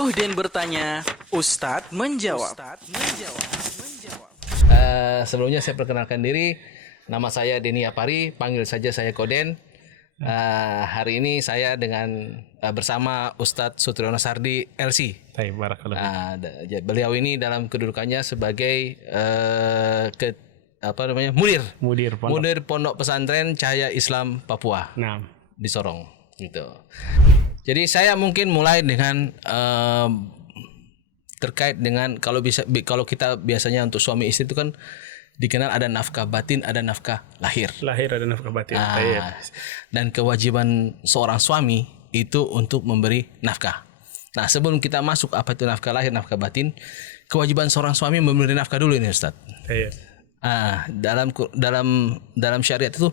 Uhden bertanya, Ustadz menjawab. Sebelumnya saya perkenalkan diri, nama saya Denny Apari, panggil saja saya Koden. Hari ini saya bersama Ustadz Sutriyono Sardi LC. Baik, barakallah. Beliau ini dalam kedudukannya sebagai mudir Pondok Pesantren Cahaya Islam Papua Nah, di Sorong gitu. Jadi saya mungkin mulai dengan terkait dengan kalau kita biasanya untuk suami istri itu kan dikenal ada nafkah batin, ada nafkah lahir. lahir ada nafkah batin. Baik. Dan kewajiban seorang suami itu untuk memberi nafkah. Nah, sebelum kita masuk apa itu nafkah lahir, nafkah batin, kewajiban seorang suami memberi nafkah dulu ini, Ustaz. Baik. Dalam syariat itu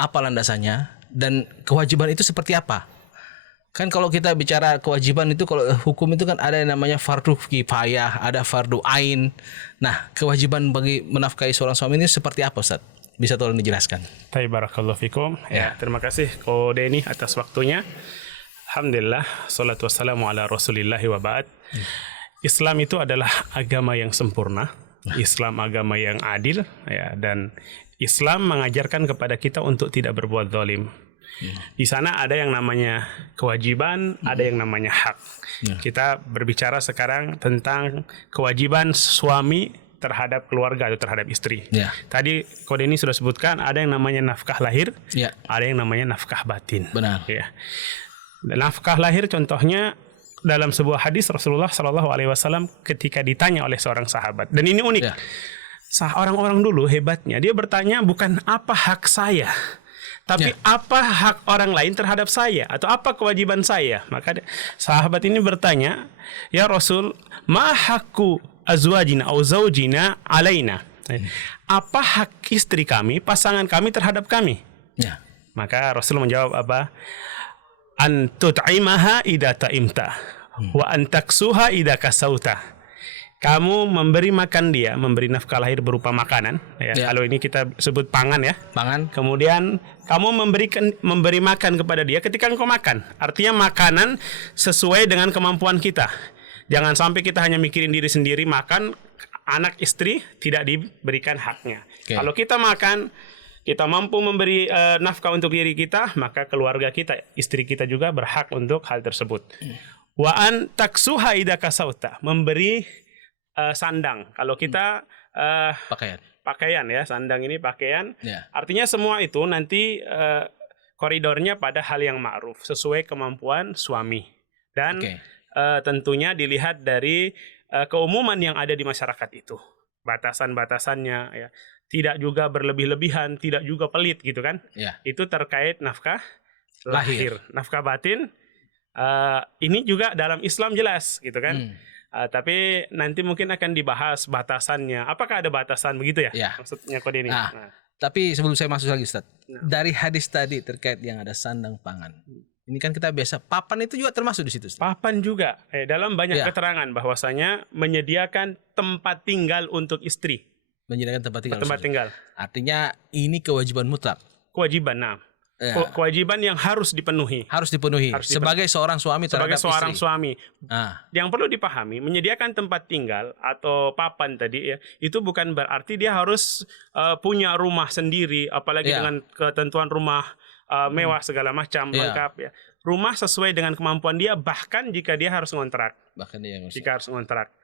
apa landasannya dan kewajiban itu seperti apa? Kan kalau kita bicara kewajiban itu, kalau hukum itu kan ada yang namanya fardu kifayah, ada fardu ain. Nah, kewajiban bagi menafkahi seorang suami ini seperti apa, Ustaz? Bisa tolong dijelaskan? Baik, barakallahu fikum. Ya, terima kasih Ko Denny atas waktunya. Alhamdulillah, salatu wassalamu ala rasulillahi wa ba'd. Islam itu adalah agama yang sempurna. Islam agama yang adil, ya, dan Islam mengajarkan kepada kita untuk tidak berbuat zalim. Di sana ada yang namanya kewajiban, ada yang namanya hak. Kita berbicara sekarang tentang kewajiban suami terhadap keluarga atau terhadap istri. Tadi Kode ini sudah sebutkan ada yang namanya nafkah lahir, ada yang namanya nafkah batin. Benar. Ya. Nafkah lahir contohnya dalam sebuah hadis Rasulullah SAW ketika ditanya oleh seorang sahabat, dan ini unik. Orang-orang dulu hebatnya, dia bertanya bukan apa hak saya, tapi apa hak orang lain terhadap saya, atau apa kewajiban saya. Maka sahabat ini bertanya, ya Rasul, ma hakku azwajina au zaujina alaina. Apa hak istri kami, pasangan kami terhadap kami? Maka Rasul menjawab apa? An tut'imaha idza ta'imta wa an taksuha idza kasauta. Kamu memberi makan dia, memberi nafkah lahir berupa makanan, ya. Kalau ini kita sebut pangan, ya. Pangan. Kemudian kamu memberi makan kepada dia ketika engkau makan. Artinya makanan sesuai dengan kemampuan kita. Jangan sampai kita hanya mikirin diri sendiri makan, anak istri tidak diberikan haknya. Kalau kita makan, kita mampu memberi nafkah untuk diri kita, maka keluarga kita, istri kita juga berhak untuk hal tersebut. Wa an taksuha idza kasauta, memberi sandang. Kalau kita pakaian, ya, sandang ini pakaian. Artinya semua itu nanti koridornya pada hal yang ma'ruf sesuai kemampuan suami. Dan tentunya dilihat dari keumuman yang ada di masyarakat itu. Batasan-batasannya, ya. Tidak juga berlebih-lebihan, tidak juga pelit gitu kan. Itu terkait nafkah lahir. Nafkah batin ini juga dalam Islam jelas gitu kan. Tapi nanti mungkin akan dibahas batasannya. Apakah ada batasan begitu, ya? Maksudnya Kode ini. Tapi sebelum saya masuk lagi, Ustaz, dari hadis tadi terkait yang ada sandang pangan. Ini kan kita biasa papan itu juga termasuk di situ, Ustaz. Papan juga. Dalam banyak keterangan bahwasanya menyediakan tempat tinggal untuk istri. Menyediakan tempat tinggal. Tempat tinggal. Artinya ini kewajiban mutlak. Kewajiban, kewajiban yang harus dipenuhi. Harus dipenuhi. Sebagai seorang suami terhadap seorang istri. suami. Yang perlu dipahami, menyediakan tempat tinggal atau papan tadi, ya, itu bukan berarti dia harus punya rumah sendiri, apalagi dengan ketentuan rumah mewah segala macam lengkap, ya. Rumah sesuai dengan kemampuan dia, bahkan jika dia harus ngontrak.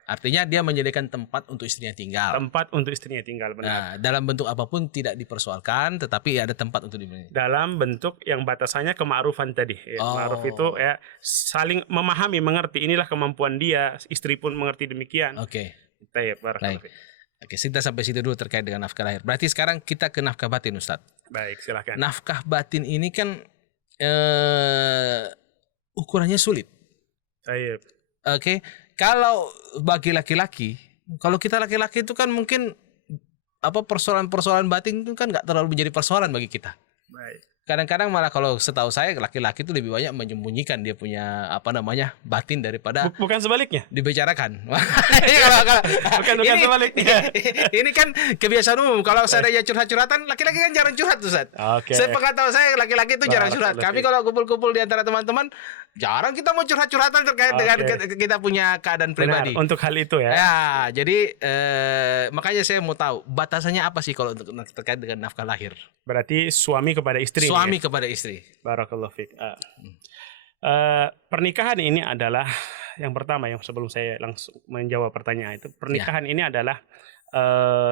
Artinya dia menyediakan tempat untuk istrinya tinggal. Tempat untuk istrinya tinggal, benar. Nah, dalam bentuk apapun tidak dipersoalkan, tetapi ada tempat untuk diberi. Dalam bentuk yang batasannya kema'rufan tadi. Ma'ruf itu, ya, saling memahami, mengerti. Inilah kemampuan dia, istri pun mengerti demikian. Baik. Oke, kita sampai situ dulu terkait dengan nafkah lahir. Berarti sekarang kita ke nafkah batin, Ustadz. Baik, silakan. Nafkah batin ini kan ukurannya sulit. Baik. Kalau bagi laki-laki, kalau kita laki-laki itu kan mungkin persoalan-persoalan batin itu kan nggak terlalu menjadi persoalan bagi kita. Baik. Kadang-kadang malah kalau setahu saya laki-laki itu lebih banyak menyembunyikan dia punya batin daripada bukan sebaliknya dibicarakan. bukan sebaliknya. Ini kan kebiasaan umum. Kalau saya ada curhat-curhatan, laki-laki kan jarang curhat, Ustaz. Saya pengetahuan saya laki-laki itu jarang curhat. Kami kalau kumpul-kumpul di antara teman-teman, jarang kita mau curhat-curhatan terkait dengan kita punya keadaan Benar, pribadi. untuk hal itu ya. Ya, jadi makanya saya mau tahu batasannya apa sih kalau untuk terkait dengan nafkah lahir? Berarti suami kepada istri. Suami ya? kepada istri. Barakallahu fiik. Pernikahan ini adalah yang pertama yang sebelum saya langsung menjawab pertanyaan itu. Pernikahan ini adalah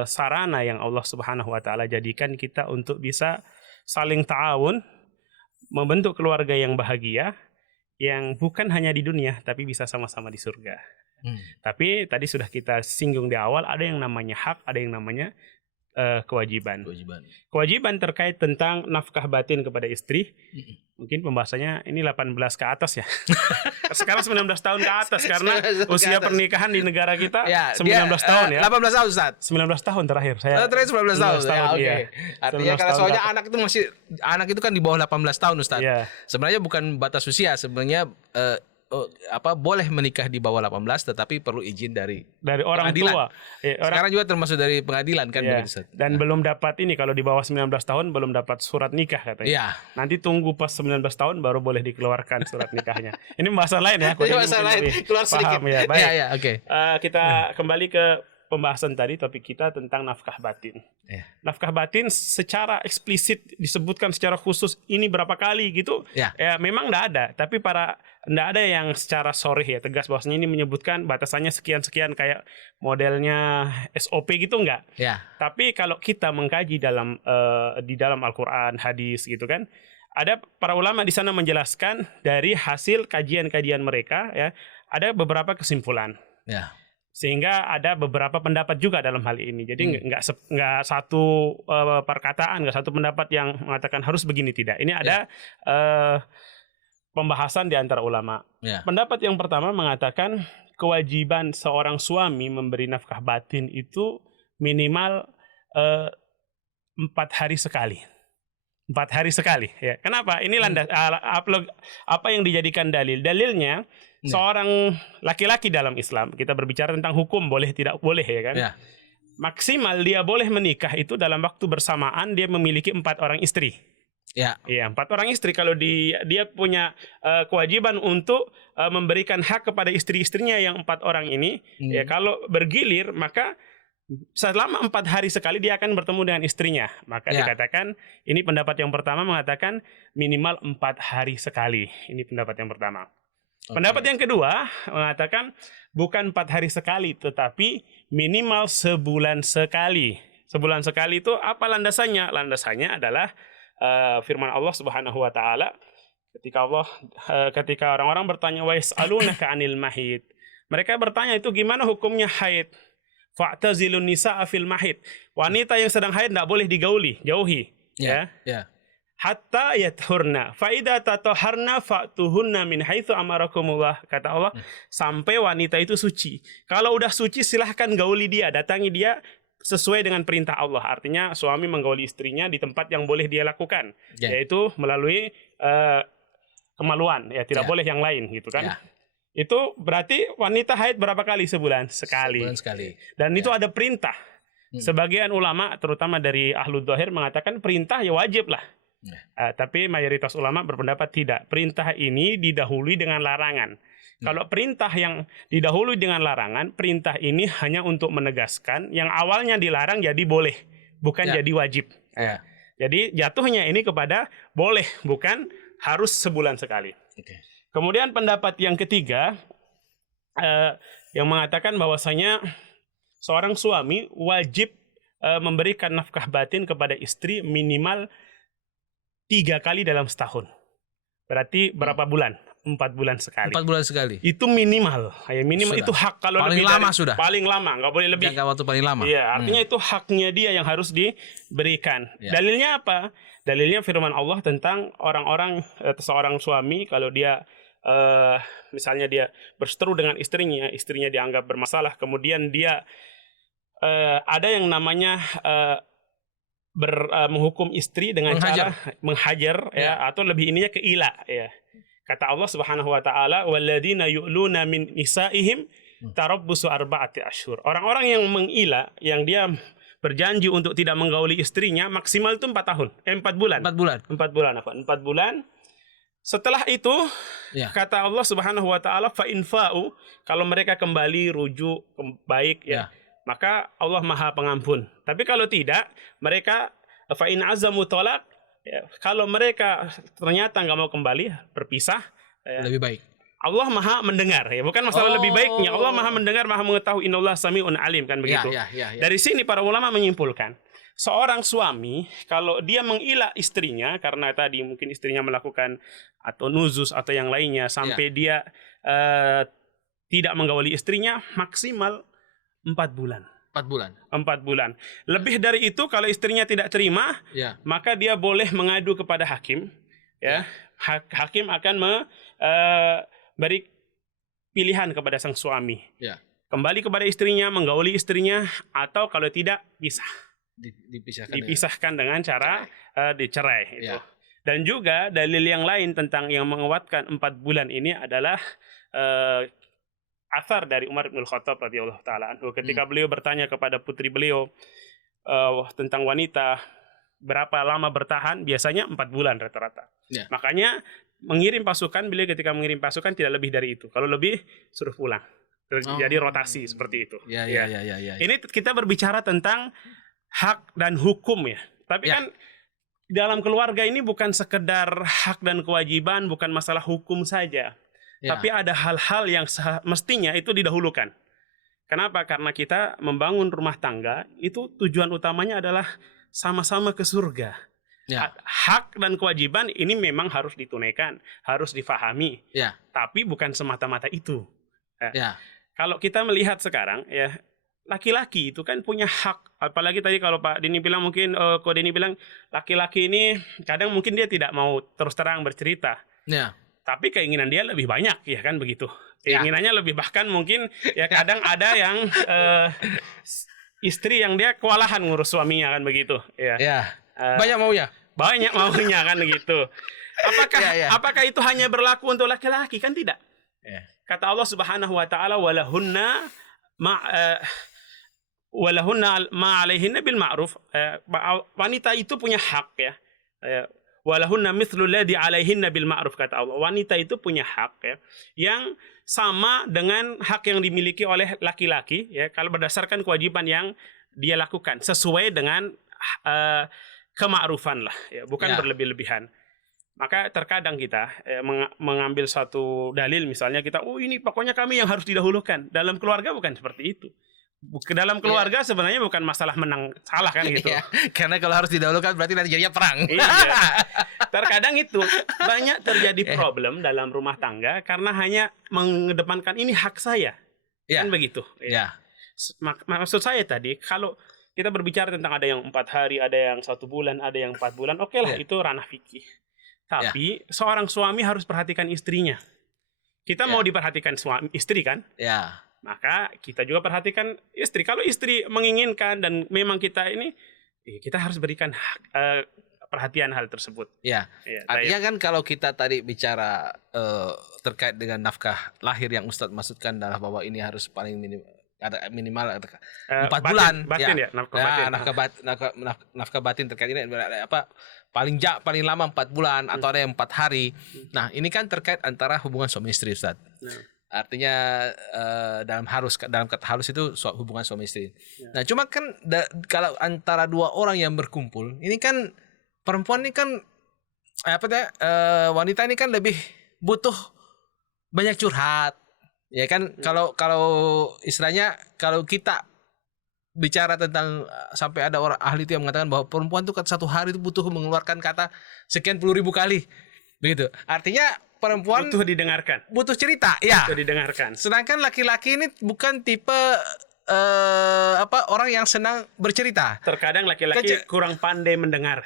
sarana yang Allah Subhanahu wa taala jadikan kita untuk bisa saling ta'awun, membentuk keluarga yang bahagia, yang bukan hanya di dunia tapi bisa sama-sama di surga. Tapi tadi sudah kita singgung di awal, ada yang namanya hak, ada yang namanya kewajiban. Kewajiban terkait tentang nafkah batin kepada istri. Mungkin pembahasannya ini 18 ke atas ya. Sekarang 19 tahun ke atas karena usia pernikahan di negara kita Ya, 19 tahun ya. 18 tahun, Ustaz. 19 tahun terakhir saya. Terakhir 19 tahun. Ya, oke. Iya. Artinya 19 karena tahun soalnya ke anak itu kan di bawah 18 tahun, Ustaz. Iya. Sebenarnya bukan batas usia, sebenarnya boleh menikah di bawah 18 tetapi perlu izin dari orang pengadilan. tua. Sekarang juga termasuk dari pengadilan kan Ya, begitu, Ustaz. dan belum dapat ini kalau di bawah 19 tahun belum dapat surat nikah katanya. Iya. Nanti tunggu pas 19 tahun baru boleh dikeluarkan surat nikahnya. Ini bahasan lain ya. Ini bahasan lain. Keluar sedikit. Paham ya. Baik. Ya, oke. Kita kembali ke pembahasan tadi, topik kita tentang nafkah batin. Ya. Nafkah batin secara eksplisit disebutkan secara khusus ini berapa kali gitu. Ya. Ya memang enggak ada, tapi enggak ada yang secara sorih ya tegas bahwasanya ini menyebutkan batasannya sekian-sekian kayak modelnya SOP gitu enggak. Ya. Tapi kalau kita mengkaji di dalam Al-Qur'an, hadis gitu kan, ada para ulama di sana menjelaskan dari hasil kajian-kajian mereka ya, ada beberapa kesimpulan. Ya. Sehingga ada beberapa pendapat juga dalam hal ini. Jadi nggak satu perkataan, nggak satu pendapat yang mengatakan harus begini, tidak. Ini ada pembahasan di antara ulama. Ya. Pendapat yang pertama mengatakan kewajiban seorang suami memberi nafkah batin itu minimal 4 hari sekali. 4 hari sekali. Ya. Kenapa? Ini landas apa yang dijadikan dalil? Dalilnya seorang laki-laki dalam Islam, kita berbicara tentang hukum boleh tidak boleh ya kan? Ya. Maksimal dia boleh menikah itu dalam waktu bersamaan dia memiliki 4 orang istri. Ya. Iya, 4 orang istri. Kalau dia punya kewajiban untuk memberikan hak kepada istri-istrinya yang 4 orang ini, ya kalau bergilir maka selama 4 hari sekali dia akan bertemu dengan istrinya. Maka dikatakan, ini pendapat yang pertama mengatakan minimal 4 hari sekali. Ini pendapat yang pertama. Pendapat yang kedua mengatakan bukan 4 hari sekali, tetapi minimal sebulan sekali. Sebulan sekali itu apa landasannya? Landasannya adalah firman Allah Subhanahu wa taala ketika orang-orang bertanya wa yas'alunaka 'anil mahid. Mereka bertanya itu gimana hukumnya haid? Fa'tazilun nisaa fil mahid. Wanita yang sedang haid tidak boleh digauli, jauhi. Ya. Hatta yathurna. Fa idza tatahharna fa'tuhunna min haitsu amarakumullah. Kata Allah, sampai wanita itu suci. Kalau udah suci silahkan gauli dia, datangi dia sesuai dengan perintah Allah. Artinya suami menggauli istrinya di tempat yang boleh dia lakukan, yaitu melalui kemaluan, ya tidak boleh yang lain gitu kan. Itu berarti wanita haid berapa kali sebulan? Sekali. Sebulan sekali. Dan itu ada perintah. Sebagian ulama terutama dari Ahlul Dzahir mengatakan perintah ya wajib lah. Tapi mayoritas ulama berpendapat tidak. Perintah ini didahului dengan larangan. Kalau perintah yang didahului dengan larangan, perintah ini hanya untuk menegaskan yang awalnya dilarang jadi boleh, bukan jadi wajib. Jadi jatuhnya ini kepada boleh, bukan harus sebulan sekali. Kemudian pendapat yang ketiga yang mengatakan bahwasanya seorang suami wajib memberikan nafkah batin kepada istri minimal 3 kali dalam setahun. Berarti berapa bulan? 4 bulan sekali. 4 bulan sekali. Itu minimal. Ya, minimal Sudah. itu hak kalau paling lebih lama dari, sudah. Paling lama, nggak boleh lebih. Jangka waktu paling lama. Iya, artinya itu haknya dia yang harus diberikan. Dalilnya apa? Dalilnya firman Allah tentang orang-orang seorang suami kalau dia misalnya dia berseteru dengan istrinya dianggap bermasalah, kemudian dia ada yang namanya menghukum istri dengan cara menghajar atau lebih ininya keila ya. Kata Allah Subhanahu wa taala, "Walladzina yu'luna min nisaihim tarabbusu arba'ati asyhur." Orang-orang yang mengila, yang dia berjanji untuk tidak menggauli istrinya maksimal itu 4 tahun. 4 bulan. 4 bulan. 4 bulan apa? 4 bulan Setelah itu Ya. kata Allah Subhanahu wa taala fa infa'u, kalau mereka kembali rujuk baik Ya. maka Allah Maha Pengampun. Tapi kalau tidak, mereka fa in azamu talaq, kalau mereka ternyata nggak mau kembali, berpisah, Lebih baik. Allah Maha mendengar, bukan masalah lebih baiknya. Allah Maha mendengar, Maha mengetahui, innallaha sami'un alim, kan begitu. Ya. Dari sini para ulama menyimpulkan, seorang suami kalau dia mengilah istrinya karena tadi mungkin istrinya melakukan atau nuzus atau yang lainnya sampai dia tidak menggauli istrinya, maksimal 4 bulan. 4 bulan. 4 bulan. Lebih dari itu kalau istrinya tidak terima, Ya. maka dia boleh mengadu kepada hakim. Hakim akan beri pilihan kepada sang suami. Ya. Kembali kepada istrinya, menggauli istrinya, atau kalau tidak, pisah. Dipisahkan dengan cara dicerai. Itu. Ya. Dan juga dalil yang lain tentang yang menguatkan 4 bulan ini adalah athar dari Umar bin Khattab radhiyallahu taala anhu ketika beliau bertanya kepada putri beliau tentang wanita berapa lama bertahan, biasanya 4 bulan rata-rata. Ya. Makanya mengirim pasukan, beliau ketika mengirim pasukan tidak lebih dari itu. Kalau lebih suruh pulang. Terjadi rotasi seperti itu. Ya. Ini kita berbicara tentang hak dan hukum ya. Tapi kan dalam keluarga ini bukan sekedar hak dan kewajiban, bukan masalah hukum saja. Tapi ada hal-hal yang mestinya itu didahulukan. Kenapa? Karena kita membangun rumah tangga, itu tujuan utamanya adalah sama-sama ke surga. Ya. Hak dan kewajiban ini memang harus ditunaikan, harus difahami. Ya. Tapi bukan semata-mata itu. Ya. Kalau kita melihat sekarang ya, laki-laki itu kan punya hak. Apalagi tadi kalau Pak Denny bilang, mungkin Ko Denny bilang laki-laki ini kadang mungkin dia tidak mau terus terang bercerita. Ya. Tapi keinginan dia lebih banyak, ya kan begitu. Keinginannya lebih, bahkan mungkin ya kadang ada yang istri yang dia kewalahan ngurus suaminya, kan begitu. Ya. Banyak maunya. Banyak maunya, kan begitu. Apakah itu hanya berlaku untuk laki-laki? Kan tidak. Kata Allah Subhanahu wa taala, walahunna ma 'alaihinna bil ma'ruf. Wanita itu punya hak ya. Walahunna mithlu alladhi 'alaihinna bil ma'ruf, kata Allah. Wanita itu punya hak ya, yang sama dengan hak yang dimiliki oleh laki-laki ya, kalau berdasarkan kewajiban yang dia lakukan sesuai dengan kema'rufan lah ya, bukan berlebih-lebihan. Maka terkadang kita mengambil satu dalil, misalnya kita, ini pokoknya kami yang harus didahulukan. Dalam keluarga bukan seperti itu. Dalam keluarga sebenarnya bukan masalah menang salah, kan gitu. Karena kalau harus didahulukan berarti nanti jadinya perang. Terkadang itu banyak terjadi problem dalam rumah tangga karena hanya mengedepankan ini hak saya. Kan begitu. Maksud saya tadi, kalau kita berbicara tentang ada yang 4 hari, ada yang 1 bulan, ada yang 4 bulan, oke lah, itu ranah fikih. Tapi seorang suami harus perhatikan istrinya. Kita mau diperhatikan istri, kan? Maka kita juga perhatikan istri. Kalau istri menginginkan dan memang kita ini, kita harus berikan perhatian hal tersebut. Artinya kan kalau kita tadi bicara terkait dengan nafkah lahir yang Ustadz maksudkan adalah bahwa ini harus paling minimal 4 bulan. Nafkah batin terkait ini paling lama 4 bulan atau ada yang 4 hari. Nah, ini kan terkait antara hubungan suami istri, Ustaz. Artinya dalam kata halus itu hubungan suami istri. Nah, cuma kan kalau antara 2 orang yang berkumpul, ini kan perempuan ini kan wanita ini kan lebih butuh banyak curhat. Ya kan, kalau istilahnya, kalau kita bicara tentang sampai ada orang ahli itu yang mengatakan bahwa perempuan itu 1 hari itu butuh mengeluarkan kata sekian puluh ribu kali, begitu. Artinya perempuan butuh didengarkan, butuh cerita, butuh didengarkan. Sedangkan laki-laki ini bukan tipe orang yang senang bercerita. Terkadang laki-laki kurang pandai mendengar.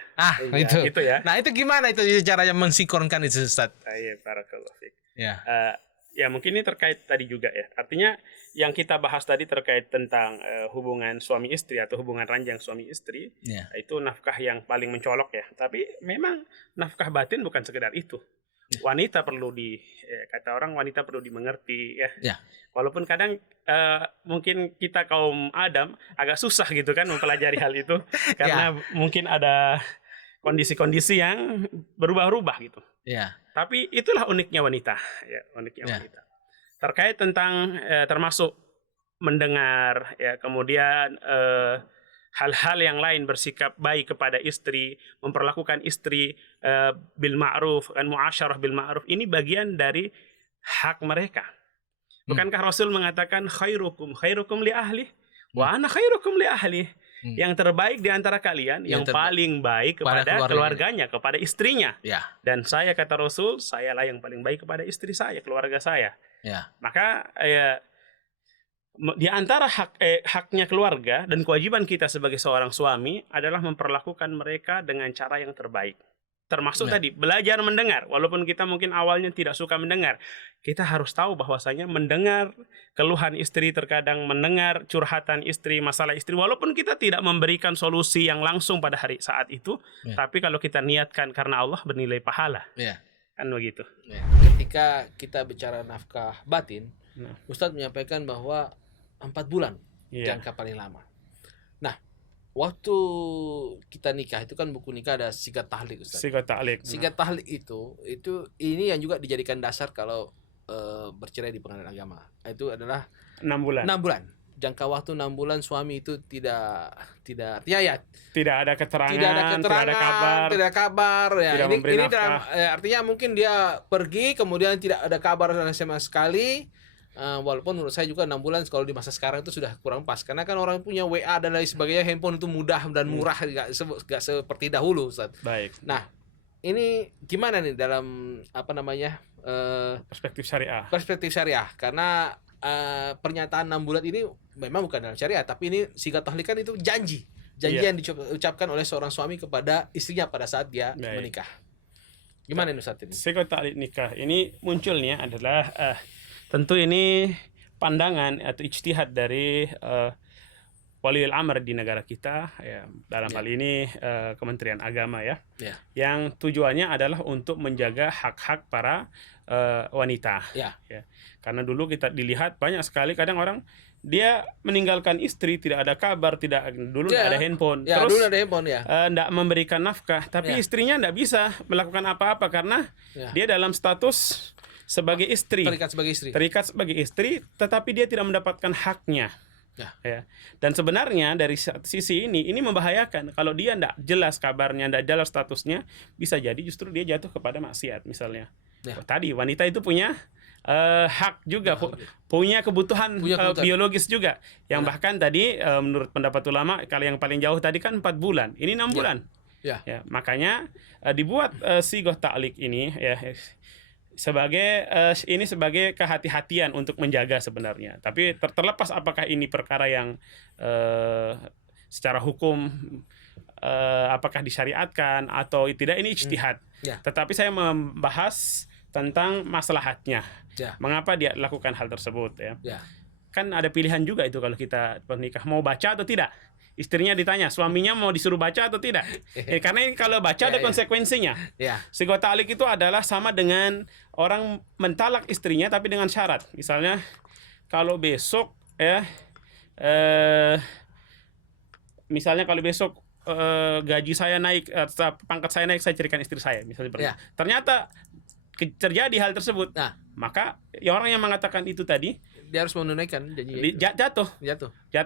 Itu ya. Nah, itu gimana itu caranya mensinkronkan itu, Ustaz? Barakallahu fiik. Ya, mungkin ini terkait tadi juga ya. Artinya yang kita bahas tadi terkait tentang hubungan suami istri atau hubungan ranjang suami istri, itu nafkah yang paling mencolok ya. Tapi memang nafkah batin bukan sekedar itu. Wanita perlu kata orang, wanita perlu dimengerti ya. Walaupun kadang mungkin kita kaum Adam agak susah gitu kan mempelajari hal itu karena mungkin ada kondisi-kondisi yang berubah-ubah gitu. Ya. Tapi itulah uniknya wanita, ya, uniknya Ya. wanita. Terkait tentang termasuk mendengar, ya, kemudian hal-hal yang lain, bersikap baik kepada istri, memperlakukan istri bil ma'ruf, kan muasyarah bil ma'ruf, ini bagian dari hak mereka. Bukankah Rasul mengatakan khairukum li ahli wa ana khairukum li ahli? Yang terbaik di antara kalian yang paling baik kepada keluarganya, kepada istrinya. Ya. Dan saya, kata Rasul, sayalah yang paling baik kepada istri saya, keluarga saya. Ya. Maka di antara haknya keluarga dan kewajiban kita sebagai seorang suami adalah memperlakukan mereka dengan cara yang terbaik. Termasuk tadi belajar mendengar, walaupun kita mungkin awalnya tidak suka mendengar, kita harus tahu bahwasanya mendengar keluhan istri, terkadang mendengar curhatan istri, masalah istri, walaupun kita tidak memberikan solusi yang langsung pada hari saat itu, tapi kalau kita niatkan karena Allah, bernilai pahala. Kan begitu. Ketika kita bicara nafkah batin, Ustadz menyampaikan bahwa 4 bulan jangka paling lama. Nah, waktu kita nikah itu kan buku nikah ada sigat tahlik, Ustaz. Sigat tahlik. Sigat tahlik itu ini yang juga dijadikan dasar kalau bercerai di pengadilan agama. Itu adalah 6 bulan. 6 bulan. Jangka waktu 6 bulan suami itu tidak artinya tidak ada keterangan, tidak ada kabar, ya. Tidak Ini dalam, artinya mungkin dia pergi kemudian tidak ada kabar sama sekali. Walaupun menurut saya juga 6 bulan kalau di masa sekarang itu sudah kurang pas, karena kan orang punya WA dan lain sebagainya, handphone itu mudah dan murah, nggak seperti dahulu, Ustaz. Baik. Nah, ini gimana nih dalam perspektif syariah? Perspektif syariah, karena pernyataan 6 bulan ini memang bukan dalam syariah, tapi ini sigat tahlik kan itu janji yang diucapkan oleh seorang suami kepada istrinya pada saat dia menikah. Gimana nih Ustaz ini? Sigat tahlik nikah ini munculnya adalah tentu ini pandangan atau ijtihad dari waliul amr di negara kita, ya, dalam hal ini Kementerian Agama, ya, yang tujuannya adalah untuk menjaga hak-hak para wanita. Ya. Karena dulu kita dilihat banyak sekali kadang orang dia meninggalkan istri, tidak ada kabar, dulu tidak ada handphone, terus dulu ada handphone, tidak memberikan nafkah, tapi istrinya tidak bisa melakukan apa-apa karena dia dalam status sebagai istri, terikat sebagai istri, tetapi dia tidak mendapatkan haknya. Ya. Dan sebenarnya dari sisi ini membahayakan. Kalau dia tidak jelas kabarnya, tidak jelas statusnya, bisa jadi justru dia jatuh kepada maksiat misalnya. Tadi wanita itu punya hak juga, punya kebutuhan biologis juga, yang bahkan tadi menurut pendapat ulama, kalau yang paling jauh tadi kan 4 bulan, ini 6 bulan. Ya, makanya dibuat sigoh ta'lik ini, ya, sebagai kehati-hatian untuk menjaga sebenarnya. Tapi terlepas apakah ini perkara yang secara hukum apakah disyariatkan atau tidak, ini ijtihad. Tetapi saya membahas tentang maslahatnya. Mengapa dia lakukan hal tersebut, ya. Kan ada pilihan juga itu kalau kita menikah, mau baca atau tidak. Istrinya ditanya, suaminya mau disuruh baca atau tidak? Karena ini kalau baca ada konsekuensinya. Sigot ta'lik itu adalah sama dengan orang mentalak istrinya tapi dengan syarat. Misalnya kalau besok gaji saya naik, pangkat saya naik, saya ceritakan istri saya, misalnya seperti itu. Ternyata terjadi hal tersebut. Maka orang yang mengatakan itu tadi dia harus menunaikan janji. Jatuh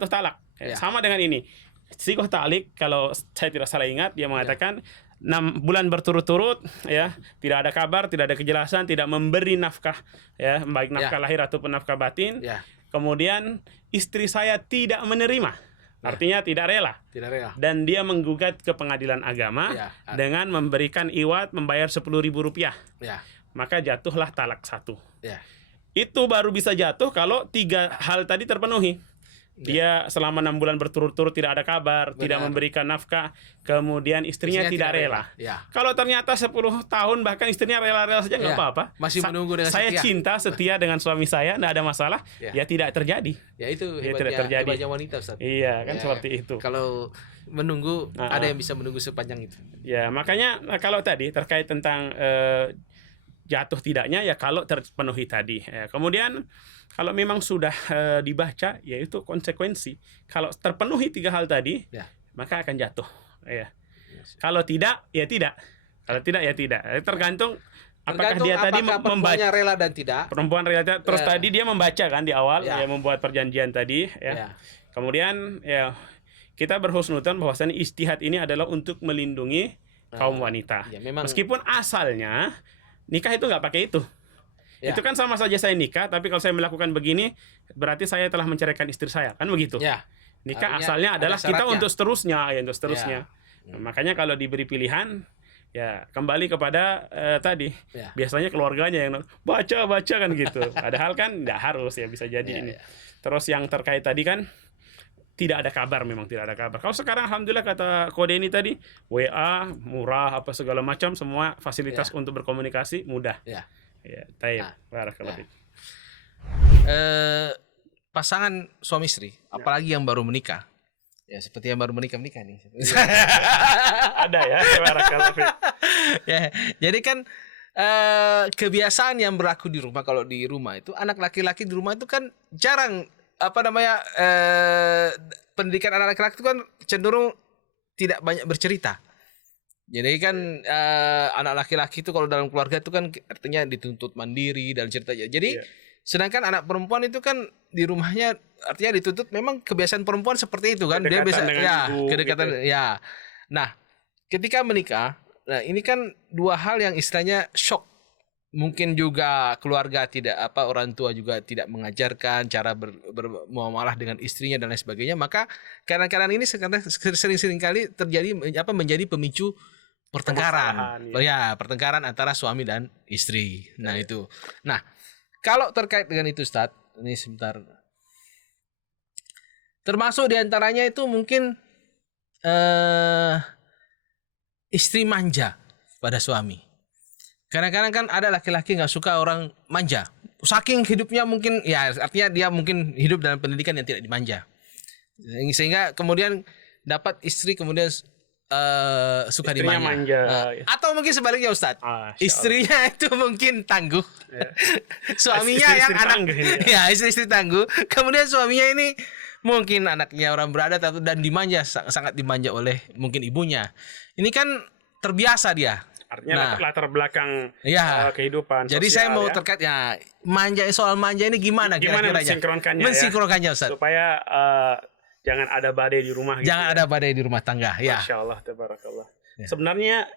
talak. Sama dengan ini. Sigoh ta'lik, kalau saya tidak salah ingat, dia mengatakan 6 bulan berturut-turut, ya, tidak ada kabar, tidak ada kejelasan, tidak memberi nafkah, ya, baik nafkah lahir ataupun nafkah batin. Kemudian istri saya tidak menerima. Artinya tidak rela. Dan dia menggugat ke pengadilan agama dengan memberikan iwat, membayar Rp10.000. Maka jatuhlah talak 1. Itu baru bisa jatuh kalau 3 hal tadi terpenuhi. Dia selama 6 bulan berturut-turut tidak ada kabar, tidak memberikan nafkah, kemudian istrinya tidak rela. Kalau ternyata 10 tahun bahkan istrinya rela-rela saja, nggak apa-apa. Masih menunggu dengan saya cinta setia dengan suami saya, tidak ada masalah, ya tidak terjadi. Ya itu hebatnya wanita, Ustaz. Iya, kan seperti itu. Kalau menunggu, ada yang bisa menunggu sepanjang itu. Ya, makanya kalau tadi terkait tentang jatuh tidaknya, ya kalau terpenuhi tadi. Kemudian kalau memang sudah dibaca, yaitu konsekuensi. Kalau terpenuhi 3 hal tadi, maka akan jatuh. Kalau tidak, ya tidak. Kalau tidak, ya tidak. Tergantung apakah dia tadi membaca. perempuannya rela dan tidak. Perempuan realita. Terus tadi dia membaca kan di awal, Ya. ya membuat perjanjian tadi. Ya. Ya. Kemudian ya kita berhusnudzon bahwasannya ijtihad ini adalah untuk melindungi kaum wanita. Ya, memang. Meskipun asalnya nikah itu nggak pakai itu. Ya. Itu kan sama saja saya nikah, tapi kalau saya melakukan begini, berarti saya telah menceraikan istri saya, kan begitu? Ya. Nikah Artinya asalnya ada adalah kita syaratnya. untuk seterusnya, ya untuk seterusnya. Ya. Nah, makanya kalau diberi pilihan, ya kembali kepada tadi, Ya. biasanya keluarganya yang baca kan gitu. Padahal kan nggak harus ya, bisa jadi Ya, ini. ya. Terus yang terkait tadi kan tidak ada kabar, memang tidak ada kabar. Kalau sekarang alhamdulillah kata Kode ini tadi, WA murah apa segala macam, semua fasilitas untuk berkomunikasi mudah. Ya. Ya, tayyib. Nah, Barakallahu nah. fiik. Pasangan suami istri, apalagi yang baru menikah. Ya seperti yang baru menikah nih. Ada ya, barakallahu fiik. Ya, jadi kan kebiasaan yang berlaku di rumah, kalau di rumah itu anak laki-laki di rumah itu kan jarang pendidikan anak laki-laki itu kan cenderung tidak banyak bercerita. Jadi kan anak laki-laki itu kalau dalam keluarga itu kan artinya dituntut mandiri dan cerita. Jadi sedangkan anak perempuan itu kan di rumahnya artinya dituntut, memang kebiasaan perempuan seperti itu kan, dia bisa kedekatan gitu. Ya. Nah, ketika menikah, nah ini kan dua hal yang istilahnya shock. Mungkin juga keluarga tidak orang tua juga tidak mengajarkan cara bermuamalah dengan istrinya dan lain sebagainya, maka kadang-kadang ini sering kali terjadi menjadi pemicu pertengkaran. Ya, pertengkaran antara suami dan istri. Nah, itu. Nah, kalau terkait dengan itu Ustadz, ini sebentar. Termasuk diantaranya itu mungkin istri manja pada suami. Kadang-kadang kan ada laki-laki nggak suka orang manja. Saking hidupnya mungkin, ya artinya dia mungkin hidup dalam pendidikan yang tidak dimanja. Sehingga kemudian dapat istri kemudian suka Istrinya dimanja. manja. Atau mungkin sebaliknya Ustadz. Istrinya itu mungkin tangguh. Ya. Suaminya Istri-istri yang tangguh ini, ya istri-istri tangguh. Kemudian suaminya ini mungkin anaknya orang beradat dan dimanja, sangat dimanja oleh mungkin ibunya. Ini kan terbiasa dia. Artinya latar belakang kehidupan Jadi sosial, saya mau ya. terkait soal manja ini gimana kira-kira mensinkronkannya, mensinkronkannya Ustaz, supaya jangan ada badai di rumah. Jangan ada badai di rumah tangga. Ya. Masya Allah, tabarakallah. Ya. Sebenarnya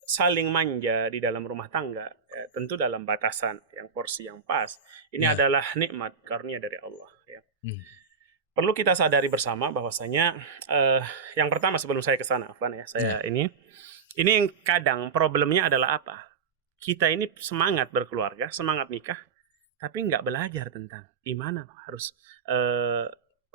saling manja di dalam rumah tangga, tentu dalam batasan yang porsi yang pas. Ini adalah nikmat karunia dari Allah. Ya. Perlu kita sadari bersama bahwasanya yang pertama sebelum saya ke sana, ini yang kadang problemnya adalah apa? Kita ini semangat berkeluarga, semangat nikah, tapi nggak belajar tentang gimana harus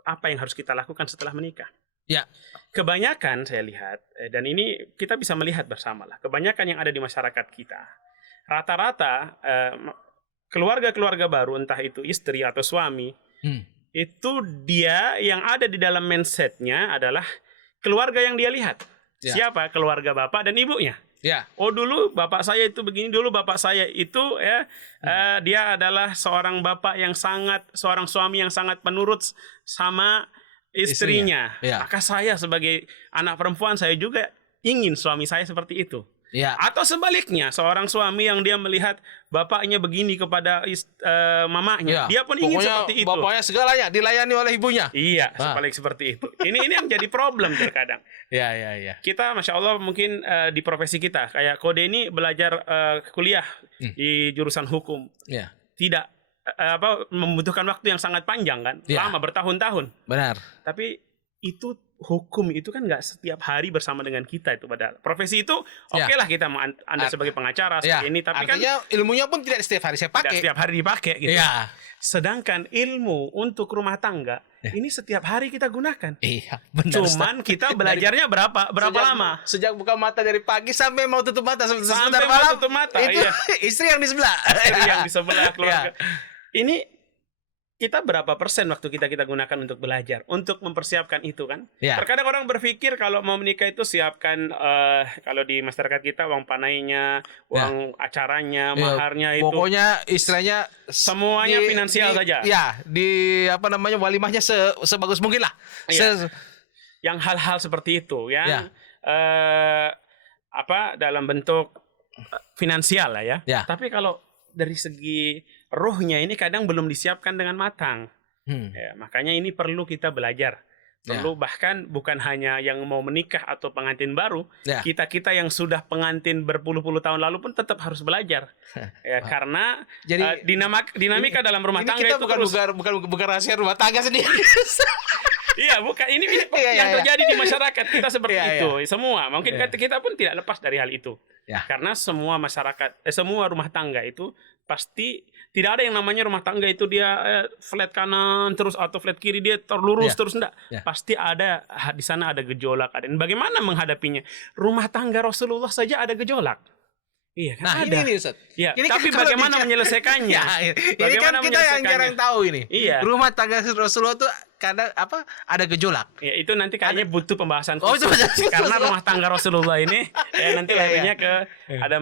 apa yang harus kita lakukan setelah menikah. Ya. Kebanyakan saya lihat, dan ini kita bisa melihat bersama lah, kebanyakan yang ada di masyarakat kita, rata-rata keluarga-keluarga baru, entah itu istri atau suami, itu dia yang ada di dalam mindsetnya adalah keluarga yang dia lihat. Ya. Siapa? Keluarga bapak dan ibunya. Ya. Oh dulu bapak saya itu begini, dulu bapak saya itu dia adalah seorang bapak yang seorang suami yang sangat penurut sama istrinya. Ya. Maka saya sebagai anak perempuan saya juga ingin suami saya seperti itu. Ya. Atau sebaliknya, seorang suami yang dia melihat bapaknya begini kepada mamanya, dia pun ingin seperti itu. Bapaknya segalanya dilayani oleh ibunya. Iya, seperti itu. Ini yang jadi problem terkadang. Ya. Kita, masya Allah, mungkin di profesi kita, kayak Kode ini belajar kuliah di jurusan hukum. Ya. Tidak membutuhkan waktu yang sangat panjang kan, lama bertahun-tahun. Benar. Tapi itu hukum itu kan nggak setiap hari bersama dengan kita itu, padahal profesi itu oke lah kita Anda sebagai pengacara sebagai ini, tapi artinya kan ilmunya pun tidak setiap hari saya pakai. Tidak setiap hari dipakai gitu. Ya. Sedangkan ilmu untuk rumah tangga ini setiap hari kita gunakan. Iya, benar. Cuman kita belajarnya berapa lama? Sejak buka mata dari pagi sampai mau tutup mata Sampai mau tutup mata. Itu istri yang di sebelah. Istri yang di sebelah keluarga. Ini kita berapa persen waktu kita gunakan untuk belajar, untuk mempersiapkan itu kan? Ya. Terkadang orang berpikir kalau mau menikah itu siapkan kalau di masyarakat kita uang panainya, uang acaranya, maharnya itu. Pokoknya istilahnya semuanya finansial saja. Ya, walimahnya sebagus mungkin lah. Iya. Yang hal-hal seperti itu, yang dalam bentuk finansial lah ya. Ya. Tapi kalau dari segi ruhnya ini kadang belum disiapkan dengan matang. Ya, makanya ini perlu kita belajar. Perlu bahkan bukan hanya yang mau menikah atau pengantin baru, kita yang sudah pengantin berpuluh-puluh tahun lalu pun tetap harus belajar. Ya, karena Jadi dinamika dalam rumah tangga kita itu bukan rahasia rumah tangga sendiri. Iya, bukan ini yang terjadi di masyarakat kita seperti itu. Semua mungkin kita pun tidak lepas dari hal itu. Karena semua masyarakat, semua rumah tangga itu pasti tidak ada yang namanya rumah tangga itu dia flat kanan terus atau flat kiri dia terlurus terus enggak. Pasti ada di sana ada gejolak. Dan bagaimana menghadapinya? Rumah tangga Rasulullah saja ada gejolak. Iya, kan Nah, ada. ini Ustaz. Ya, Ini tapi kan bagaimana kalau menyelesaikannya? Ini kan kita yang jarang tahu ini. Iya. Rumah tangga Rasulullah tuh kadang ada gejolak. Ya, itu nanti kayaknya butuh pembahasan Oh, khusus. itu Karena rumah tangga Rasulullah ini nanti lainnya ada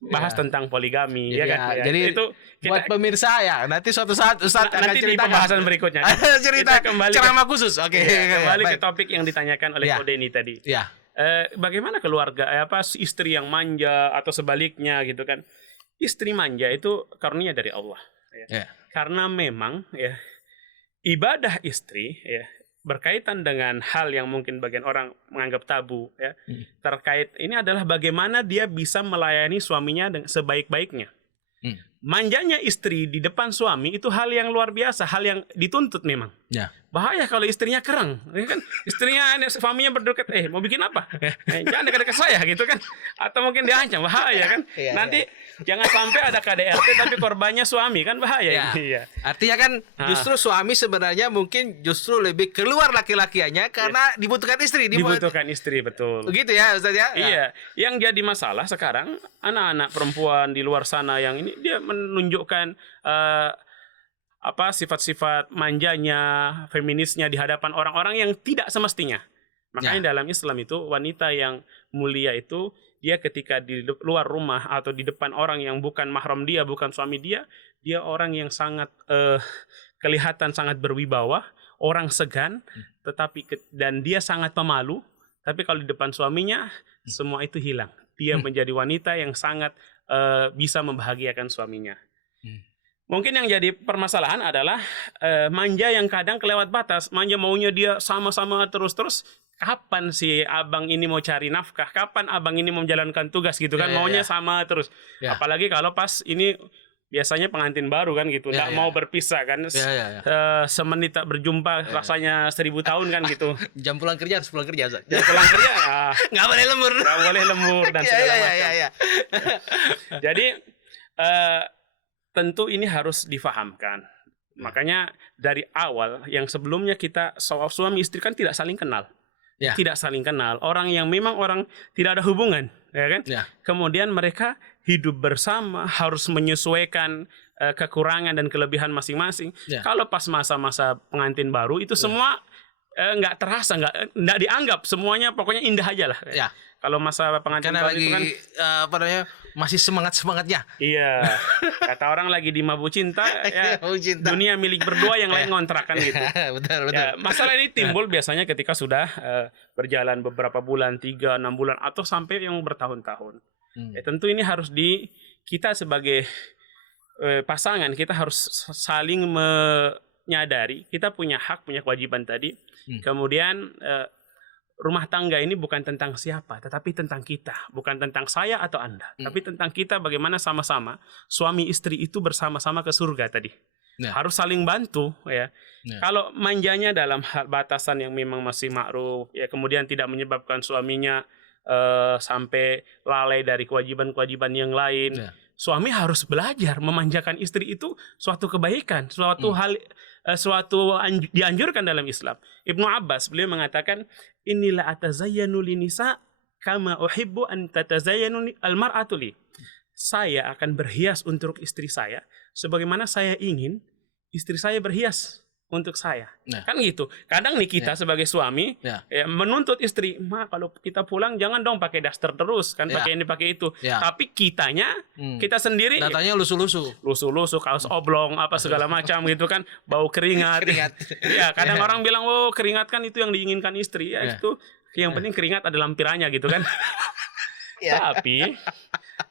bahas tentang poligami ya kan. Ya, Jadi itu buat pemirsa ya, nanti suatu saat Ustaz akan nanti di ceritakan. pembahasan berikutnya. Cerita Kita kembali ceramah khusus. Oke. kembali ke Baik. topik yang ditanyakan oleh Kodeni tadi. Ya. Bagaimana keluarga istri yang manja atau sebaliknya gitu kan. Istri manja itu karunia dari Allah ya. Karena memang ya ibadah istri ya berkaitan dengan hal yang mungkin bagian orang menganggap tabu ya. Terkait ini adalah bagaimana dia bisa melayani suaminya dengan sebaik-baiknya. Manjanya istri di depan suami itu hal yang luar biasa, hal yang dituntut memang. Bahaya kalau istrinya kereng, ya kan? Istrinya suaminya berdekat, mau bikin apa? Jangan dekat-dekat saya gitu kan? Atau mungkin diancam, bahaya kan? Nanti jangan sampai ada KDRT tapi korbannya suami kan bahaya. Iya. Artinya kan justru suami sebenarnya mungkin justru lebih keluar laki-lakianya karena dibutuhkan istri. Dibutuhkan istri, betul. Begitu ya Ustaz ya? Iya. Yang jadi masalah sekarang anak-anak perempuan di luar sana yang ini dia menunjukkan sifat-sifat manjanya, feminisnya di hadapan orang-orang yang tidak semestinya. Makanya dalam Islam itu wanita yang mulia itu dia ketika di luar rumah atau di depan orang yang bukan mahram dia, bukan suami dia orang yang sangat kelihatan sangat berwibawa, orang segan, dan dia sangat pemalu. Tapi kalau di depan suaminya semua itu hilang. Dia menjadi wanita yang sangat bisa membahagiakan suaminya. Mungkin yang jadi permasalahan adalah manja yang kadang kelewat batas. Manja maunya dia sama-sama terus-terus. Kapan si abang ini mau cari nafkah? Kapan abang ini mau menjalankan tugas gitu kan? Maunya sama terus. Apalagi kalau pas ini biasanya pengantin baru kan gitu. Nggak mau berpisah kan. Semenit tak berjumpa rasanya 1000 tahun kan gitu. Jam pulang kerja harus pulang kerja Ustaz. Jam pulang kerja nggak boleh lembur. Nggak boleh lembur dan segala macam. Jadi tentu ini harus difahamkan. Makanya dari awal yang sebelumnya kita suami istri kan tidak saling kenal. Tidak saling kenal. Orang yang memang orang tidak ada hubungan, ya kan? Kemudian mereka hidup bersama harus menyesuaikan kekurangan dan kelebihan masing-masing. Kalau pas masa-masa pengantin baru itu semua nggak terasa, nggak dianggap, semuanya pokoknya indah aja lah. Kalau masa pengantin baru lagi, itu kan masih semangat-semangatnya. Iya. Kata orang lagi di mabuk cinta, dunia milik berdua yang lain ngontrakan gitu. Betul. Masalah ini timbul biasanya ketika sudah berjalan beberapa bulan, 3-6 bulan atau sampai yang bertahun-tahun. Tentu ini harus kita sebagai pasangan kita harus saling menyadari kita punya hak, punya kewajiban tadi. Kemudian rumah tangga ini bukan tentang siapa, tetapi tentang kita. Bukan tentang saya atau Anda, tapi tentang kita bagaimana sama-sama suami istri itu bersama-sama ke surga tadi. Harus saling bantu ya. Kalau manjanya dalam batasan yang memang masih ma'ruf ya, kemudian tidak menyebabkan suaminya sampai lalai dari kewajiban-kewajiban yang lain. Suami harus belajar memanjakan istri itu suatu kebaikan, suatu hal dianjurkan dalam Islam. Ibnu Abbas beliau mengatakan, inilah atazayyanu linisa kama uhibbu an tatazayyanu almar'atu li. Saya akan berhias untuk istri saya sebagaimana saya ingin istri saya berhias untuk saya. Kan gitu. Kadang nih kita sebagai suami menuntut istri, kalau kita pulang jangan dong pakai daster terus kan, pakai ini pakai itu. Tapi kita sendiri datanya lusuh-lusuh, kaos oblong apa segala macam gitu kan, bau keringat. Ya, kadang orang bilang keringat kan itu yang diinginkan istri ya. Itu Yang penting keringat ada lampirannya gitu kan. Ya. Tapi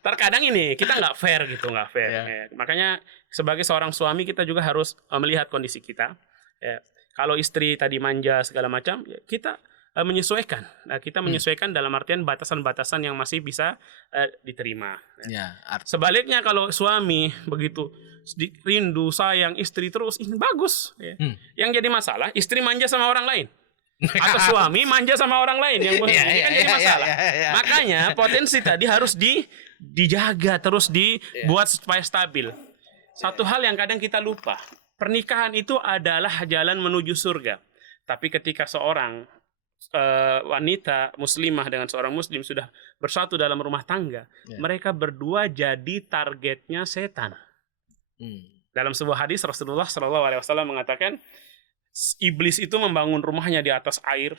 terkadang ini kita nggak fair gitu, nggak fair. Ya. Ya. Makanya sebagai seorang suami kita juga harus melihat kondisi kita. Ya. Kalau istri tadi manja segala macam, ya kita menyesuaikan. Nah, kita menyesuaikan dalam artian batasan-batasan yang masih bisa diterima. Ya, Sebaliknya kalau suami begitu rindu, sayang istri terus, ini bagus. Ya. Yang jadi masalah istri manja sama orang lain. Atau suami manja sama orang lain yang ini kan jadi masalah. Makanya potensi tadi harus dijaga, terus dibuat supaya stabil. Satu hal yang kadang kita lupa, pernikahan itu adalah jalan menuju surga. Tapi ketika seorang wanita muslimah dengan seorang muslim sudah bersatu dalam rumah tangga, mereka berdua jadi targetnya setan. Dalam sebuah hadis Rasulullah SAW mengatakan, iblis itu membangun rumahnya di atas air.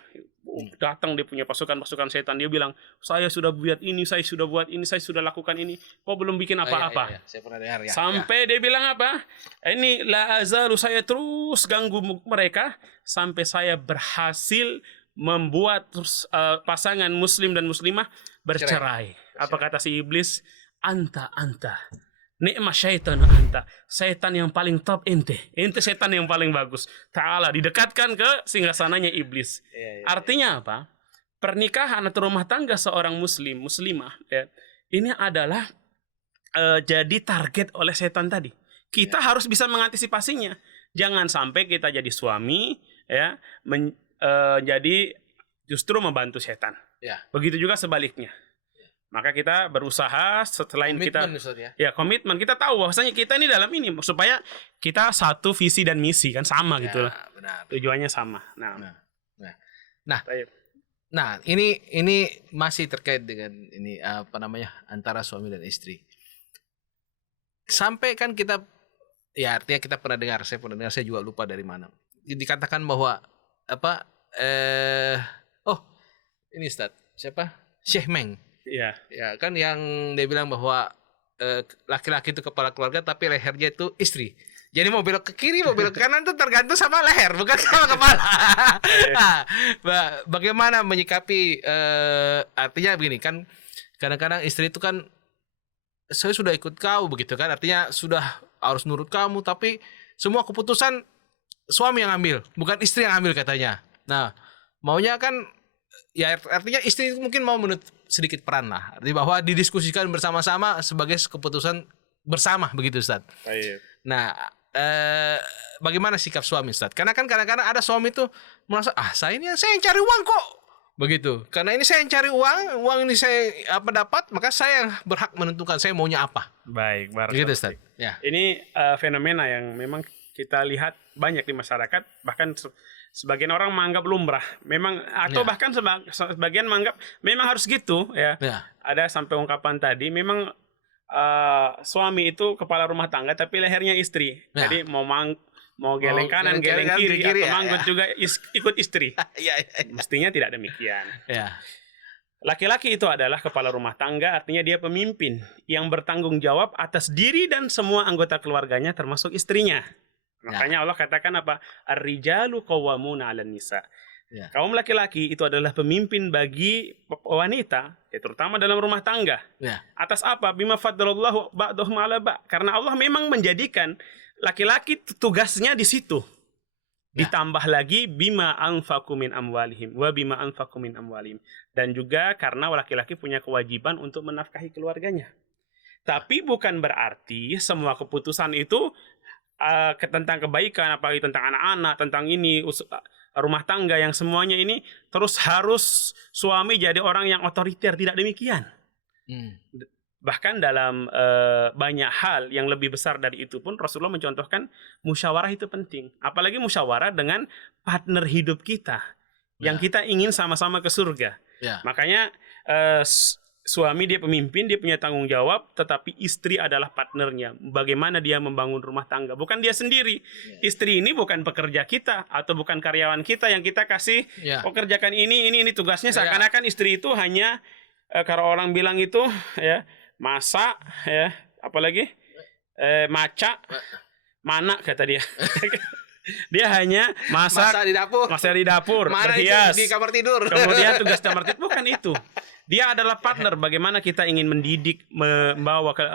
Datang dia punya pasukan-pasukan setan. Dia bilang, saya sudah buat ini, saya sudah buat ini, saya sudah lakukan ini. Kok belum bikin apa-apa? Saya pernah dengar ya. Sampai dia bilang apa? Ini la azalu, saya terus ganggu mereka sampai saya berhasil membuat pasangan muslim dan muslimah bercerai. Apa kata si iblis? Anta. Nikmah syaitan anta. Setan yang paling top ente. Ente setan yang paling bagus. Ta'ala didekatkan ke singgasananya iblis. Artinya apa? Pernikahan atau rumah tangga seorang muslim, muslimah, ya, ini adalah jadi target oleh setan tadi. Kita harus bisa mengantisipasinya. Jangan sampai kita jadi suami, ya, jadi justru membantu setan. Ya. Begitu juga sebaliknya. Maka kita berusaha selain Komitmen, kita Ustaz, ya. ya komitmen, kita tahu bahwasanya kita ini dalam ini supaya kita satu visi dan misi kan sama gitu lah. Benar. Tujuannya sama. Nah, ini masih terkait dengan ini apa namanya antara suami dan istri. Sampai kan kita ya artinya kita pernah dengar, saya juga lupa dari mana. Dikatakan bahwa apa ini Ustaz, siapa? Syekh Meng. Iya. Ya, kan yang dia bilang bahwa laki-laki itu kepala keluarga tapi lehernya itu istri. Jadi mau belok ke kiri, mau belok ke kanan itu tergantung sama leher, bukan sama kepala. Nah, bagaimana menyikapi artinya begini kan kadang-kadang istri itu kan saya sudah ikut kau begitu kan, artinya sudah harus nurut kamu tapi semua keputusan suami yang ambil, bukan istri yang ambil katanya. Nah, maunya kan ya artinya istri itu mungkin mau menurut sedikit peran lah. Artinya bahwa didiskusikan bersama-sama sebagai keputusan bersama begitu Ustaz. Nah, bagaimana sikap suami Ustaz? Karena kan kadang-kadang ada suami tuh merasa saya yang cari uang kok. Begitu. Karena ini saya yang cari uang ini saya dapat, maka saya yang berhak menentukan saya maunya apa. Baik, Begitu Ustaz. Ya. Ini fenomena yang memang kita lihat banyak di masyarakat, bahkan sebagian orang menganggap lumrah, memang atau bahkan sebagian menganggap memang harus gitu ya. Ada sampai ungkapan tadi, memang suami itu kepala rumah tangga tapi lehernya istri. Jadi mau geleng kanan, geleng kiri atau manggut juga ikut istri. Mestinya tidak demikian. Laki-laki itu adalah kepala rumah tangga, artinya dia pemimpin yang bertanggung jawab atas diri dan semua anggota keluarganya termasuk istrinya. Makanya Allah katakan apa? Ar-rijalu qawwamuna 'alan nisa. Kaum laki-laki itu adalah pemimpin bagi wanita, ya, terutama dalam rumah tangga. Atas apa? Bima faddalallahu ba'dahum 'ala ba'. Karena Allah memang menjadikan laki-laki tugasnya di situ. Ditambah lagi bima anfaqu min amwalihim wa bima anfaqu min amwalihim. Dan juga karena laki-laki punya kewajiban untuk menafkahi keluarganya. Tapi bukan berarti semua keputusan itu tentang kebaikan, apalagi tentang anak-anak, tentang ini rumah tangga yang semuanya ini terus harus suami jadi orang yang otoriter, tidak demikian. Bahkan dalam banyak hal yang lebih besar dari itu pun Rasulullah mencontohkan musyawarah itu penting. Apalagi musyawarah dengan partner hidup kita yang kita ingin sama-sama ke surga. Makanya suami dia pemimpin, dia punya tanggung jawab, tetapi istri adalah partnernya. Bagaimana dia membangun rumah tangga. Bukan dia sendiri. Istri ini bukan pekerja kita atau bukan karyawan kita yang kita kasih pekerjakan ini tugasnya. Seakan-akan istri itu hanya kalau orang bilang itu ya masak, ya apalagi maca, mana kata dia. Dia hanya Masak di dapur. masak di dapur, Mana berhias. itu di kamar tidur. Kemudian tugas kamar tidur bukan itu. Dia adalah partner bagaimana kita ingin mendidik, membawa ke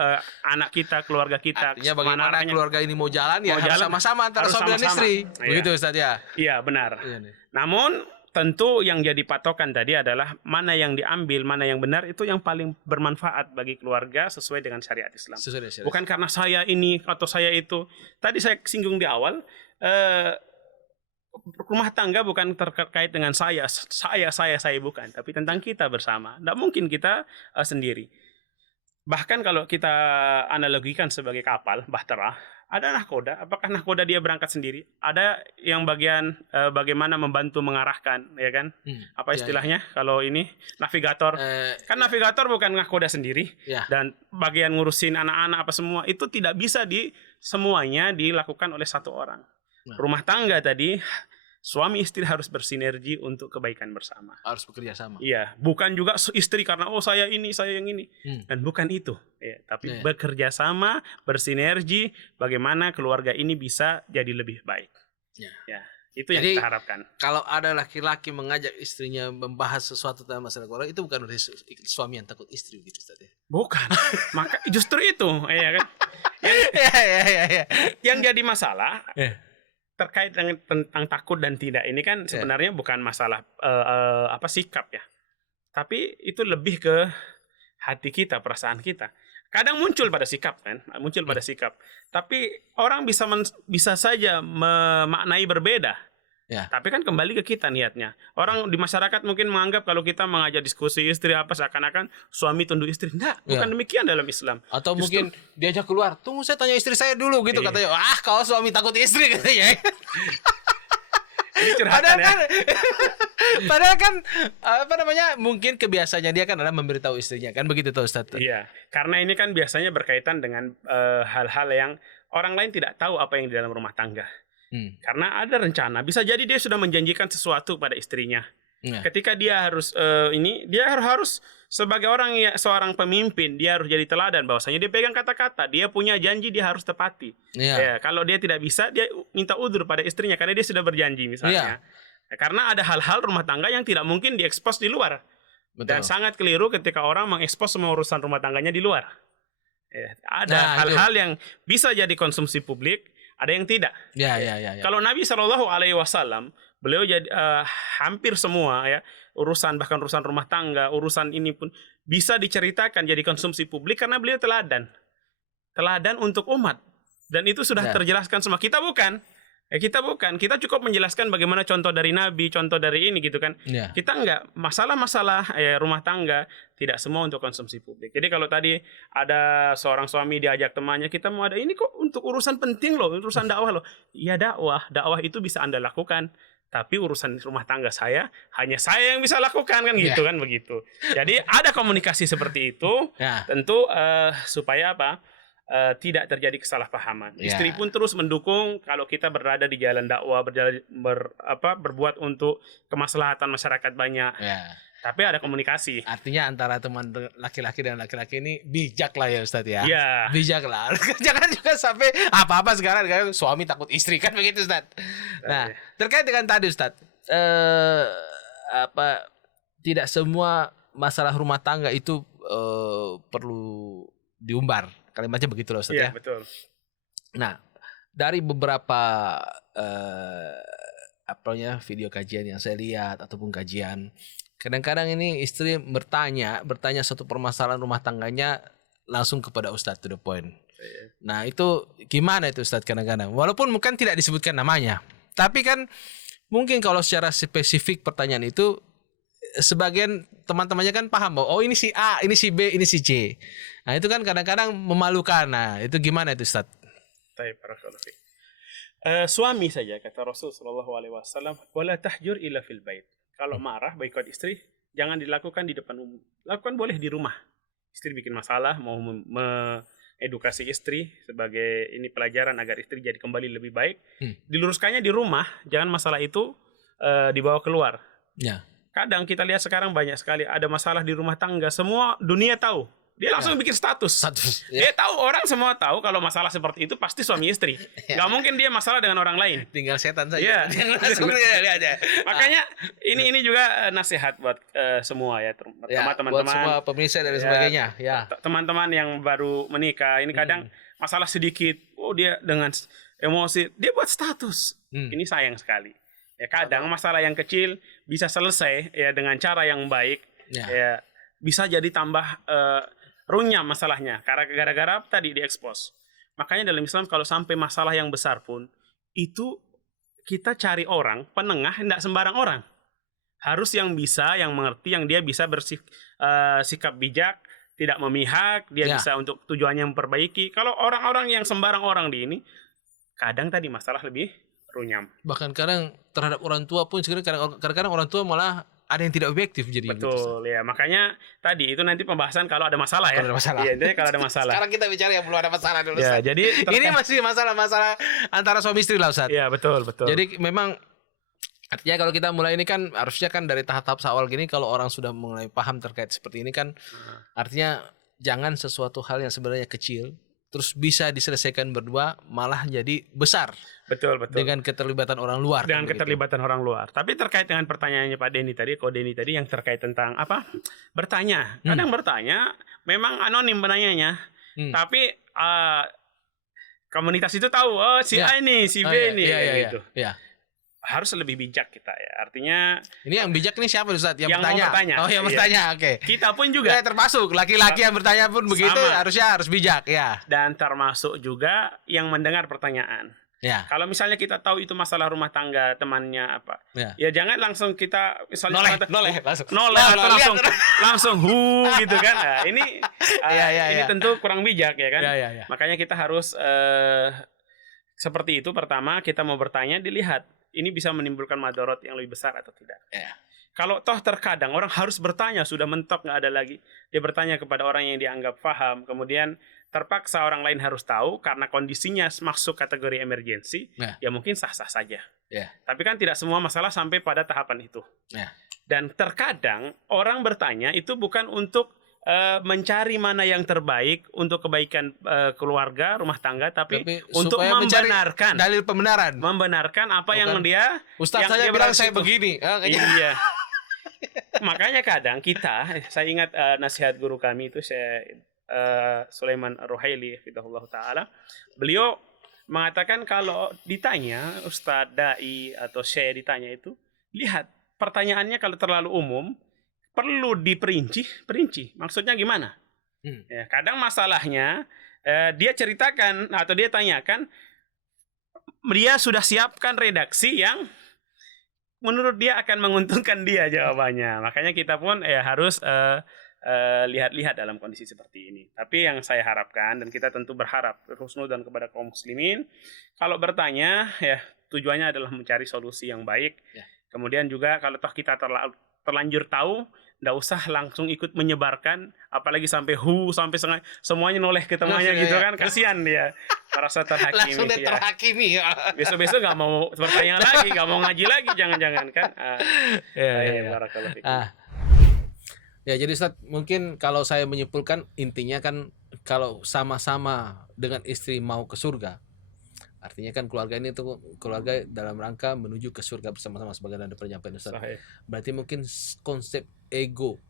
anak kita, keluarga kita. Artinya bagaimana kemana-mananya. keluarga ini mau jalan ya Mau harus jalan, sama-sama antara harus suami dan sama-sama. istri. Iya. Begitu Ustaz ya. Iya, benar. Iya nih. Namun tentu yang jadi patokan tadi adalah mana yang diambil, mana yang benar itu yang paling bermanfaat bagi keluarga sesuai dengan syariat Islam. Sesuai dengan syariat. Bukan karena saya ini atau saya itu. Tadi saya singgung di awal, rumah tangga bukan terkait dengan saya bukan, tapi tentang kita bersama. Tidak mungkin kita sendiri. Bahkan kalau kita analogikan sebagai kapal, bahtera, ada nahkoda. Apakah nahkoda dia berangkat sendiri? Ada yang bagian bagaimana membantu mengarahkan, ya kan? Apa istilahnya? Kalau ini navigator. Kan navigator bukan nahkoda sendiri. Ya. Dan bagian ngurusin anak-anak apa semua itu tidak bisa semuanya dilakukan oleh satu orang. Rumah tangga tadi, suami istri harus bersinergi untuk kebaikan bersama. Harus bekerja sama. Iya, bukan juga istri karena saya ini, saya yang ini. Dan bukan itu. Ya, tapi bekerja sama, bersinergi, bagaimana keluarga ini bisa jadi lebih baik. Ya, itu yang Jadi, kita harapkan. Kalau ada laki-laki mengajak istrinya membahas sesuatu tentang masalah keluarga, itu bukan dari suami yang takut istri gitu Ustaz ya. Bukan. Maka justru itu, ya kan. Yang jadi masalah terkait dengan tentang takut dan tidak ini kan sebenarnya bukan masalah sikap ya, tapi itu lebih ke hati kita, perasaan kita. Kadang muncul pada sikap kan, tapi orang bisa saja memaknai berbeda. Ya. Tapi kan kembali ke kita niatnya. Orang di masyarakat mungkin menganggap kalau kita mengajak diskusi istri apa seakan-akan suami tunduk istri. Enggak, bukan demikian dalam Islam. Atau mungkin diajak keluar, tunggu saya tanya istri saya dulu gitu katanya. Kalau suami takut istri katanya. Ini curhatan ya. Padahal kan mungkin kebiasaannya dia kan adalah memberitahu istrinya kan begitu tuh Ustaz. Iya, karena ini kan biasanya berkaitan dengan hal-hal yang orang lain tidak tahu apa yang di dalam rumah tangga. Karena ada rencana, bisa jadi dia sudah menjanjikan sesuatu pada istrinya. Ketika dia harus dia harus sebagai seorang pemimpin, dia harus jadi teladan bahwasanya dia pegang kata-kata, dia punya janji dia harus tepati. Ya, kalau dia tidak bisa, dia minta udzur pada istrinya karena dia sudah berjanji misalnya. Karena ada hal-hal rumah tangga yang tidak mungkin diekspos di luar. Betul. Dan sangat keliru ketika orang mengekspos semua urusan rumah tangganya di luar. Ada hal-hal yang bisa jadi konsumsi publik, ada yang tidak. Ya. Kalau Nabi SAW, beliau jadi hampir semua ya bahkan urusan rumah tangga, urusan ini pun bisa diceritakan jadi konsumsi publik karena beliau teladan untuk umat. Dan itu sudah terjelaskan semua. Kita bukan. Kita cukup menjelaskan bagaimana contoh dari Nabi, contoh dari ini gitu kan. Kita enggak, masalah-masalah rumah tangga tidak semua untuk konsumsi publik. Jadi kalau tadi ada seorang suami diajak temannya, kita mau ada ini kok untuk urusan penting loh, urusan dakwah loh. Iya, dakwah itu bisa Anda lakukan. Tapi urusan rumah tangga hanya saya yang bisa lakukan kan gitu kan begitu. Jadi ada komunikasi seperti itu, tentu supaya tidak terjadi kesalahpahaman. Istri pun terus mendukung kalau kita berada di jalan dakwah, berbuat untuk kemaslahatan masyarakat banyak. Tapi ada komunikasi. Artinya antara teman laki-laki dan laki-laki ini bijak lah ya Ustadz ya. Iya. Bijak lah. Jangan juga sampai apa-apa sekarang suami takut istri kan begitu Ustadz. Nah, terkait dengan tadi Ustadz, tidak semua masalah rumah tangga itu perlu diumbar. Kalimatnya begitu loh Ustadz ya. Iya, betul. Nah, dari beberapa video kajian yang saya lihat ataupun kajian, kadang-kadang ini istri bertanya satu permasalahan rumah tangganya langsung kepada Ustadz to the point. Nah, itu gimana itu Ustadz kadang-kadang? Walaupun mungkin tidak disebutkan namanya, tapi kan mungkin kalau secara spesifik pertanyaan itu sebagian teman-temannya kan paham bahwa ini si A, ini si B, ini si C. Nah, itu kan kadang-kadang memalukan. Nah, itu gimana itu Ustaz? Suami saja kata Rasul sallallahu alaihi wasallam, "Wala tahjur illa fil bait." Kalau marah boikot istri, jangan dilakukan di depan umum. Lakukan boleh di rumah. Istri bikin masalah, mau edukasi istri sebagai ini pelajaran agar istri jadi kembali lebih baik. Diluruskannya di rumah, jangan masalah itu dibawa keluar. Ya. Kadang kita lihat sekarang banyak sekali ada masalah di rumah tangga, semua dunia tahu. Dia langsung bikin status. Dia tahu, orang semua tahu kalau masalah seperti itu pasti suami istri. Nggak mungkin dia masalah dengan orang lain. Tinggal setan saja. Iya. Lihat aja. Makanya ini juga nasihat buat semua ya, Ya, teman-teman. buat semua pemirsa dan sebagainya. Ya. Teman-teman yang baru menikah ini kadang masalah sedikit, dia dengan emosi dia buat status. Ini sayang sekali. Ya kadang masalah yang kecil bisa selesai ya dengan cara yang baik. Ya bisa jadi tambah runyam masalahnya karena gara-gara tadi diekspos. Makanya dalam Islam kalau sampai masalah yang besar pun itu kita cari orang penengah, tidak sembarang orang. Harus yang bisa, yang mengerti, yang dia bisa bersikap bijak, tidak memihak, dia bisa untuk tujuannya memperbaiki. Kalau orang-orang yang sembarang orang di ini, kadang tadi masalah lebih runyam. Bahkan kadang terhadap orang tua pun kadang-kadang orang tua malah ada yang tidak objektif jadi. Betul ya, makanya tadi itu nanti pembahasan kalau ada masalah ya. Kalau ada masalah. Iya, intinya kalau ada masalah. Sekarang kita bicara yang belum ada masalah dulu. Ya, jadi ini masih masalah antara suami istri lah Ustaz. Iya, betul. Jadi memang artinya kalau kita mulai ini kan harusnya kan dari tahap-tahap awal gini, kalau orang sudah mulai paham terkait seperti ini kan artinya jangan sesuatu hal yang sebenarnya kecil terus bisa diselesaikan berdua malah jadi besar. Betul. Dengan keterlibatan orang luar. Dengan keterlibatan orang luar. Tapi terkait dengan pertanyaannya Pak Denny tadi, yang terkait tentang apa? Bertanya. Kadang bertanya, memang anonim penanyanya. Tapi komunitas itu tahu, si A ini, si B ini, gitu. Iya. Harus lebih bijak kita ya. Artinya ini yang bijak nih siapa Ustaz? Yang bertanya. Mau bertanya. Oh, yang bertanya. Oke. Kita pun juga termasuk laki-laki yang bertanya pun begitu, harus bijak ya. Dan termasuk juga yang mendengar pertanyaan. Ya. Kalau misalnya kita tahu itu masalah rumah tangga temannya apa, ya jangan langsung kita misalnya noleh atau langsung gitu kan. Nah, ini tentu kurang bijak ya kan. Ya. Makanya kita harus seperti itu. Pertama kita mau bertanya, dilihat ini bisa menimbulkan madorot yang lebih besar atau tidak. Ya. Kalau toh terkadang orang harus bertanya, sudah mentok nggak ada lagi, dia bertanya kepada orang yang dianggap paham, kemudian terpaksa orang lain harus tahu karena kondisinya masuk kategori emergensi, ya mungkin sah-sah saja. Tapi kan tidak semua masalah sampai pada tahapan itu. Dan terkadang orang bertanya itu bukan untuk mencari mana yang terbaik untuk kebaikan keluarga, rumah tangga, tapi untuk membenarkan dalil pembenaran, membenarkan apa yang dia Ustaz saya bilang saya begini. Iya. Makanya kadang saya ingat nasihat guru kami itu, Sulaiman Ar-Ruhaili hafizahullah taala. Beliau mengatakan kalau ditanya Ustadz, dai atau syekh ditanya itu, lihat pertanyaannya kalau terlalu umum perlu diperinci. Maksudnya gimana? Ya, kadang masalahnya dia ceritakan atau dia tanyakan, dia sudah siapkan redaksi yang menurut dia akan menguntungkan dia jawabannya. Makanya kita pun harus lihat-lihat dalam kondisi seperti ini. Tapi yang saya harapkan, dan kita tentu berharap husnudzon kepada kaum muslimin, kalau bertanya ya tujuannya adalah mencari solusi yang baik. Kemudian juga kalau toh kita terlanjur tahu, nggak usah langsung ikut menyebarkan, apalagi sampai semuanya noleh ke temannya gitu kan, kasihan dia merasa terhakimi. Langsung dia terhakimi. Besok-besok nggak mau bertanya lagi, nggak mau ngaji lagi, jangan-jangan kan. Barakallahu fikum. Ya, jadi Ustaz, mungkin kalau saya menyimpulkan intinya kan kalau sama-sama dengan istri mau ke surga, artinya kan keluarga ini tuh keluarga dalam rangka menuju ke surga bersama-sama sebagai ada penyampaian Ustaz. Berarti mungkin konsep ego,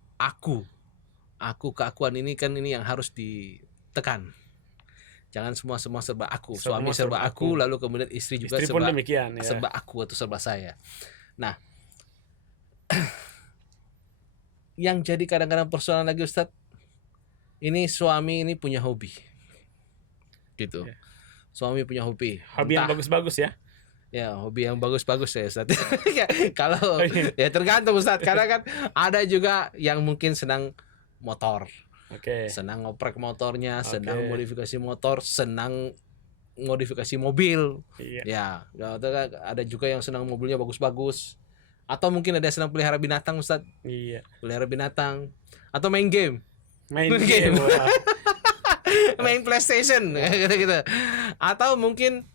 keakuan ini kan ini yang harus ditekan. Jangan semua serba aku, suami serba aku, lalu kemudian istri juga serba aku atau serba saya. Nah, yang jadi kadang-kadang persoalan lagi Ustadz, ini suami ini punya hobi gitu. Suami punya hobi yang bagus-bagus ya. Ya, hobi yang bagus-bagus ya Ustadz. Kalau ya tergantung Ustadz, karena kan ada juga yang mungkin senang motor, senang ngoprek motornya, senang modifikasi motor, senang modifikasi mobil. Ya, ada juga yang senang mobilnya bagus-bagus. Atau mungkin ada yang senang pelihara binatang Ustaz. Pelihara binatang. Atau main game. Main PlayStation gitu. Atau mungkin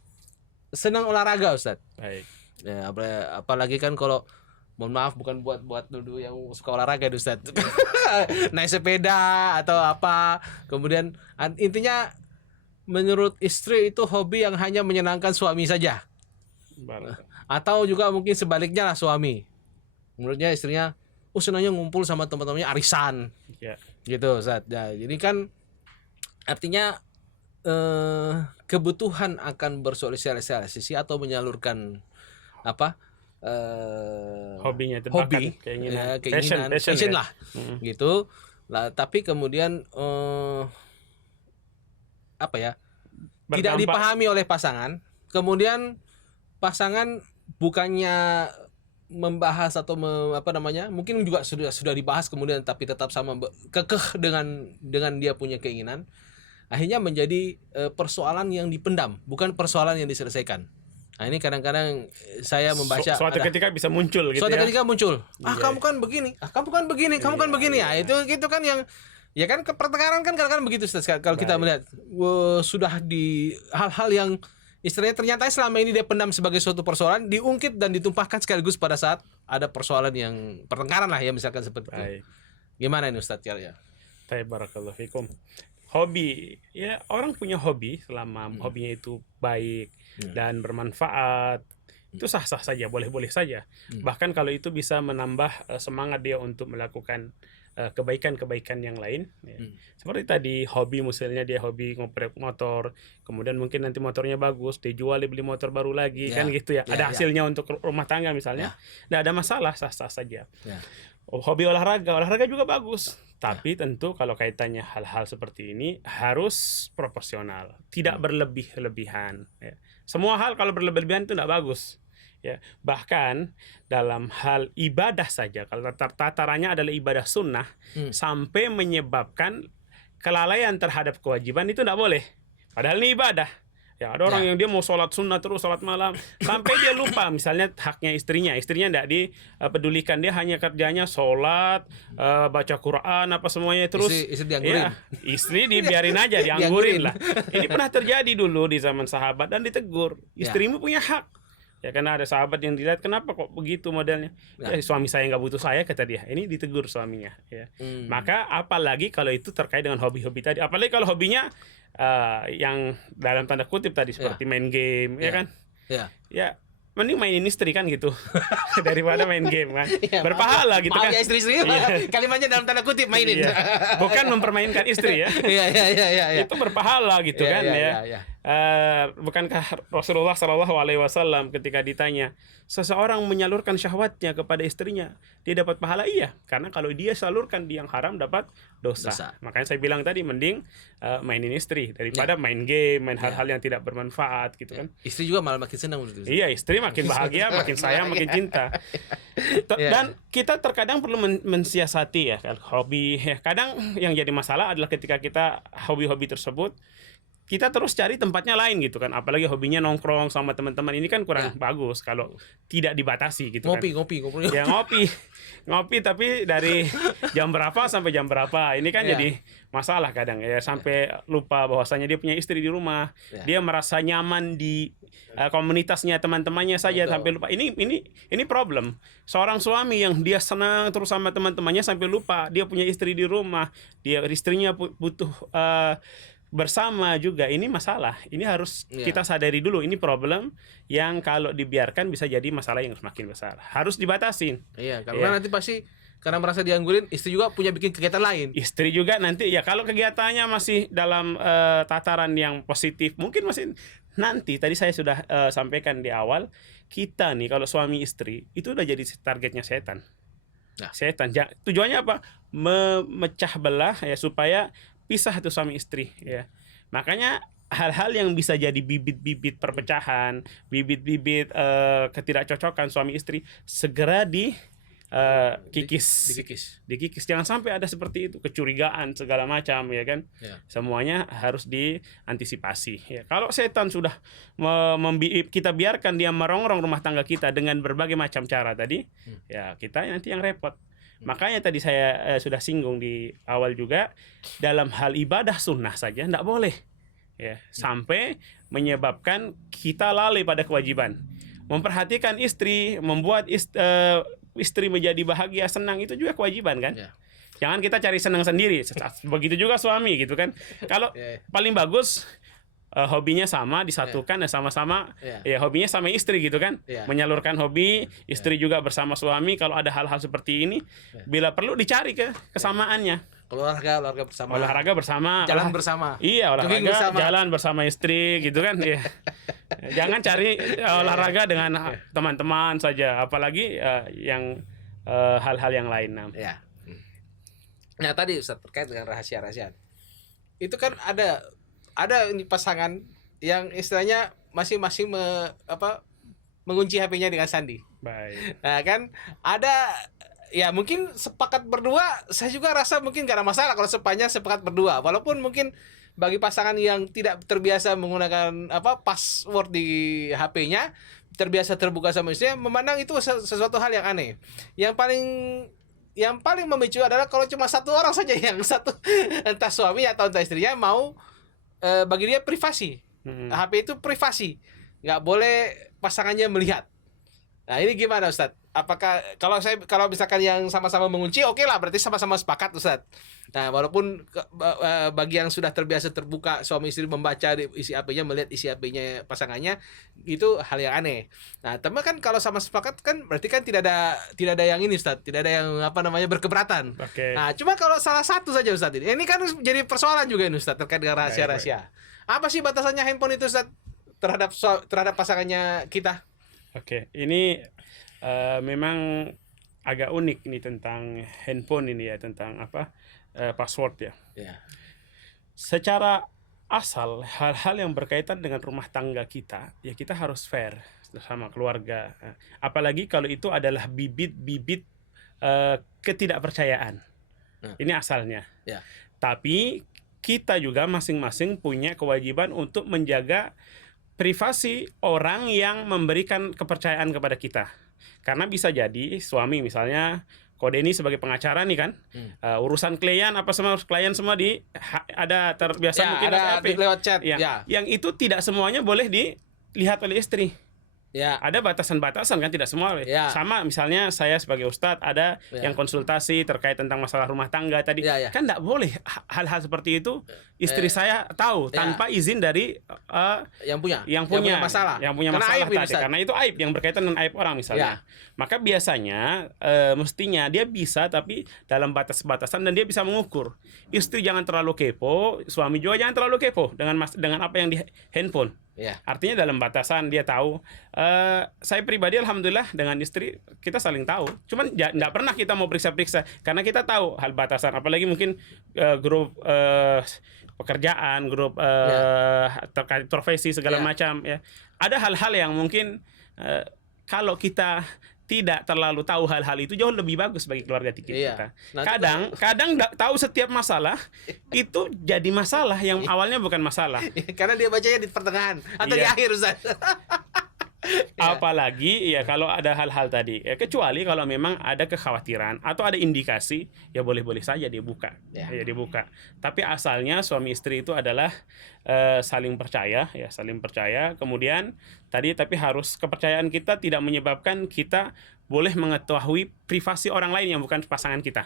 senang olahraga Ustaz. Baik. Ya, apalagi kan kalau mohon maaf bukan buat dulu yang suka olahraga Ustaz. Naik sepeda atau apa. Kemudian intinya menurut istri itu hobi yang hanya menyenangkan suami saja. Atau juga mungkin sebaliknya lah suami. Menurutnya istrinya senangnya ngumpul sama teman-temannya arisan. Ya. Gitu Ustaz. Ya, jadi kan artinya kebutuhan akan bersosialisasi atau menyalurkan apa Hobinya itu hobi, bakat, keinginan, passion ya. lah, gitu lah. Tapi kemudian apa ya, tidak Berdampak. dipahami oleh pasangan. Kemudian pasangan bukannya membahas atau mungkin juga sudah dibahas kemudian tapi tetap sama kekeh dengan dia punya keinginan, akhirnya menjadi persoalan yang dipendam, bukan persoalan yang diselesaikan. Nah ini kadang-kadang saya membaca Suatu ketika bisa muncul gitu suatu ya. ketika muncul, kamu kan begini, kamu kan begini, kamu kan begini. Ya itu kan yang ya kan pertengkaran kan kadang-kadang begitu Ustaz. Kalau kita melihat sudah di hal-hal yang istilahnya ternyata selama ini dia pendam sebagai suatu persoalan, diungkit dan ditumpahkan sekaligus pada saat ada persoalan yang pertengkaran lah ya, misalkan seperti itu. Gimana ini Ustaz ya? Barakallahu fikum. Hobi, ya orang punya hobi selama hobinya itu baik dan bermanfaat, itu sah-sah saja, boleh-boleh saja. Bahkan kalau itu bisa menambah semangat dia untuk melakukan kebaikan-kebaikan yang lain. Ya. Seperti tadi hobi, misalnya dia hobi ngoprek motor, kemudian mungkin nanti motornya bagus, dijual, dibeli motor baru lagi, kan gitu ya. Ada hasilnya untuk rumah tangga misalnya. Nggak ada masalah, sah-sah saja. Hobi olahraga juga bagus. Tapi tentu kalau kaitannya hal-hal seperti ini harus proporsional, tidak berlebih-lebihan. Ya. Semua hal kalau berlebih-lebihan itu tidak bagus. Ya. Bahkan dalam hal ibadah saja, kalau tatarannya adalah ibadah sunnah, sampai menyebabkan kelalaian terhadap kewajiban itu tidak boleh. Padahal ini ibadah. Ya, ada orang yang dia mau sholat sunnah terus, sholat malam, sampai dia lupa misalnya haknya istrinya tidak dipedulikan, dia hanya kerjanya sholat, baca Quran apa semuanya terus. Istri dianggurin. Ya, istri dibiarin aja, dianggurin lah. Ini pernah terjadi dulu di zaman sahabat dan ditegur. Istrimu punya hak. Ya karena ada sahabat yang dilihat, kenapa kok begitu modelnya? Ya, suami saya nggak butuh saya, kata dia. Ini ditegur suaminya. Ya. Maka apalagi kalau itu terkait dengan hobi-hobi tadi. Apalagi kalau hobinya yang dalam tanda kutip tadi seperti main game, ya kan? Ya mending mainin istri kan gitu daripada main game kan. Berpahala gitu kan. Ya istri-istri. Kalimatnya dalam tanda kutip mainin. Bukan mempermainkan istri ya. Itu berpahala gitu kan ya. Bukankah Rasulullah SAW ketika ditanya seseorang menyalurkan syahwatnya kepada istrinya, dia dapat pahala? Iya, karena kalau dia salurkan di yang haram dapat dosa. Makanya saya bilang tadi mending mainin istri daripada main game, main hal-hal yang tidak bermanfaat gitu kan. Istri juga malah makin senang. Iya, istri makin bahagia, makin sayang, makin cinta. Dan kita terkadang perlu mensiasati ya hobi. Kadang yang jadi masalah adalah ketika kita hobi-hobi tersebut kita terus cari tempatnya lain gitu kan, apalagi hobinya nongkrong sama teman-teman, ini kan kurang bagus kalau tidak dibatasi gitu ngopi, kan. Ngopi. Ya ngopi tapi dari jam berapa sampai jam berapa, ini kan jadi masalah kadang ya, sampai lupa bahwasanya dia punya istri di rumah, dia merasa nyaman di komunitasnya teman-temannya saja. Betul. Sampai lupa. Ini problem. Seorang suami yang dia senang terus sama teman-temannya sampai lupa dia punya istri di rumah, dia istrinya butuh bersama juga, ini masalah. Ini harus kita sadari dulu, ini problem yang kalau dibiarkan bisa jadi masalah yang semakin besar. Harus dibatasin. Iya, karena nanti pasti karena merasa dianggurin, istri juga punya bikin kegiatan lain. Istri juga nanti ya kalau kegiatannya masih dalam tataran yang positif, mungkin masih nanti. Tadi saya sudah sampaikan di awal, kita nih kalau suami istri itu udah jadi targetnya setan. Setan. Tujuannya apa? Memecah belah ya, supaya pisah itu suami istri ya. Makanya hal-hal yang bisa jadi bibit-bibit perpecahan, bibit-bibit ketidakcocokan suami istri segera dikikis. Jangan sampai ada seperti itu, kecurigaan segala macam ya kan. Semuanya harus diantisipasi ya. Kalau setan sudah kita biarkan dia merongrong rumah tangga kita dengan berbagai macam cara tadi, ya kita nanti yang repot. Makanya tadi saya sudah singgung di awal juga, dalam hal ibadah sunnah saja tidak boleh ya, sampai menyebabkan kita lalai pada kewajiban. Memperhatikan istri, membuat istri menjadi bahagia, senang, itu juga kewajiban kan. Ya. Jangan kita cari senang sendiri. Begitu juga suami gitu kan. Kalau paling bagus hobinya sama, disatukan, sama-sama ya hobinya sama istri gitu kan. Menyalurkan hobi, istri juga bersama suami. Kalau ada hal-hal seperti ini, bila perlu dicari kesamaannya. Olahraga bersama, jalan bersama. Iya, Jogging olahraga bersama. jalan bersama istri gitu kan. Iya. Jangan cari olahraga dengan teman-teman saja, apalagi yang hal-hal yang lain. Ya. Nah tadi Ustaz terkait dengan rahasia-rahasia. Itu kan ada ini pasangan yang istilahnya masing-masing mengunci HP-nya dengan sandi. Baik. Nah kan ada ya mungkin sepakat berdua, saya juga rasa mungkin gak ada masalah kalau sepakat berdua. Walaupun mungkin bagi pasangan yang tidak terbiasa menggunakan password di HP-nya, terbiasa terbuka sama istrinya, memandang itu sesuatu hal yang aneh. Yang paling memicu adalah kalau cuma satu orang saja yang satu, entah suami atau entah istrinya mau bagi dia privasi. HP itu privasi, nggak boleh pasangannya melihat. Nah ini gimana Ustadz? Apakah kalau misalkan yang sama-sama mengunci, oke lah, berarti sama-sama sepakat Ustadz. Nah walaupun bagi yang sudah terbiasa terbuka, suami istri membaca isi HP-nya, melihat isi HP-nya pasangannya, itu hal yang aneh. Nah tapi kan kalau sama sepakat kan berarti kan tidak ada yang ini Ustadz, tidak ada yang berkeberatan. Oke. Nah cuma kalau salah satu saja Ustadz, ini kan jadi persoalan juga ini Ustadz terkait dengan rahasia-rahasia. Apa sih batasannya handphone itu Ustadz terhadap pasangannya kita? Oke, ini memang agak unik ini tentang handphone ini ya, tentang password ya. Secara asal hal-hal yang berkaitan dengan rumah tangga kita, ya kita harus fair sama keluarga. Apalagi kalau itu adalah bibit-bibit ketidakpercayaan. Ini asalnya. Tapi kita juga masing-masing punya kewajiban untuk menjaga privasi orang yang memberikan kepercayaan kepada kita. Karena bisa jadi suami misalnya Kodeni sebagai pengacara nih kan, urusan klien klien semua ada terbiasa mungkin lewat chat. Yang itu tidak semuanya boleh dilihat oleh istri. Ada batasan-batasan kan, tidak semua. Sama misalnya saya sebagai ustadz ada yang konsultasi terkait tentang masalah rumah tangga tadi. Kan tidak boleh hal-hal seperti itu istri saya tahu tanpa izin dari yang punya masalah tadi. Karena itu aib yang berkaitan dengan aib orang misalnya. Maka biasanya mestinya dia bisa, tapi dalam batas-batasan, dan dia bisa mengukur. Istri jangan terlalu kepo, suami juga jangan terlalu kepo dengan apa yang di handphone. Artinya dalam batasan dia tahu. Saya pribadi alhamdulillah dengan istri kita saling tahu. Cuman tidak pernah kita mau periksa-periksa karena kita tahu hal batasan. Apalagi mungkin grup pekerjaan, grup terkait profesi segala macam ya. Ada hal-hal yang mungkin kalau kita tidak terlalu tahu hal-hal itu jauh lebih bagus bagi keluarga kita. Kadang tahu setiap masalah itu jadi masalah yang awalnya bukan masalah. Karena dia bacanya di pertengahan atau di akhir Ustaz. Apalagi ya kalau ada hal-hal tadi, kecuali kalau memang ada kekhawatiran atau ada indikasi, ya boleh-boleh saja dia buka. Dia buka. Tapi asalnya suami istri itu adalah saling percaya. Kemudian tapi harus kepercayaan kita tidak menyebabkan kita boleh mengetahui privasi orang lain yang bukan pasangan kita.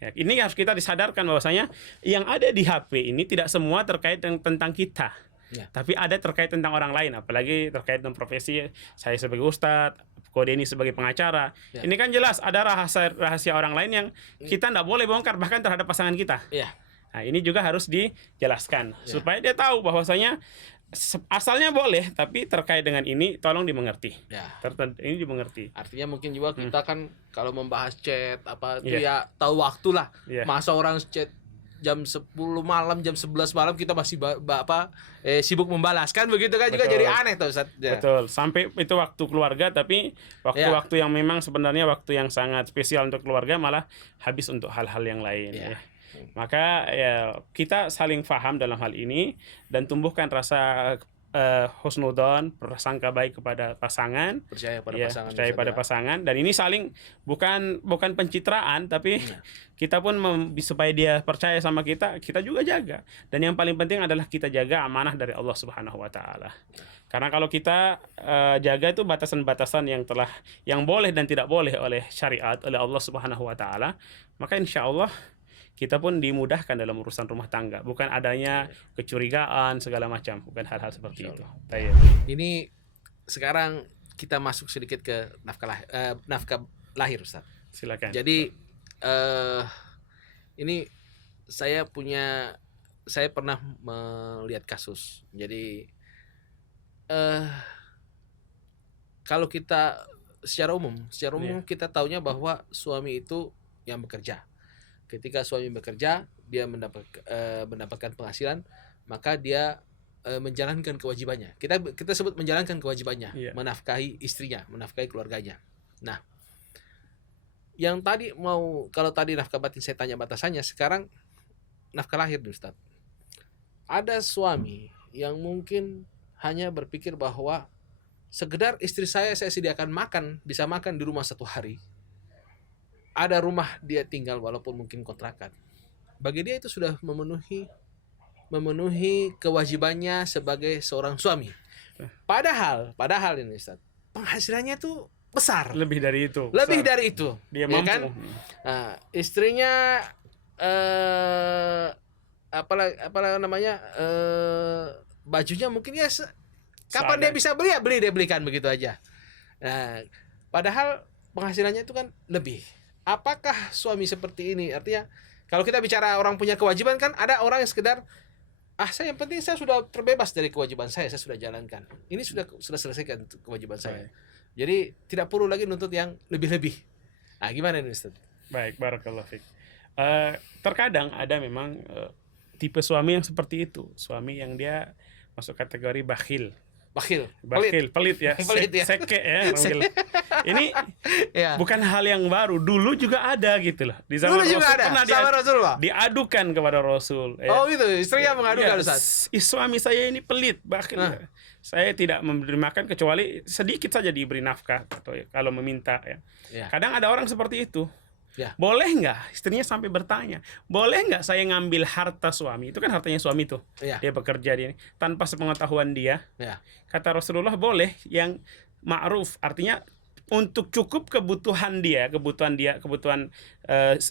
Ini harus kita disadarkan bahwasanya yang ada di HP ini tidak semua terkait tentang kita. Tapi ada terkait tentang orang lain, apalagi terkait dengan profesi saya sebagai ustadz, Kodeni sebagai pengacara. Ini kan jelas ada rahasia orang lain yang kita tidak boleh bongkar bahkan terhadap pasangan kita. Nah, ini juga harus dijelaskan supaya dia tahu bahwasanya asalnya boleh, tapi terkait dengan ini tolong dimengerti. Ini dimengerti. Artinya mungkin juga kita kan kalau membahas chat itu tahu waktu lah. Masa orang chat jam 10 malam, jam 11 malam kita masih sibuk membalaskan begitu kan. Juga jadi aneh tuh Ustaz. Betul. Sampai itu waktu keluarga, tapi waktu-waktu yang memang sebenarnya waktu yang sangat spesial untuk keluarga malah habis untuk hal-hal yang lain. Maka kita saling paham dalam hal ini dan tumbuhkan rasa husnudon, prasangka baik kepada pasangan, Percaya pada ya, pasangan. percaya pada pasangan, dan ini saling bukan pencitraan, tapi kita pun supaya dia percaya sama kita, kita juga jaga. Dan yang paling penting adalah kita jaga amanah dari Allah Subhanahu Wa Taala. Karena kalau kita jaga itu batasan-batasan yang boleh dan tidak boleh oleh syariat, oleh Allah Subhanahu Wa Taala, maka insya Allah kita pun dimudahkan dalam urusan rumah tangga, bukan adanya kecurigaan segala macam, bukan hal-hal seperti itu. Ini sekarang kita masuk sedikit ke nafkah lahir, Ustaz. Silakan. Jadi ini saya pernah melihat kasus. Jadi kalau kita secara umum kita taunya bahwa suami itu yang bekerja. Ketika suami bekerja, dia mendapatkan penghasilan, maka dia menjalankan kewajibannya. Kita sebut menjalankan kewajibannya, menafkahi istrinya, menafkahi keluarganya. Nah, kalau tadi nafkah batin saya tanya batasannya, sekarang nafkah lahir nih, Ustaz. Ada suami yang mungkin hanya berpikir bahwa sekedar istri saya sediakan makan, bisa makan di rumah satu hari. Ada rumah dia tinggal walaupun mungkin kontrakan. Bagi dia itu sudah memenuhi kewajibannya sebagai seorang suami. Padahal ini, Ustaz, penghasilannya tuh besar. Lebih dari itu. Ya Dia mampu. kan? Nah, istrinya bajunya mungkin ya kapan dia bisa beli dia belikan begitu aja. Nah, padahal penghasilannya itu kan lebih. Apakah suami seperti ini? Artinya kalau kita bicara orang punya kewajiban, kan ada orang yang sekedar saya yang penting saya sudah terbebas dari kewajiban saya sudah jalankan. Ini sudah selesaikan kewajiban saya. Jadi tidak perlu lagi nuntut yang lebih-lebih. Nah, gimana ini, Ustaz? Baik, barakallahu fiik. Terkadang ada memang tipe suami yang seperti itu, suami yang dia masuk kategori bakhil, pelit ya, seke ya. Ini bukan hal yang baru, dulu juga ada gitu loh. Di zaman Rasul pernah diadukan kepada Rasul. Oh gitu, istrinya mengadukan, Ustaz. Suami saya ini pelit, bakhil. Saya tidak memberi makan kecuali sedikit saja diberi nafkah atau kalau meminta ya. Kadang ada orang seperti itu. Boleh nggak istrinya sampai bertanya, boleh nggak saya ngambil harta suami? Itu kan hartanya suami tuh. Dia bekerja dia tanpa sepengetahuan dia. Kata Rasulullah boleh, yang ma'ruf, artinya untuk cukup kebutuhan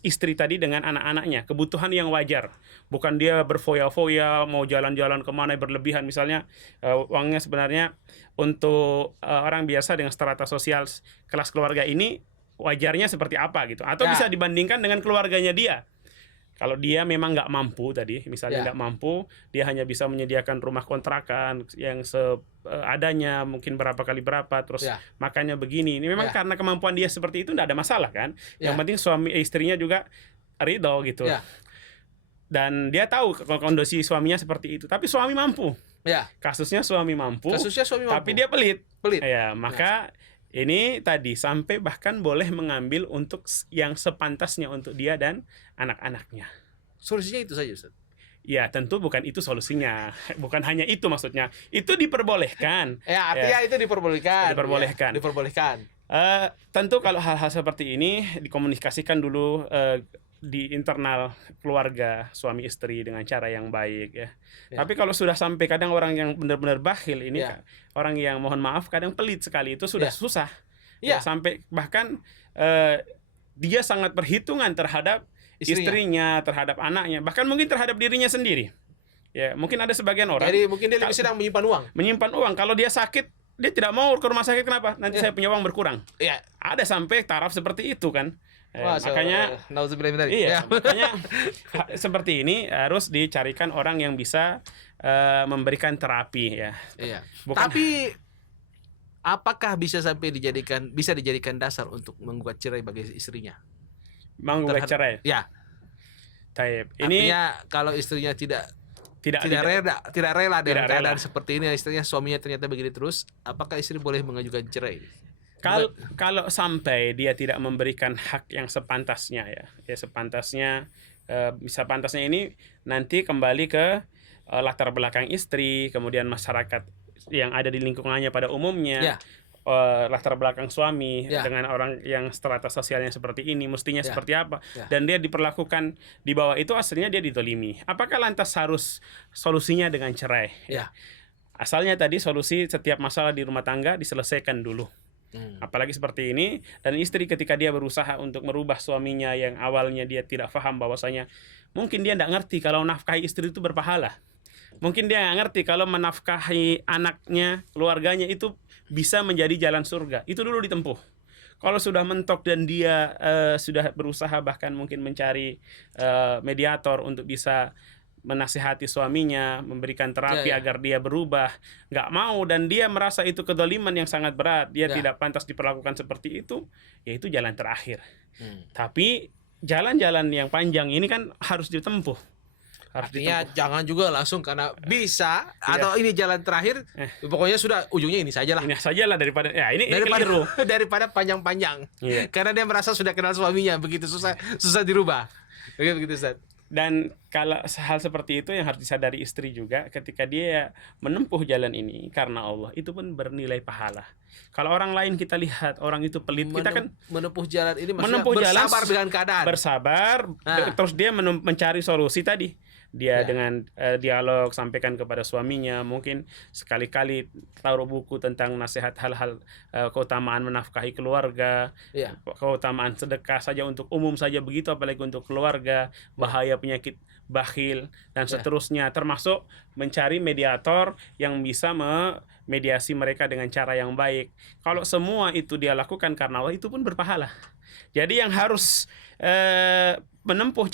istri tadi dengan anak-anaknya, kebutuhan yang wajar, bukan dia berfoya-foya mau jalan-jalan kemana berlebihan. Misalnya uangnya sebenarnya untuk orang biasa dengan strata sosial kelas keluarga ini wajarnya seperti apa gitu, atau bisa dibandingkan dengan keluarganya dia. Kalau dia memang nggak mampu tadi, misalnya nggak mampu, dia hanya bisa menyediakan rumah kontrakan yang seadanya, mungkin berapa kali berapa, terus makannya begini. Ini memang karena kemampuan dia seperti itu, nggak ada masalah kan. Yang penting istrinya juga ridho gitu. Dan dia tahu kondisi suaminya seperti itu. Tapi suami mampu. Kasusnya suami mampu. Tapi dia pelit. Ya, maka ini tadi sampai bahkan boleh mengambil untuk yang sepantasnya untuk dia dan anak-anaknya. Solusinya itu saja, Ustaz? Ya, tentu bukan itu solusinya. Bukan hanya itu maksudnya. Itu diperbolehkan. Artinya itu diperbolehkan. Diperbolehkan. Tentu kalau hal-hal seperti ini dikomunikasikan dulu di internal keluarga suami istri dengan cara yang baik ya. Tapi kalau sudah sampai kadang orang yang benar-benar bakhil ini orang yang mohon maaf kadang pelit sekali, itu sudah susah. Sampai bahkan dia sangat perhitungan terhadap istrinya, terhadap anaknya, bahkan mungkin terhadap dirinya sendiri. Ya, mungkin ada sebagian orang. Jadi mungkin dia lebih sedang menyimpan uang. Kalau dia sakit, dia tidak mau ke rumah sakit, kenapa? Nanti saya punya uang berkurang. Ada sampai taraf seperti itu kan. Makanya makanya seperti ini harus dicarikan orang yang bisa memberikan terapi ya. Tapi apakah bisa sampai dijadikan dasar untuk menggugat cerai bagi istrinya? Menggugat cerai? Ini artinya kalau istrinya tidak rela dengan keadaan seperti ini, istrinya, suaminya ternyata begini terus, apakah istri boleh mengajukan cerai? Kalau sampai dia tidak memberikan hak yang sepantasnya sepantasnya ini nanti kembali ke latar belakang istri, kemudian masyarakat yang ada di lingkungannya pada umumnya. Ya. Latar belakang suami Ya. dengan orang yang strata sosialnya seperti ini mestinya Ya. seperti apa, Ya. dan dia diperlakukan di bawah itu, aslinya dia ditolimi. Apakah lantas harus solusinya dengan cerai? Ya. Asalnya tadi solusi setiap masalah di rumah tangga diselesaikan dulu. Apalagi seperti ini, dan istri ketika dia berusaha untuk merubah suaminya yang awalnya dia tidak paham bahwasanya mungkin dia tidak ngerti kalau nafkahi istri itu berpahala. Mungkin dia nggak ngerti kalau menafkahi anaknya, keluarganya itu bisa menjadi jalan surga. Itu dulu ditempuh. Kalau sudah mentok dan dia sudah berusaha bahkan mungkin mencari mediator untuk bisa menasihati suaminya, memberikan terapi Ya, ya. agar dia berubah, nggak mau, dan dia merasa itu kedoliman yang sangat berat, dia Ya. tidak pantas diperlakukan seperti itu, ya itu jalan terakhir. Tapi jalan-jalan yang panjang ini kan harus ditempuh. Harus Artinya ditempuh. jangan juga langsung karena bisa atau ini jalan terakhir, pokoknya sudah ujungnya ini saja lah. Ini sajalah daripada ya ini keliru. Daripada panjang-panjang. Iya. Karena dia merasa sudah kenal suaminya, begitu susah dirubah. Begitu Ustaz. Dan kalau hal seperti itu yang harus disadari istri juga, ketika dia menempuh jalan ini karena Allah, itu pun bernilai pahala. Kalau orang lain kita lihat orang itu pelit, kita kan menempuh jalan ini maksudnya menempuh jalan bersabar dengan keadaan. bersabar, terus dia mencari solusi tadi. Dia Ya. dengan dialog sampaikan kepada suaminya, mungkin sekali-kali taruh buku tentang nasihat hal-hal keutamaan menafkahi keluarga, Ya. keutamaan sedekah saja untuk umum saja begitu, apalagi untuk keluarga, bahaya penyakit bakhil dan seterusnya, termasuk mencari mediator yang bisa memediasi mereka dengan cara yang baik. Kalau semua itu dia lakukan karena Allah, itu pun berpahala. Jadi yang harus menempuh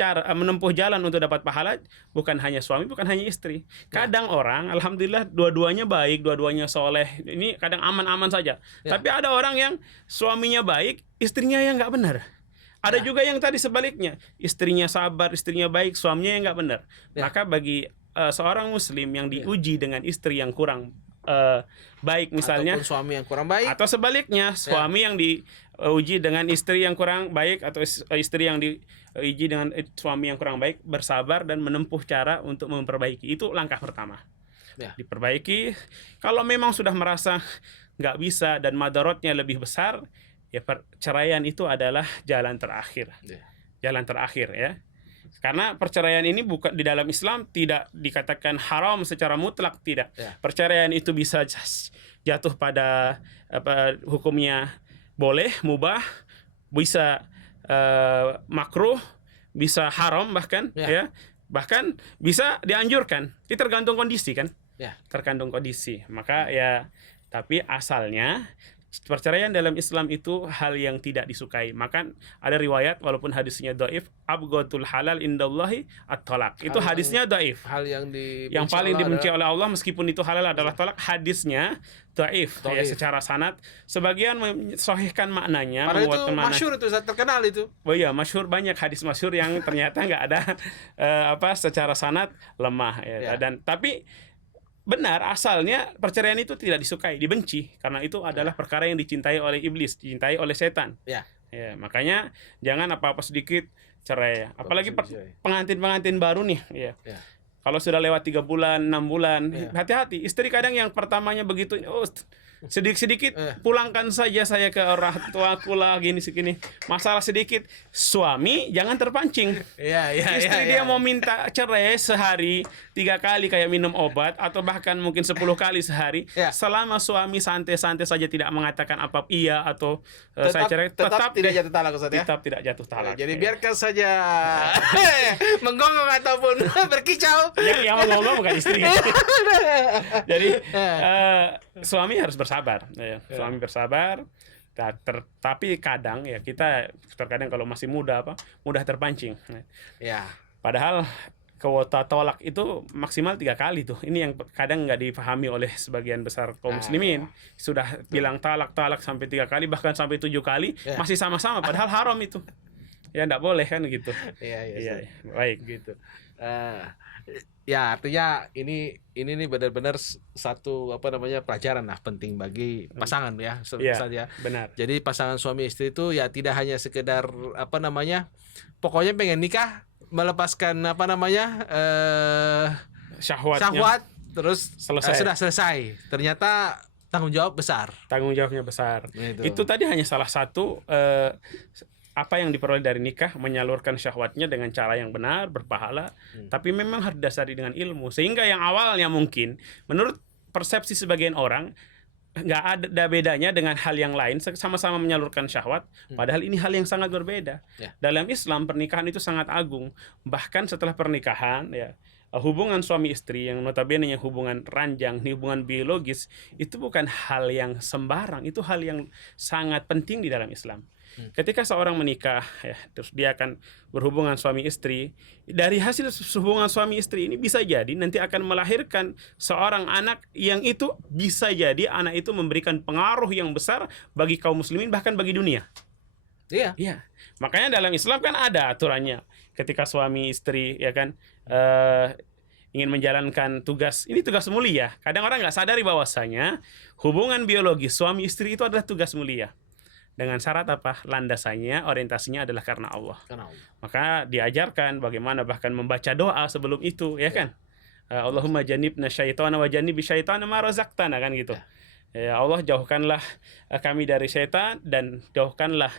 jalan untuk dapat pahala bukan hanya suami, bukan hanya istri. Kadang orang alhamdulillah dua-duanya baik, dua-duanya soleh, ini kadang aman-aman saja. Tapi ada orang yang suaminya baik, istrinya yang nggak benar. Ada juga yang tadi sebaliknya, istrinya sabar, istrinya baik, suaminya yang nggak benar. Maka bagi seorang muslim yang diuji dengan istri yang kurang baik misalnya, ataupun suami yang kurang baik, atau sebaliknya suami yang diuji dengan istri yang kurang baik, atau istri yang diuji dengan suami yang kurang baik, bersabar dan menempuh cara untuk memperbaiki. Itu langkah pertama. Ya. Diperbaiki. Kalau memang sudah merasa nggak bisa dan madarotnya lebih besar, ya perceraian itu adalah jalan terakhir. Ya. Jalan terakhir ya. Karena perceraian ini bukan di dalam Islam tidak dikatakan haram secara mutlak, tidak. Ya. Perceraian itu bisa jatuh pada hukumnya boleh, mubah, bisa makruh, bisa haram bahkan ya. Bahkan bisa dianjurkan. Itu tergantung kondisi kan? Ya. Tergantung kondisi. Maka ya, tapi asalnya perceraian dalam Islam itu hal yang tidak disukai. Maka ada riwayat walaupun hadisnya dhaif, abghatul halal indallahi at-talaq. Itu hadisnya dhaif. Hal yang Yang paling dibenci oleh Allah meskipun itu halal adalah talak. Hadisnya dhaif ya, secara sanad. Sebagian mensahihkan maknanya, Padahal itu menguatkan makna. masyhur itu, terkenal itu. Oh iya, masyhur, banyak hadis masyhur yang ternyata nggak ada secara sanad lemah ya. Dan tapi benar, asalnya perceraian itu tidak disukai, dibenci, karena itu adalah perkara yang dicintai oleh iblis, dicintai oleh setan. Ya. Ya, makanya jangan apa-apa sedikit cerai. Apalagi pengantin-pengantin baru nih, ya. Kalau sudah lewat 3 bulan, 6 bulan, hati-hati. Istri kadang yang pertamanya begitu, sedikit-sedikit pulangkan saja saya ke orang tuaku lah, gini segini. Masalah sedikit, suami jangan terpancing. Istri dia mau minta cerai sehari 3 kali kayak minum obat, atau bahkan mungkin 10 kali sehari. Selama suami santai-santai saja tidak mengatakan apa iya atau saya cerai, tetap tidak jatuh talak, Ustaz, ya? Tetap tidak jatuh talak. Jadi biarkan saja menggonggong ataupun berkicau. Yang ngomong bukan istri. Jadi suami harus bersabar, ya. Suami bersabar. Tapi kadang ya kita terkadang kalau masih muda mudah terpancing. Ya. Padahal kuota tolak itu maksimal 3 kali tuh. Ini yang kadang nggak dipahami oleh sebagian besar kaum muslimin. Sudah bilang talak sampai 3 kali, bahkan sampai 7 kali, masih sama-sama. Padahal haram itu. Ya nggak boleh kan gitu. Iya. Baik gitu. Ya, artinya ini nih benar-benar satu pelajaran lah penting bagi pasangan ya, saja. Benar. Jadi pasangan suami istri itu ya tidak hanya sekedar pokoknya pengen nikah, melepaskan syahwat, Terus Selesai. sudah selesai. Ternyata tanggung jawab besar. Tanggung jawabnya besar. Gitu. Itu tadi hanya salah satu apa yang diperoleh dari nikah, menyalurkan syahwatnya dengan cara yang benar, berpahala, tapi memang harus didasari dengan ilmu. Sehingga yang awalnya mungkin menurut persepsi sebagian orang nggak ada bedanya dengan hal yang lain, sama-sama menyalurkan syahwat, padahal ini hal yang sangat berbeda. Ya. Dalam Islam pernikahan itu sangat agung. Bahkan setelah pernikahan, ya, hubungan suami istri yang notabene hubungan ranjang, hubungan biologis, itu bukan hal yang sembarang, itu hal yang sangat penting di dalam Islam. Ketika seorang menikah, ya, terus dia akan berhubungan suami istri, dari hasil hubungan suami istri ini bisa jadi nanti akan melahirkan seorang anak yang itu bisa jadi anak itu memberikan pengaruh yang besar bagi kaum muslimin, bahkan bagi dunia. Iya. Iya, makanya dalam Islam kan ada aturannya. Ketika suami istri, ya kan, ingin menjalankan tugas, ini tugas mulia. Kadang orang nggak sadari bahwasanya hubungan biologis suami istri itu adalah tugas mulia. Dengan syarat apa? Landasannya, orientasinya adalah karena Allah. Maka diajarkan bagaimana bahkan membaca doa sebelum itu, ya kan? Allahumma janibna syaitana wa janibi syaitana ma razaqtana, kan gitu. Ya Allah, jauhkanlah kami dari syaitan dan jauhkanlah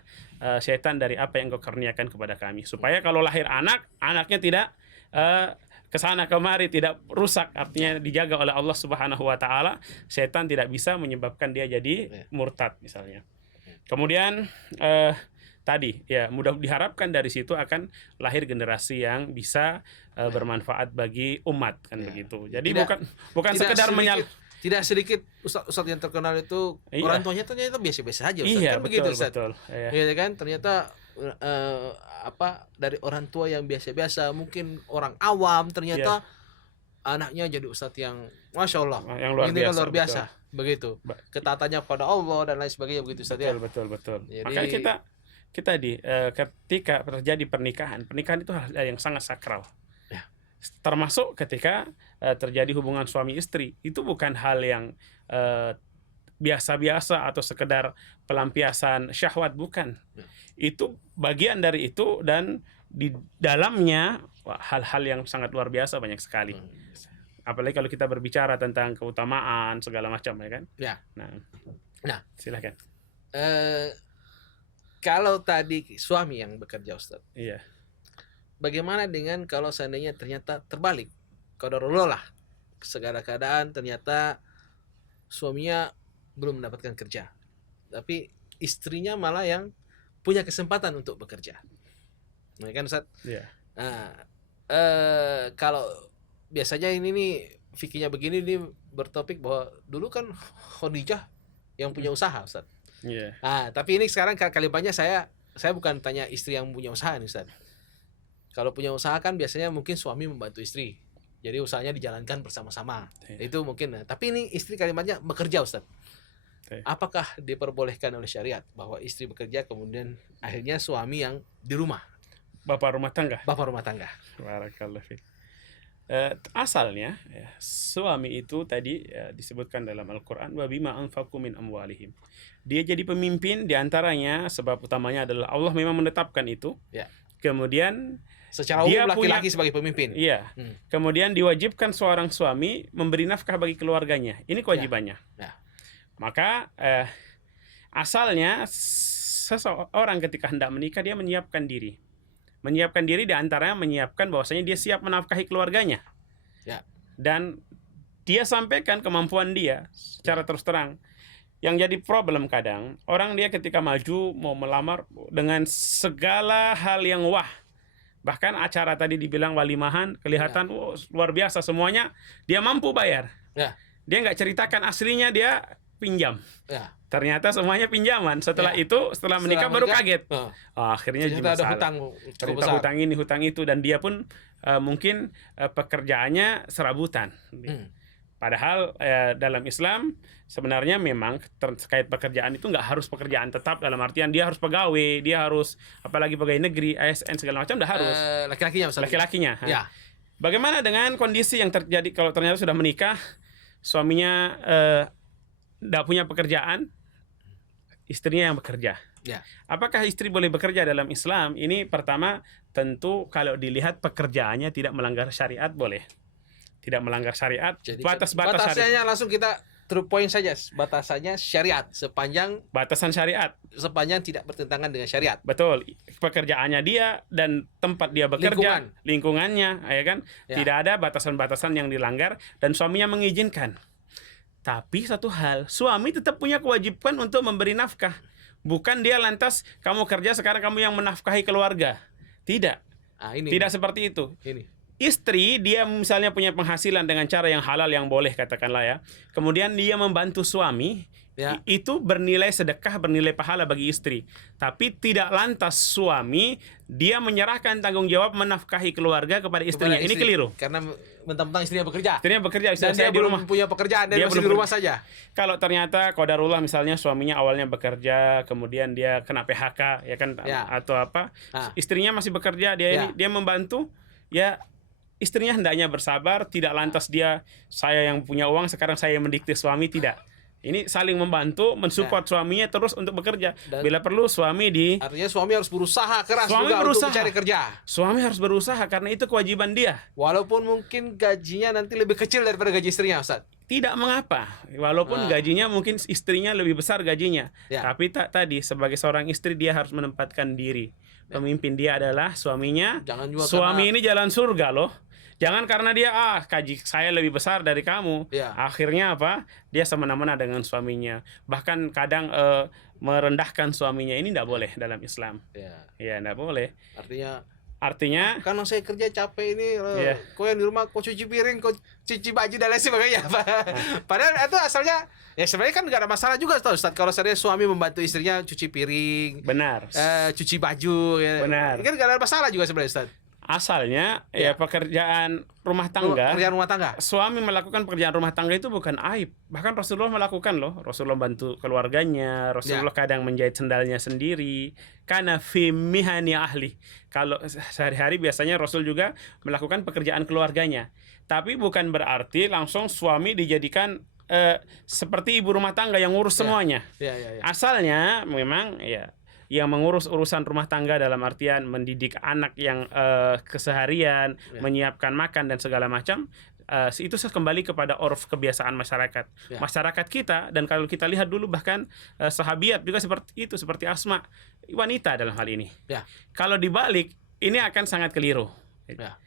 syaitan dari apa yang Kau karuniakan kepada kami. Supaya kalau lahir anak, anaknya tidak kesana kemari, tidak rusak, artinya dijaga oleh Allah Subhanahu wa taala. Syaitan tidak bisa menyebabkan dia jadi murtad misalnya. Kemudian tadi ya mudah diharapkan dari situ akan lahir generasi yang bisa bermanfaat bagi umat, kan begitu. Jadi bukan sekedar tidak sedikit ustadz yang terkenal itu orang tuanya ternyata biasa-biasa aja, ustadz. Iya, Kan begitu, ustadz. betul. Iya. Ya kan, ternyata dari orang tua yang biasa-biasa, mungkin orang awam, ternyata anaknya jadi ustadz yang masya Allah, yang luar ini biasa, kan luar biasa, betul. begitu. Ketatannya pada Allah dan lain sebagainya, begitu ustadz. Betul. Jadi, makanya kita ketika terjadi pernikahan itu hal yang sangat sakral. Termasuk ketika terjadi hubungan suami istri, itu bukan hal yang biasa-biasa atau sekedar pelampiasan syahwat, bukan. Itu bagian dari itu, dan di dalamnya hal-hal yang sangat luar biasa banyak sekali. Apalagi kalau kita berbicara tentang keutamaan segala macam, ya kan? Ya. Nah, silakan. Kalau tadi suami yang bekerja, Ustaz. Iya. Bagaimana dengan kalau seandainya ternyata terbalik? Qadarullah lah. Segala keadaan ternyata suaminya belum mendapatkan kerja, tapi istrinya malah yang punya kesempatan untuk bekerja. Nah, kan Ustaz? Iya. Nah, kalau biasanya ini nih fikihnya begini nih, bertopik bahwa dulu kan Khadijah yang punya usaha, Ustaz. Iya. Nah, tapi ini sekarang kalimatnya saya bukan tanya istri yang punya usaha nih, Ustaz. Kalau punya usaha kan biasanya mungkin suami membantu istri. Jadi usahanya dijalankan bersama-sama. Itu mungkin. Tapi ini istri kalimatnya bekerja, Ustaz. Apakah diperbolehkan oleh syariat bahwa istri bekerja kemudian akhirnya suami yang di rumah? Bapak rumah tangga. Bapak rumah tangga. Barakallahu fiik. Asalnya suami itu tadi disebutkan dalam Al-Qur'an, wa bima anfaqu min amwalihim. Dia jadi pemimpin, diantaranya sebab utamanya adalah Allah memang menetapkan itu. Ya. Kemudian secara umum laki-laki sebagai pemimpin. Iya. Kemudian diwajibkan seorang suami memberi nafkah bagi keluarganya. Ini kewajibannya. Ya. Maka asalnya seseorang ketika hendak menikah dia menyiapkan diri. Menyiapkan diri diantaranya menyiapkan bahwasanya dia siap menafkahi keluarganya. Ya. Dan dia sampaikan kemampuan dia secara terus terang. Yang jadi problem kadang, orang dia ketika maju mau melamar dengan segala hal yang wah. Bahkan acara tadi dibilang walimahan, kelihatan luar biasa semuanya, dia mampu bayar. Ya. Dia nggak ceritakan aslinya, dia pinjam. Ya. Ternyata semuanya pinjaman. Setelah itu, setelah menikah baru kaget. Akhirnya ternyata ada hutang. Ternyata hutang ini, hutang itu, dan dia pun mungkin pekerjaannya serabutan. Padahal dalam Islam sebenarnya memang terkait pekerjaan itu nggak harus pekerjaan tetap, dalam artian dia harus pegawai, dia harus apalagi pegawai negeri, ASN segala macam, udah harus. Laki-lakinya misalnya. Laki-lakinya. Ya. Bagaimana dengan kondisi yang terjadi kalau ternyata sudah menikah, suaminya nggak punya pekerjaan, istrinya yang bekerja? Ya. Apakah istri boleh bekerja dalam Islam? Ini pertama tentu kalau dilihat pekerjaannya tidak melanggar syariat boleh. tidak melanggar syariat. Jadi Batas-batas syariat. batasannya langsung kita to point saja. Batasannya syariat Batasan syariat. sepanjang tidak bertentangan dengan syariat. Betul, pekerjaannya dia dan tempat dia bekerja, lingkungannya, ya kan, Ya. tidak ada batasan-batasan yang dilanggar dan suaminya mengizinkan. Tapi satu hal, suami tetap punya kewajiban untuk memberi nafkah. Bukan dia lantas kamu kerja sekarang kamu yang menafkahi keluarga. Tidak, Ah, ini. tidak seperti itu. Ini. Istri dia misalnya punya penghasilan dengan cara yang halal yang boleh katakanlah ya. Kemudian dia membantu suami, Ya. itu bernilai sedekah, bernilai pahala bagi istri. Tapi tidak lantas suami dia menyerahkan tanggung jawab menafkahi keluarga kepada istrinya. Kepada Ini istri. keliru. Karena mentang-mentang istrinya bekerja. Istrinya bekerja, Dan saya dia di rumah. belum punya pekerjaan, dia Dia masih belum di rumah bekerja. saja. Kalau ternyata qadarullah misalnya suaminya awalnya bekerja, kemudian dia kena PHK ya kan, Ya. atau apa, Ah. istrinya masih bekerja, dia Ya. dia membantu, ya istrinya hendaknya bersabar, tidak lantas dia saya yang punya uang sekarang saya yang mendikte suami, tidak. Ini saling membantu, mensupport suaminya terus untuk bekerja. Dan- Bila perlu suami Artinya suami harus berusaha keras Suami juga berusaha. untuk mencari kerja. suami harus berusaha karena itu kewajiban dia. Walaupun mungkin gajinya nanti lebih kecil daripada gaji istrinya, Ustaz. Tidak mengapa, walaupun gajinya mungkin istrinya lebih besar gajinya, Ya. tapi tadi sebagai seorang istri dia harus menempatkan diri. Pemimpin dia adalah suaminya. Jangan juga Suami karena- ini jalan surga loh. Jangan karena dia gaji saya lebih besar dari kamu. Ya. Akhirnya apa? Dia semena-mena dengan suaminya. Bahkan kadang merendahkan suaminya, ini tidak boleh dalam Islam. Ya, Ya, tidak boleh. artinya Artinya karena saya kerja capek ini, Iya. kau yang di rumah kau cuci piring, kau cuci baju dan lain sebagainya. Padahal itu asalnya ya sebenarnya kan nggak ada masalah juga, Ustaz. Kalau saya suami membantu istrinya cuci piring, benar. cuci baju, ya. Benar. Kan nggak ada masalah juga sebenarnya, Ustaz. Asalnya Ya. ya pekerjaan rumah tangga. Kerjaan rumah tangga. Suami melakukan pekerjaan rumah tangga itu bukan aib. Bahkan Rasulullah melakukan loh. Rasulullah bantu keluarganya. Rasulullah kadang menjahit sendalnya sendiri. Karena fi mihani ahli. Kalau sehari-hari biasanya Rasul juga melakukan pekerjaan keluarganya. Tapi bukan berarti langsung suami dijadikan seperti ibu rumah tangga yang ngurus semuanya. Ya, ya, ya. Asalnya memang ya yang mengurus urusan rumah tangga dalam artian mendidik anak yang keseharian, menyiapkan makan dan segala macam, itu kembali kepada uruf kebiasaan masyarakat. Ya. Masyarakat kita, dan kalau kita lihat dulu bahkan sahabiat juga seperti itu, seperti Asma, wanita dalam hal ini. Ya. Kalau dibalik, ini akan sangat keliru. Ya.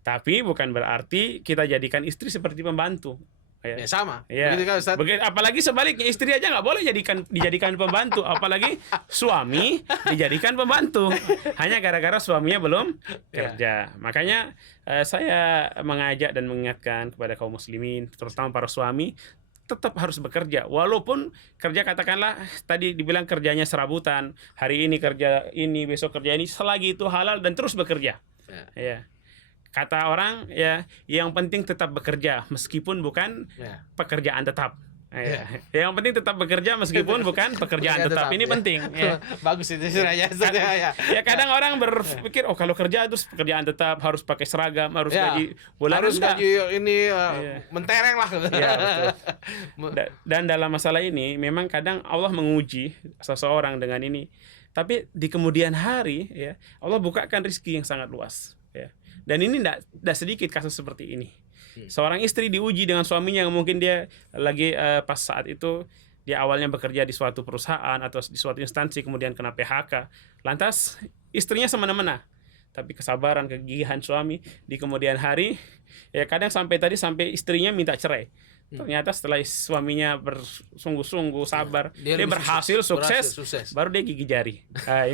Tapi bukan berarti kita jadikan istri seperti pembantu. Ya, sama. Ya. Begitu kan, Ustaz? Apalagi sebaliknya, istri aja nggak boleh dijadikan pembantu, apalagi suami dijadikan pembantu hanya gara-gara suaminya belum kerja. Makanya saya mengajak dan mengingatkan kepada kaum muslimin, terutama para suami, tetap harus bekerja. Walaupun kerja katakanlah tadi dibilang kerjanya serabutan, hari ini kerja ini, besok kerja ini, selagi itu halal dan terus bekerja. Ya. Kata orang ya, yang penting tetap bekerja meskipun bukan pekerjaan tetap. Ya. Yang penting tetap bekerja meskipun bukan pekerjaan tetap. Ini penting. Ya. Bagus itu istilahnya. Ya kadang orang berpikir kalau kerja terus pekerjaan tetap harus pakai seragam, harus gaji bulanan. Harus gaji ini mentereng lah. Ya, betul. Dan dalam masalah ini memang kadang Allah menguji seseorang dengan ini. Tapi di kemudian hari ya Allah bukakan rezeki yang sangat luas. Ya. Dan ini tidak sedikit kasus seperti ini. Seorang istri diuji dengan suaminya yang mungkin dia lagi pas saat itu dia awalnya bekerja di suatu perusahaan atau di suatu instansi kemudian kena PHK. Lantas istrinya semena-mena. Tapi kesabaran, kegigihan suami di kemudian hari ya kadang sampai istrinya minta cerai. Ternyata setelah suaminya bersungguh-sungguh sabar, dia berhasil sukses, baru dia gigi jari.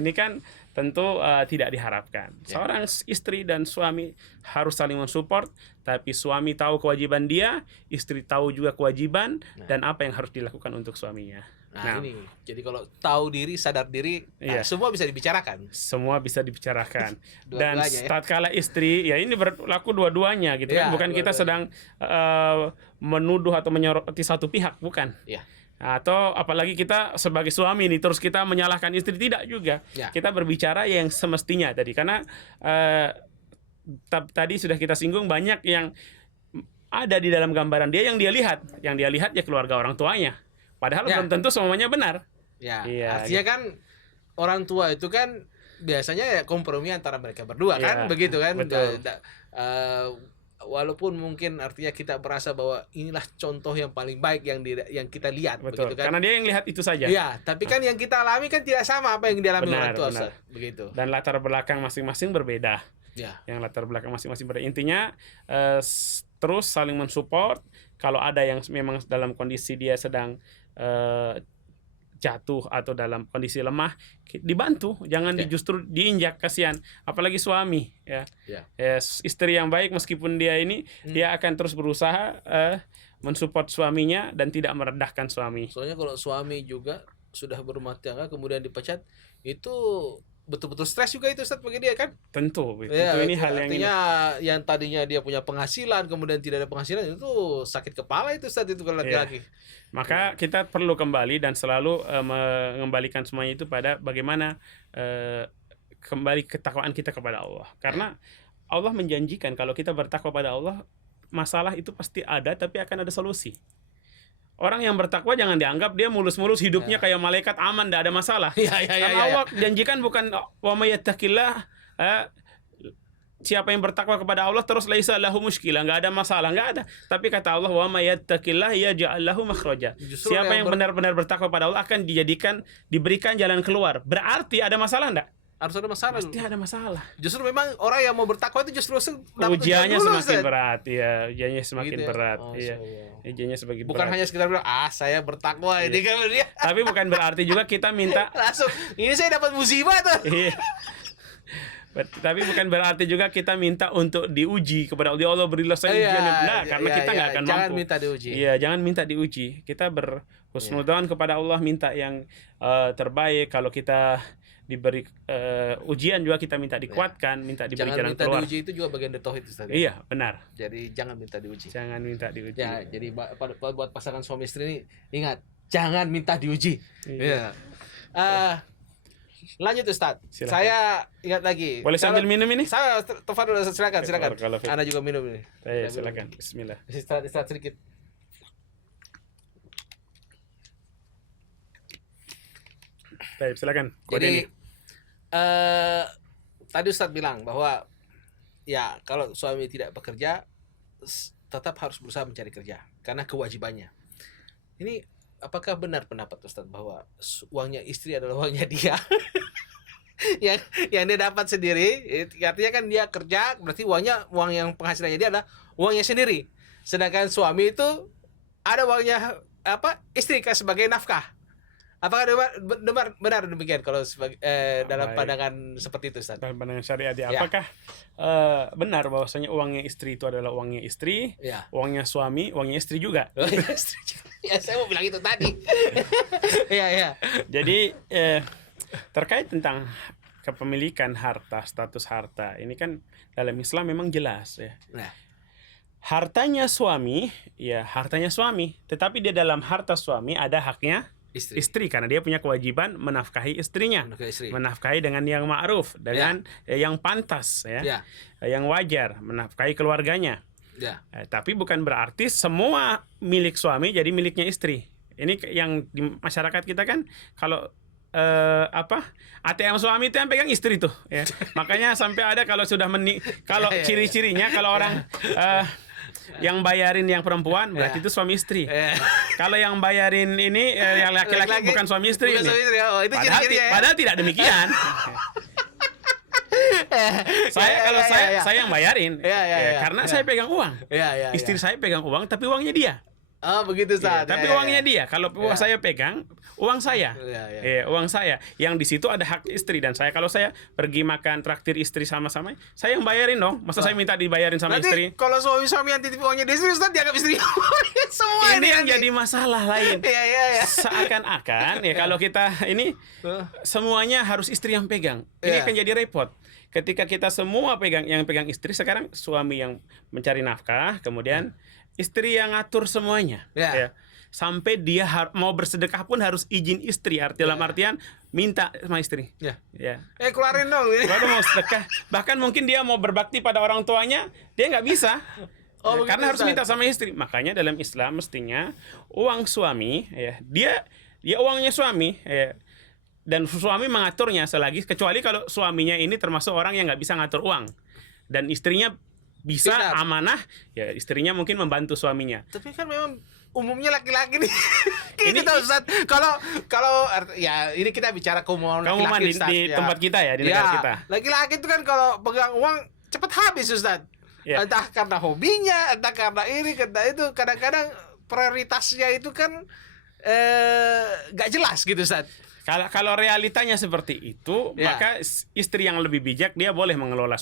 Ini kan tentu tidak diharapkan. Seorang istri dan suami harus saling mensupport, tapi suami tahu kewajiban dia, istri tahu juga kewajiban dan apa yang harus dilakukan untuk suaminya. Nah, ini. Jadi kalau tahu diri, sadar diri, semua bisa dibicarakan. Semua bisa dibicarakan. Dan Dua-duanya, tatkala istri, ya ini berlaku dua-duanya gitu kan. Bukan kita sedang menuduh atau menyoroti satu pihak, bukan. Ya. Atau apalagi kita sebagai suami nih terus kita menyalahkan istri, tidak juga. Kita berbicara yang semestinya tadi, karena tadi sudah kita singgung banyak yang ada di dalam gambaran dia yang dia lihat ya keluarga orang tuanya. Padahal belum tentu semuanya benar. Ya, iya, artinya kan orang tua itu kan biasanya ya kompromi antara mereka berdua kan, begitu kan. Betul. walaupun mungkin artinya kita merasa bahwa inilah contoh yang paling baik yang kita lihat, Betul. begitu kan? Karena dia yang lihat itu saja. Iya, tapi kan yang kita alami kan tidak sama apa yang dialami Benar, orang tua, benar. Ustaz. Begitu. Dan latar belakang masing-masing berbeda. Ya. Yang latar belakang masing-masing berbeda. Intinya terus saling mensupport. Kalau ada yang memang dalam kondisi dia sedang jatuh atau dalam kondisi lemah, dibantu, jangan justru diinjak, kasihan. Apalagi suami, ya. Istri yang baik meskipun dia ini dia akan terus berusaha mensupport suaminya dan tidak merendahkan suami. Soalnya kalau suami juga sudah berumah tangga kemudian dipecat, itu betul-betul stres juga itu, Ustaz, bagi dia kan? Tentu, Ya, ini hal yang artinya yang tadinya dia punya penghasilan kemudian tidak ada penghasilan, itu sakit kepala itu, Ustaz, itu kalau laki-laki. Maka kita perlu kembali dan selalu mengembalikan semuanya itu pada bagaimana kembali ketakwaan kita kepada Allah. Karena Allah menjanjikan kalau kita bertakwa pada Allah, masalah itu pasti ada tapi akan ada solusi. Orang yang bertakwa jangan dianggap dia mulus-mulus hidupnya kayak malaikat aman, tidak ada masalah. Karena Allah janjikan bukan wa may yattaqillah, siapa yang bertakwa kepada Allah terus laisa lahu musykilah, enggak ada masalah, enggak ada. Tapi kata Allah wa may yattaqillah yaj'al lahu makhraja. Siapa yang benar-benar bertakwa pada Allah akan diberikan jalan keluar. Berarti ada masalah enggak? Harus ada masalah. Pasti ada masalah. Justru memang orang yang mau bertakwa itu justru dapat Ujiannya dulu, semakin Ustaz. berat, ya. Ujiannya semakin Gitu ya? berat, Oh, iya. Allah. Ujiannya semakin Bukan berat. hanya sekedar bilang, saya bertakwa ini kan dia. Tapi bukan berarti juga kita minta Langsung, ini saya dapat musibah tuh. Iya. Tapi bukan berarti juga kita minta untuk diuji kepada Allah. Ya Allah, berilah saya ujian. Nah, karena kita nggak akan jangan mampu. minta diuji. Iya, jangan minta diuji. Kita berhusnudzon kepada Allah, minta yang terbaik. Kalau kita diberi ujian juga kita minta dikuatkan, minta diberi Jangan jalan minta keluar. diuji itu juga bagian dari tauhid, Ustaz. Iya, benar. Jadi jangan minta diuji. Jangan minta diuji. Ya, jadi buat pasangan suami istri ini ingat, jangan minta diuji. Iya. Lanjut, Ustaz. Silakan. Saya ingat lagi. Boleh sambil minum ini? Saya Tafadhol, silakan. Barakallahu fiik. Anda juga minum ini. Silakan. Bismillah. Istirahat sedikit. Baik, silakan. Jadi tadi Ustaz bilang bahwa ya kalau suami tidak bekerja tetap harus berusaha mencari kerja karena kewajibannya. Ini apakah benar pendapat Ustaz bahwa uangnya istri adalah uangnya dia? yang dia dapat sendiri, artinya kan dia kerja, berarti uang yang penghasilannya dia adalah uangnya sendiri. Sedangkan suami itu ada uangnya istri sebagai nafkah. Apakah benar demikian kalau dalam Baik. pandangan seperti itu, Ustaz? Dalam pandangan syariat ya. Ya. Apakah benar bahwasanya uangnya istri itu adalah uangnya istri, Ya. uangnya suami, uangnya istri juga? Ya, saya mau bilang itu tadi. Iya. Jadi terkait tentang kepemilikan harta, status harta, ini kan dalam Islam memang jelas ya. Nah, Hartanya suami, ya hartanya suami, tetapi di dalam harta suami ada haknya istri karena dia punya kewajiban menafkahi istrinya, menafkahi dengan yang ma'ruf, dengan yang pantas ya, yang wajar, menafkahi keluarganya. Ya. Tapi bukan berarti semua milik suami jadi miliknya istri. Ini yang di masyarakat kita kan kalau ATM suami itu yang pegang istri tuh ya. Makanya sampai ada kalau sudah kalau ciri-cirinya kalau orang yang bayarin yang perempuan berarti itu suami istri. Kalau yang bayarin ini yang laki-laki bukan suami istri. Bukan suami istri. Oh, itu ciri-cirinya ya. Padahal tidak demikian. Saya yang bayarin. Karena saya pegang uang. Istri saya pegang uang tapi uangnya dia. Oh, begitu, Ustaz. Tapi uangnya dia. Kalau saya pegang, uang saya. Uang saya. Yang di situ ada hak istri dan saya. Kalau saya pergi makan traktir istri sama-sama, saya yang bayarin dong. Masa saya minta dibayarin sama istri? Kalau suami yang titip uangnya di istri, Ustaz dianggap istri. Semua Ini yang jadi masalah lain. Iya. Seakan-akan ya kalau kita ini semuanya harus istri yang pegang. Ini akan jadi repot. Ketika kita semua yang pegang istri, sekarang suami yang mencari nafkah, kemudian istri yang ngatur semuanya. Ya. Sampai dia mau bersedekah pun harus izin istri. Dalam artian minta sama istri. Ya. Keluarin dong ini. Baru mau sedekah. Bahkan mungkin dia mau berbakti pada orang tuanya, dia nggak bisa. Karena harus minta sama istri. Makanya dalam Islam mestinya uang suami, dia uangnya suami, dan suami mengaturnya kecuali kalau suaminya ini termasuk orang yang nggak bisa ngatur uang dan istrinya bisa Benar. amanah, ya istrinya mungkin membantu suaminya. Tapi kan memang umumnya laki-laki nih. Kayak Ini- gitu Ustaz. Kalau ya ini kita bicara keumuman Kamu laki-laki di, Ustaz, di ya. tempat kita ya, di Ya, negara kita. laki-laki itu kan kalau pegang uang cepat habis Ustaz. Ya. Entah karena hobinya, entah karena ini, karena itu. Kadang-kadang prioritasnya itu kan gak jelas gitu Ustaz. Kalau realitanya seperti itu, Ya. maka istri yang lebih bijak dia boleh mengelola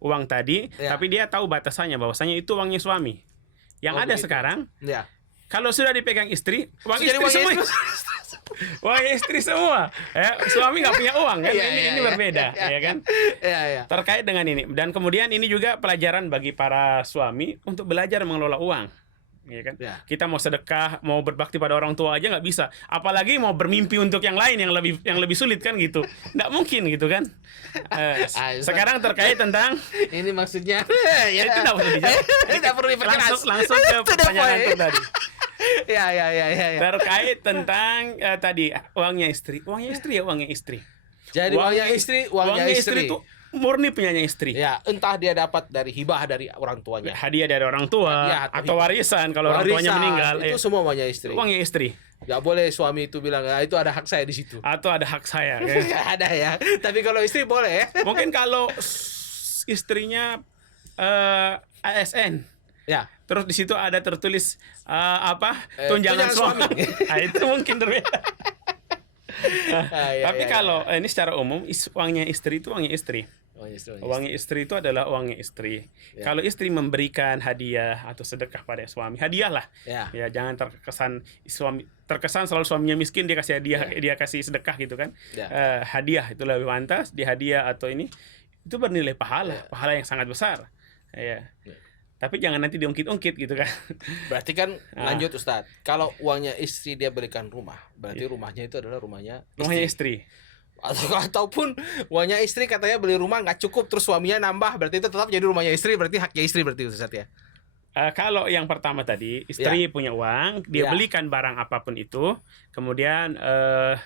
uang tadi, Ya. tapi dia tahu batasannya bahwasanya itu uangnya suami. Yang Oh, ada begitu. sekarang, Ya. kalau sudah dipegang istri, uang Jadi istri uangnya semua. istri. Uang istri semua. Ya, suami nggak punya uang kan? Iya, ini iya, ini iya. berbeda, ya kan? Iya, iya. Terkait dengan ini. Dan kemudian ini juga pelajaran bagi para suami untuk belajar mengelola uang. Ya kan? Ya. Kita mau sedekah, mau berbakti pada orang tua aja nggak bisa. Apalagi mau bermimpi untuk yang lain yang lebih sulit kan gitu. Nggak mungkin gitu kan. Sekarang terkait tentang Ini maksudnya itu nggak perlu dijawab. Tidak perlu diperjelas. Langsung ke To the pertanyaan point. itu tadi. Ya. Terkait tentang tadi uangnya istri. Uangnya istri ya uangnya istri. Jadi uangnya istri, uangnya istri. itu murni punyanya istri. Ya, entah dia dapat dari hibah dari orang tuanya. Hadiah dari orang tua Hadiah atau warisan kalau orang tuanya Warisan, meninggal. itu semua uangnya istri. Uangnya istri. Gak boleh suami itu bilang, itu ada hak saya di situ. Atau ada hak saya. Gak ada ya. Tapi kalau istri boleh ya. Mungkin kalau istrinya ASN, Ya. terus di situ ada tertulis tunjangan tunjangan suami. suami. Nah, itu mungkin berbeda. Ya, Tapi kalau ini secara umum uangnya istri itu uangnya istri. Uangnya istri itu adalah uangnya istri. Ya. Kalau istri memberikan hadiah atau sedekah pada suami, hadiah lah. Ya. Ya jangan terkesan selalu suaminya miskin dia kasih hadiah, dia kasih sedekah gitu kan. Ya. Hadiah itu lebih pantas, di hadiah atau ini itu bernilai pahala, pahala yang sangat besar. Ya. Tapi jangan nanti diungkit-ungkit gitu kan. Berarti kan lanjut Ustadz. Kalau uangnya istri dia belikan rumah, berarti rumahnya itu adalah rumahnya istri. Ataupun uangnya istri katanya beli rumah nggak cukup terus suaminya nambah, berarti itu tetap jadi rumahnya istri, berarti haknya istri berarti Ustadz ya. Kalau yang pertama tadi istri punya uang, dia Ya. belikan barang apapun itu, kemudian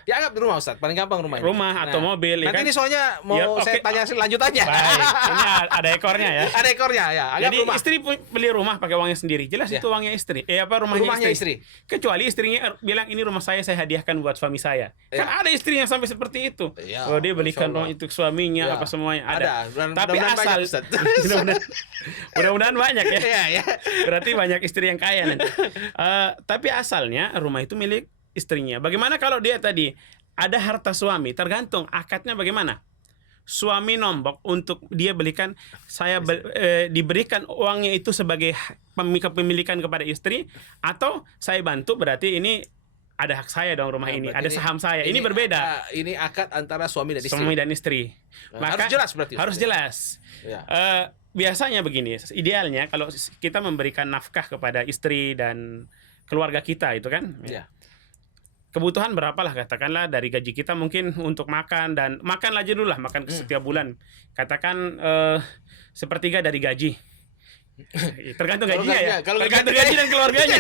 Dianggap di rumah Ustadz, paling gampang rumah ini. rumah atau mobil, ya Nanti kan? ini soalnya mau Ya, saya oke. tanya lanjutannya. Baik, ini ada ekornya ya. Ada ekornya ya. Anggap Jadi rumah. istri beli rumah pakai uangnya sendiri, jelas Ya. itu uangnya istri. Rumahnya Rumahnya istri. Kecuali istrinya bilang ini rumah saya hadiahkan buat suami saya. Ya. Kan ada istri yang sampai seperti itu. Ya, Oh dia belikan Masya Allah. uang itu ke suaminya Ya. apa semuanya ada. Tapi Mudah-mudahan asal banyak, Ustadz. mudah-mudahan banyak ya. Iya, ya. Berarti banyak istri yang kaya nanti. Tapi asalnya rumah itu milik istrinya. Bagaimana kalau dia tadi ada harta suami? Tergantung akadnya bagaimana. Suami nombok untuk dia belikan, diberikan uangnya itu sebagai kepemilikan kepada istri, atau saya bantu berarti ini ada hak saya dong rumah ini, ada Berarti saham saya. Ini berbeda. Ini akad antara suami dan istri. Suami dan istri. Harus jelas berarti, Harus Ustaz. jelas. Ya. Biasanya begini, idealnya kalau kita memberikan nafkah kepada istri dan keluarga kita itu kan, Ya. kebutuhan berapalah katakanlah dari gaji kita mungkin untuk makan, dan makan aja dulu lah, makan setiap bulan. Katakan sepertiga dari gaji. Tergantung Kalau gajinya ya. gajinya, kalau Tergantung gajinya- gaji dan keluarganya.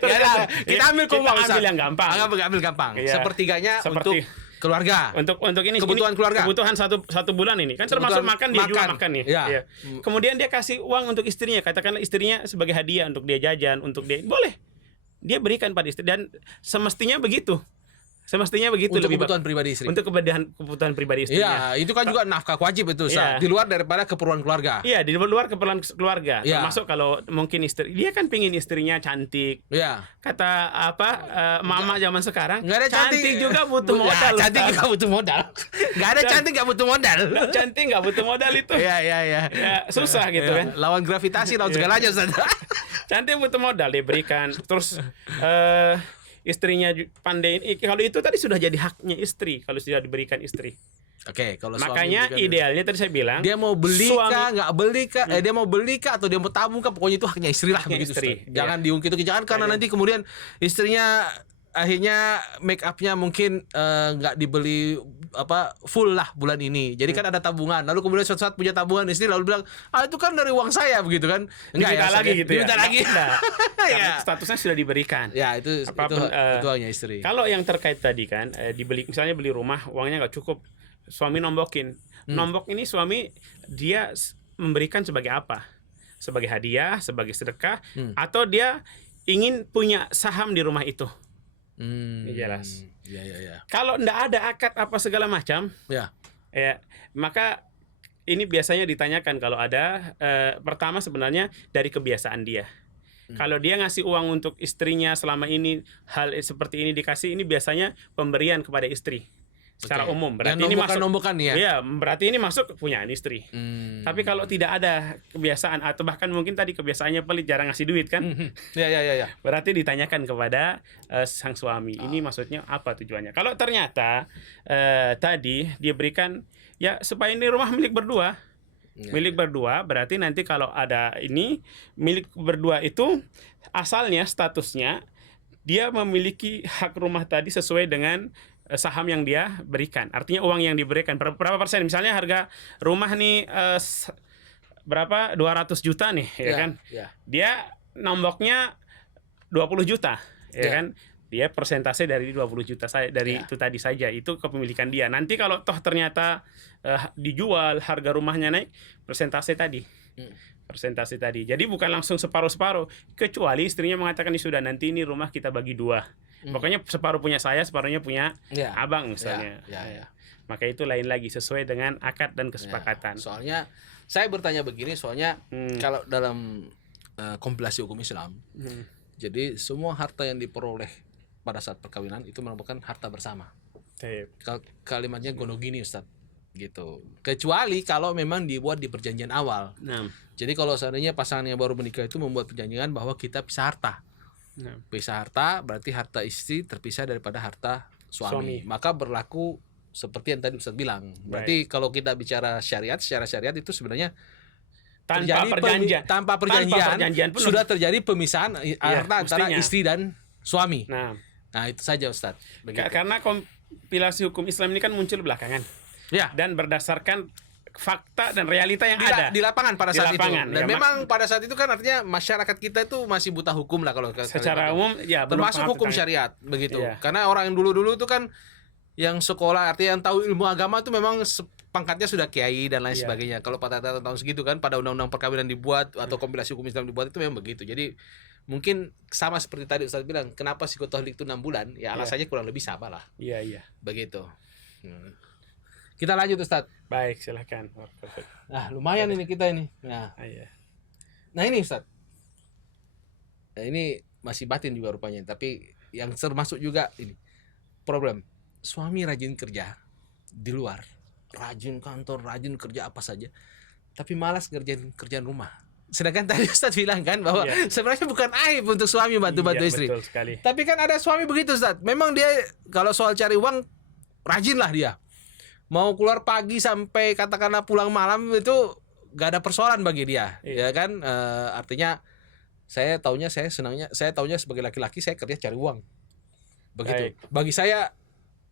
Ya, kita ambil Kita ambil yang gampang. Ambil gampang. Iya. Sepertiganya Seperti- untuk keluarga. Untuk ini Kebutuhan keluarga. kebutuhan satu bulan ini kan termasuk Kebutuhan makan, dia juga makan. makan nih. Iya. Iya. Kemudian dia kasih uang untuk istrinya, katakanlah istrinya sebagai hadiah untuk dia jajan, untuk dia boleh dia berikan pada istri, dan semestinya begitu. Semestinya begitu, Untuk lebih kebutuhan pribadi istri. untuk kebutuhan pribadi istrinya. Iya, itu kan juga nafkah wajib itu, Ustaz. Iya. Di luar daripada keperluan keluarga. Iya, di luar keperluan keluarga. Iya. Termasuk kalau mungkin istri, dia kan pingin istrinya cantik. Iya. Kata mama zaman sekarang, Nggak ada cantik, juga butuh modal. Ya, cantik juga butuh modal. Nggak ada cantik nggak butuh modal. Cantik nggak butuh modal itu. Iya. Ya, susah gitu Iya. kan. Lawan gravitasi, lawan segalanya, Ustaz. Cantik butuh modal diberikan. Terus istrinya pandai. Kalau itu tadi sudah jadi haknya istri kalau sudah diberikan istri. Oke, kalau suami Makanya juga- idealnya tadi saya bilang dia mau beli suami- kah, nggak beli kah, dia mau beli kah atau dia mau tabung kah, pokoknya itu haknya istri lah Haknya begitu. istri, Ustaz. Jangan diungkit-ungkit, jangan karena Iya. nanti kemudian istrinya akhirnya make upnya mungkin nggak dibeli full lah bulan ini. Jadi kan ada tabungan. Lalu kemudian suatu saat punya tabungan istri lalu bilang, "Ah, itu kan dari uang saya," begitu kan. diminta Ustaz, lagi gitu ya. Diminta lagi. Nggak. Karena Ya. statusnya sudah diberikan. Ya, itu Apapun, itu haknya istri. Kalau yang terkait tadi kan misalnya beli rumah uangnya nggak cukup, suami nombokin. Nombok ini suami dia memberikan sebagai apa? Sebagai hadiah, sebagai sedekah, atau dia ingin punya saham di rumah itu? Ini jelas. Ya. Kalau ndak ada akad apa segala macam, Ya. ya maka ini biasanya ditanyakan kalau ada. Pertama sebenarnya dari kebiasaan dia. Kalau dia ngasih uang untuk istrinya selama ini hal seperti ini dikasih, ini biasanya pemberian kepada istri secara umum. Berarti Yang ini masuk. nombokan ya. Iya, berarti ini masuk kepunyaan istri. Tapi kalau tidak ada kebiasaan atau bahkan mungkin tadi kebiasaannya pelit, jarang ngasih duit kan, Ya. berarti ditanyakan kepada sang suami. Ini maksudnya apa tujuannya? Kalau ternyata tadi dia berikan ya supaya ini rumah milik berdua. Milik berdua berarti nanti kalau ada ini milik berdua itu asalnya statusnya dia memiliki hak rumah tadi sesuai dengan saham yang dia berikan. Artinya uang yang diberikan berapa persen? Misalnya harga rumah nih berapa? 200 juta nih, ya kan? Ya. Dia nomboknya 20 juta, ya Ya. kan? Dia persentase dari 20 juta saya dari Ya. itu tadi saja, itu kepemilikan dia. Nanti kalau toh ternyata dijual harga rumahnya naik, persentase tadi. Persentase tadi. Jadi bukan langsung separuh-separuh, kecuali istrinya mengatakan ini sudah, nanti ini rumah kita bagi dua. Pokoknya separuh punya saya, separuhnya punya Ya. abang misalnya. Ya. Maka itu lain lagi sesuai dengan akad dan kesepakatan. Soalnya saya bertanya begini, soalnya kalau dalam kompilasi hukum Islam, jadi semua harta yang diperoleh pada saat perkawinan itu merupakan harta bersama. Kalimatnya gonogini, Ustaz, gitu. Kecuali kalau memang dibuat di perjanjian awal. Nah, Jadi kalau seandainya pasangan yang baru menikah itu membuat perjanjian bahwa kita pisah harta. Pisah harta berarti harta istri terpisah daripada harta suami. Maka berlaku seperti yang tadi Ustaz bilang. Berarti kalau kita bicara syariat, secara syariat itu sebenarnya tanpa perjanjian. tanpa perjanjian pun sudah terjadi pemisahan harta antara mestinya. istri dan suami. Nah, itu saja Ustaz. Begitu. karena kompilasi hukum Islam ini kan muncul belakangan Ya. dan berdasarkan fakta dan realita yang ada Di lapangan pada Di saat lapangan, itu. Dan ya, memang pada saat itu kan artinya masyarakat kita itu masih buta hukum lah kalau secara umum ya belum termasuk paham hukum tentang- syariat begitu. Iya. Karena orang yang dulu-dulu itu kan yang sekolah artinya yang tahu ilmu agama itu memang pangkatnya sudah kiai dan lain Iya. sebagainya. Kalau pada tahun segitu kan pada undang-undang perkawinan dibuat atau kompilasi hukum Islam dibuat itu memang begitu. Jadi mungkin sama seperti tadi Ustaz bilang, kenapa psikotolik itu 6 bulan? Ya alasannya kurang lebih sama lah. Iya. Begitu. Kita lanjut Ustaz. Baik, silahkan. Perfect. Nah, lumayan ini kita ini. Iya. Nah ini Ustaz. Nah, ini masih batin juga rupanya, tapi yang termasuk juga ini problem. Suami rajin kerja di luar, rajin kantor, rajin kerja apa saja, tapi malas ngerjain kerjaan rumah. Sedangkan tadi Ustaz bilang kan bahwa sebenarnya bukan aib untuk suami bantu-bantu Iya, istri. betul sekali. Tapi kan ada suami begitu Ustaz. Memang dia kalau soal cari uang rajin lah dia. Mau keluar pagi sampai katakanlah pulang malam itu gak ada persoalan bagi dia, ya kan? Artinya saya taunya sebagai laki-laki saya kerja cari uang, begitu. Baik. Bagi saya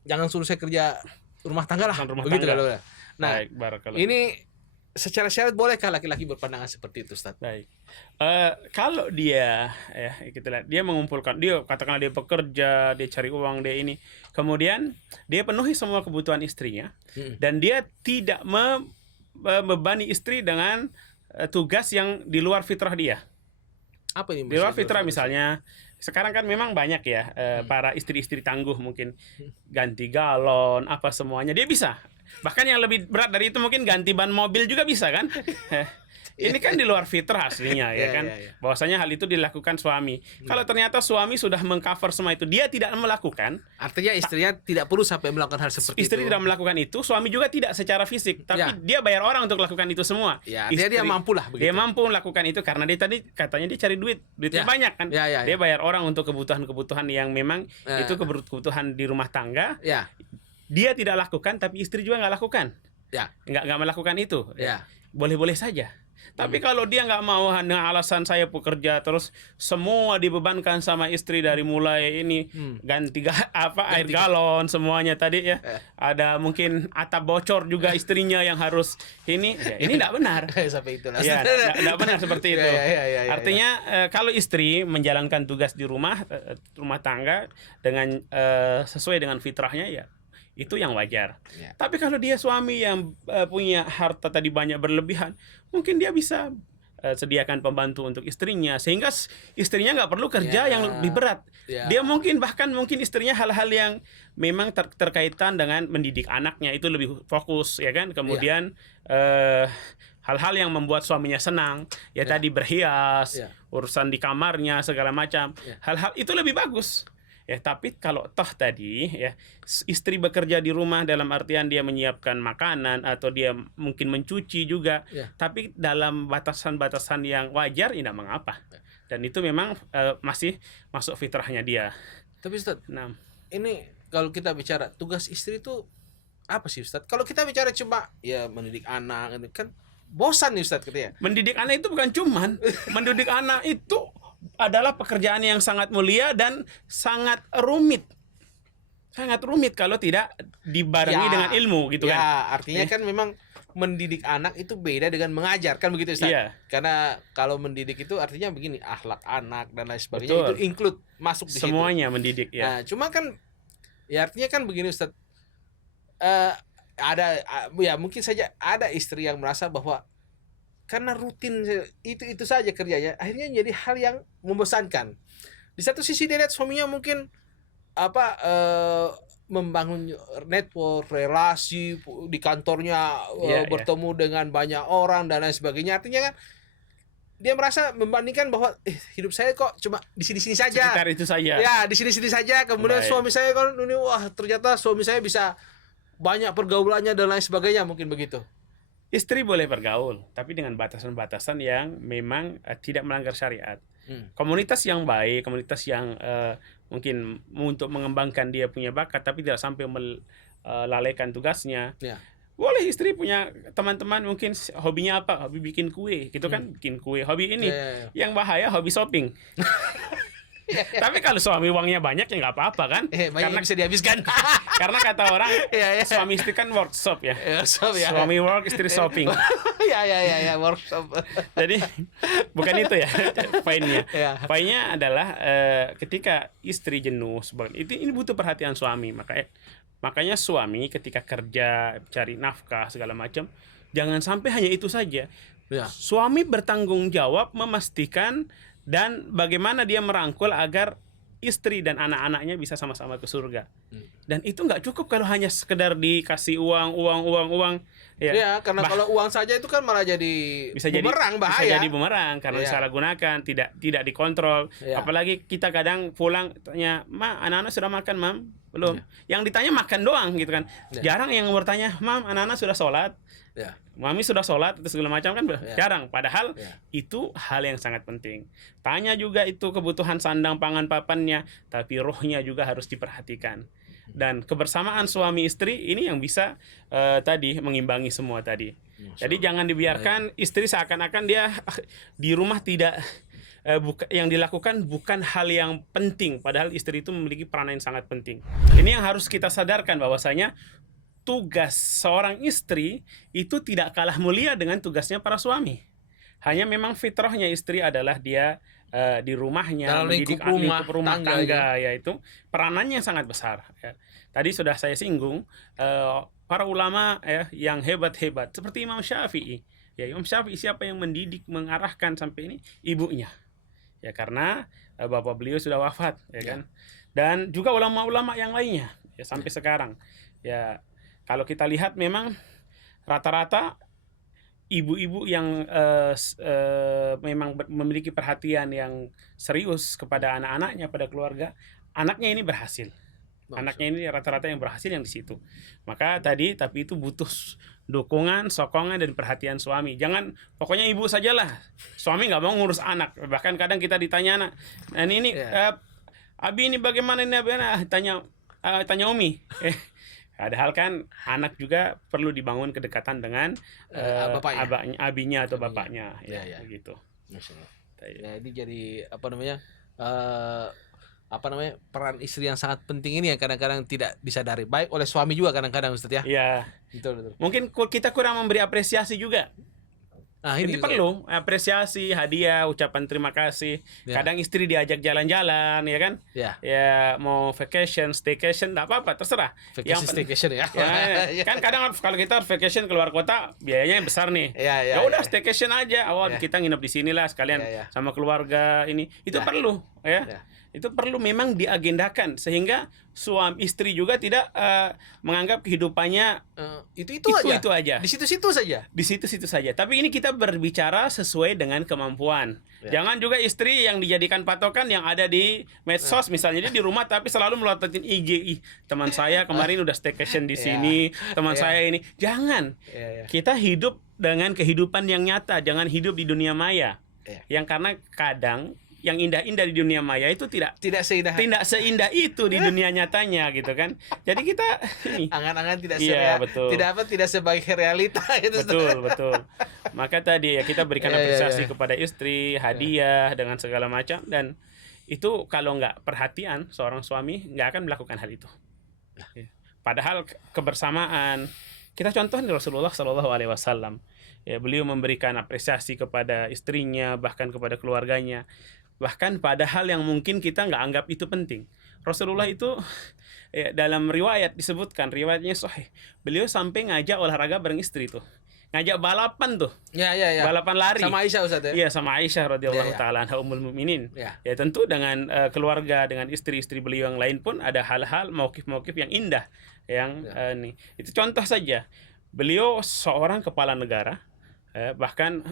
jangan suruh saya kerja rumah tangga lah, Rumah begitu tangga. kalau. Nah, Baik, barakallah. ini secara syariat bolehkah laki-laki berpandangan seperti itu, Ustaz? Baik. Kalau dia ya kita lihat dia mengumpulkan, dia katakanlah dia bekerja, dia cari uang, dia ini, kemudian dia penuhi semua kebutuhan istrinya dan dia tidak membebani istri dengan tugas yang di luar fitrah dia. Apa ini? Di luar fitrah misalnya sekarang kan memang banyak ya para istri-istri tangguh, mungkin ganti galon apa semuanya dia bisa. Bahkan yang lebih berat dari itu mungkin ganti ban mobil juga bisa kan. Ini kan di luar fitrah aslinya ya kan. Bahwasanya hal itu dilakukan suami. Kalau ternyata suami sudah mengcover semua itu, dia tidak melakukan. Artinya istrinya tidak perlu sampai melakukan hal seperti itu. Istri tidak melakukan itu, suami juga tidak secara fisik, tapi dia bayar orang untuk melakukan itu semua. Ya, dia mampu lah begitu. Dia mampu melakukan itu karena dia tadi katanya dia cari duitnya banyak kan. Dia bayar orang untuk kebutuhan-kebutuhan yang memang itu kebutuhan di rumah tangga. Ya. Dia tidak lakukan, tapi istri juga nggak lakukan. Ya. Nggak melakukan itu. Ya. Boleh-boleh saja. Tapi kalau dia nggak mau dengan alasan saya pekerja terus semua dibebankan sama istri dari mulai ini ganti air galon semuanya tadi ya. Ada mungkin atap bocor juga istrinya yang harus ini. Ya, ini nggak benar. Sampai itulah. Ya, nggak benar seperti itu. Artinya kalau istri menjalankan tugas di rumah tangga dengan sesuai dengan fitrahnya ya itu yang wajar. Ya. Tapi kalau dia suami yang punya harta tadi banyak berlebihan, mungkin dia bisa sediakan pembantu untuk istrinya sehingga istrinya nggak perlu kerja Ya. yang lebih berat. Ya. Dia mungkin istrinya hal-hal yang memang terkaitan dengan mendidik anaknya itu lebih fokus ya kan. Kemudian hal-hal yang membuat suaminya senang ya, tadi berhias, Ya. urusan di kamarnya segala macam. Ya. Hal-hal itu lebih bagus. Ya, tapi kalau toh tadi ya istri bekerja di rumah dalam artian dia menyiapkan makanan atau dia mungkin mencuci juga, Ya. tapi dalam batasan-batasan yang wajar tidak mengapa. Dan itu memang masih masuk fitrahnya dia. Tapi Ustaz, Nah, ini kalau kita bicara tugas istri itu apa sih Ustaz? Kalau kita bicara cuma ya mendidik anak ini kan bosan nih Ustaz katanya. mendidik anak itu bukan cuman mendidik anak itu adalah pekerjaan yang sangat mulia dan sangat rumit. Sangat rumit kalau tidak dibarengi dengan ilmu gitu kan. Ya, artinya kan memang mendidik anak itu beda dengan mengajar kan begitu Ustaz? Iya. Karena kalau mendidik itu artinya begini, akhlak anak dan lain sebagainya Betul. itu include masuk di situ. Semuanya mendidik ya. Nah, cuma kan ya artinya kan begini Ustaz. Ya mungkin saja ada istri yang merasa bahwa karena rutin itu saja kerjanya, akhirnya jadi hal yang membosankan. Di satu sisi dia lihat suaminya mungkin membangun network, relasi di kantornya, bertemu dengan banyak orang dan lain sebagainya. Artinya kan dia merasa membandingkan bahwa hidup saya kok cuma di sini-sini saja. Sekitar itu saja. Ya, di sini-sini saja. Kemudian Baik. suami saya kan ini wah ternyata suami saya bisa banyak pergaulannya dan lain sebagainya, mungkin begitu. Istri boleh bergaul, tapi dengan batasan-batasan yang memang tidak melanggar syariat. Komunitas yang baik, komunitas yang mungkin untuk mengembangkan dia punya bakat, tapi tidak sampai melalaikan tugasnya. Ya. Boleh istri punya teman-teman mungkin hobinya apa? Hobi bikin kue, gitu kan? Bikin kue. Hobi ini. Ya. Yang bahaya hobi shopping. Tapi kalau suami uangnya banyak ya nggak apa-apa kan? Banyak Karena yang bisa dihabiskan. karena kata orang Iya, iya. suami istri kan workshop ya. Workshop ya. Suami work, istri shopping. ya, workshop. Jadi bukan itu ya poinnya. Ya. Poinnya adalah ketika istri jenuh ini butuh perhatian suami. Makanya suami ketika kerja cari nafkah segala macam jangan sampai hanya itu saja. Ya. Suami bertanggung jawab memastikan dan bagaimana dia merangkul agar istri dan anak-anaknya bisa sama-sama ke surga. Dan itu nggak cukup kalau hanya sekedar dikasih uang. Ya, karena kalau uang saja itu kan malah jadi bumerang, bahaya. Bisa jadi bumerang karena Iya. disalahgunakan, tidak dikontrol. Iya. Apalagi kita kadang pulang tanya, "Ma, anak-anak sudah makan, Mam?" Belum. Yang ditanya makan doang gitu kan. Iya. Jarang yang bertanya, "Mam, anak-anak sudah sholat?" Ya. Mami sudah sholat atau segala macam kan Ya. jarang. Padahal Ya. itu hal yang sangat penting. Tanya juga itu kebutuhan sandang pangan papannya, tapi rohnya juga harus diperhatikan. Dan kebersamaan suami istri ini yang bisa tadi mengimbangi semua tadi. Jadi jangan dibiarkan istri seakan-akan dia di rumah tidak yang dilakukan bukan hal yang penting, padahal istri itu memiliki peranan yang sangat penting. Ini yang harus kita sadarkan bahwasanya tugas seorang istri itu tidak kalah mulia dengan tugasnya para suami. Hanya memang fitrahnya istri adalah dia di rumahnya Dalam mendidik lingkup rumah tangga, tangga, yaitu peranannya sangat besar. Ya. Tadi sudah saya singgung para ulama yang hebat-hebat seperti Imam Syafi'i. Ya, Imam Syafi'i siapa yang mendidik, mengarahkan sampai ini? Ibunya. Ya, karena bapak beliau sudah wafat, ya kan. Dan juga ulama-ulama yang lainnya ya sampai sekarang. Ya, kalau kita lihat memang rata-rata ibu-ibu yang memang memiliki perhatian yang serius kepada anak-anaknya, pada keluarga, anaknya ini berhasil. Anaknya ini rata-rata yang berhasil yang di situ. Maka tapi itu butuh dukungan, sokongan dan perhatian suami. Jangan pokoknya ibu sajalah. Suami nggak mau ngurus anak. Bahkan kadang kita ditanya anak, ini Abi ini bagaimana ini Abi? Tanya Umi. Padahal kan anak juga perlu dibangun kedekatan dengan abinya atau bapaknya, ya. Gitu. Ya, ini jadi peran istri yang sangat penting ini yang kadang-kadang tidak disadari, baik oleh suami juga kadang-kadang Ustaz ya. Iya. Betul. Mungkin kita kurang memberi apresiasi juga. Ah, Ini juga. perlu apresiasi, hadiah, ucapan terima kasih. Ya. Kadang istri diajak jalan-jalan, ya kan? Ya. Ya mau vacation, staycation, enggak apa-apa, terserah. Vacation pen- staycation ya. Ya, kan kadang kalau kita vacation keluar kota biayanya besar nih. Ya, Ya udah ya. staycation aja. Ya. Kita nginep di sinilah sekalian Ya. sama keluarga ini. Itu Ya. perlu, ya. Ya. Itu perlu memang diagendakan sehingga suami istri juga tidak menganggap kehidupannya Itu Itu aja. Di situ-situ saja. di situ-situ saja. Tapi ini kita berbicara sesuai dengan kemampuan. Ya. Jangan juga istri yang dijadikan patokan yang ada di medsos misalnya dia di rumah tapi selalu melototin IG. Ih, teman saya kemarin udah staycation di Ya. sini, teman Ya. saya ini. Jangan. Ya. Kita hidup dengan kehidupan yang nyata, jangan hidup di dunia maya. Ya. Yang karena kadang yang indah-indah di dunia maya itu tidak Tidak seindah itu di dunia nyatanya gitu kan. Jadi kita ini angan-angan tidak Iya, betul. tidak sebagai realita itu. betul. Maka tadi ya kita berikan Ya, ya, apresiasi ya. kepada istri, hadiah dengan segala macam dan itu kalau nggak perhatian seorang suami nggak akan melakukan hal itu. Ya. Padahal kebersamaan kita contoh nih Rasulullah Shallallahu Alaihi Wasallam. Ya, beliau memberikan apresiasi kepada istrinya bahkan kepada keluarganya. Bahkan pada hal yang mungkin kita nggak anggap itu penting. Rasulullah itu dalam riwayat disebutkan, riwayatnya sahih. Beliau sampai ngajak olahraga bareng istri tuh. Ngajak balapan tuh. Ya. Balapan lari. Sama Aisyah Ustaz ya. Iya, sama Aisyah radhiyallahu Ya. taala anha ummul mukminin. Ya. Ya tentu dengan keluarga, dengan istri-istri beliau yang lain pun ada hal-hal maukif-maukif yang indah yang nih. Itu contoh saja. Beliau seorang kepala negara, bahkan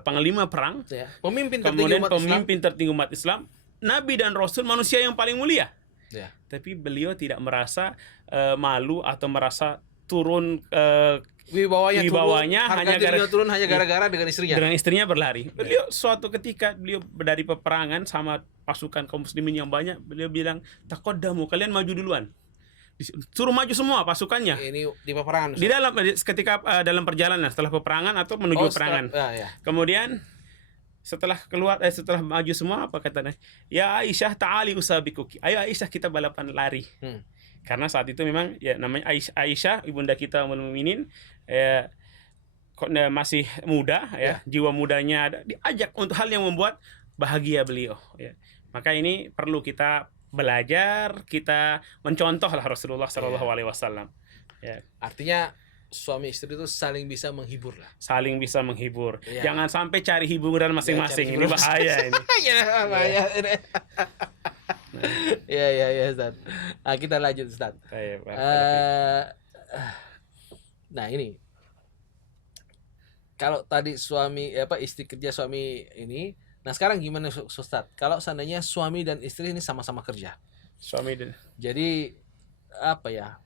panglima perang, Ya. Pemimpin tertinggi kemudian umat Islam. pemimpin tertinggi umat Islam, nabi dan rasul, manusia yang paling mulia. Ya. Tapi beliau tidak merasa malu atau merasa turun Wibawanya hanya turun hanya gara-gara dengan istrinya. dengan istrinya berlari. Beliau suatu ketika beliau dari peperangan sama pasukan kaum muslimin yang banyak, beliau bilang, "Taqaddamu, kalian maju duluan." Suruh maju semua pasukannya. Ini di peperangan. Di dalam ketika dalam perjalanan setelah peperangan atau menuju peperangan. Ya. Kemudian setelah keluar setelah maju semua apa katanya? Ya Aisyah ta'ali usabikuki. Ayo Aisyah kita balapan lari. Karena saat itu memang ya namanya Aisyah ibunda kita Ummul Mukminin masih muda ya, jiwa mudanya ada, diajak untuk hal yang membuat bahagia beliau ya. Maka ini perlu kita belajar, kita mencontoh lah Rasulullah Shallallahu Alaihi Wasallam. Ya. Artinya suami istri itu saling bisa menghibur lah. Saling bisa menghibur. Ya. Jangan sampai cari hiburan masing-masing. cari Ini hiburan bahaya ini. Ya, bahaya. Ya, Ustaz. Nah, kita lanjut, Ustaz. Baik, Pak. Nah, ini. Kalau tadi istri kerja, suami ini. Nah, sekarang gimana, Ustaz? Kalau seandainya suami dan istri ini sama-sama kerja. Suami dan Jadi apa ya?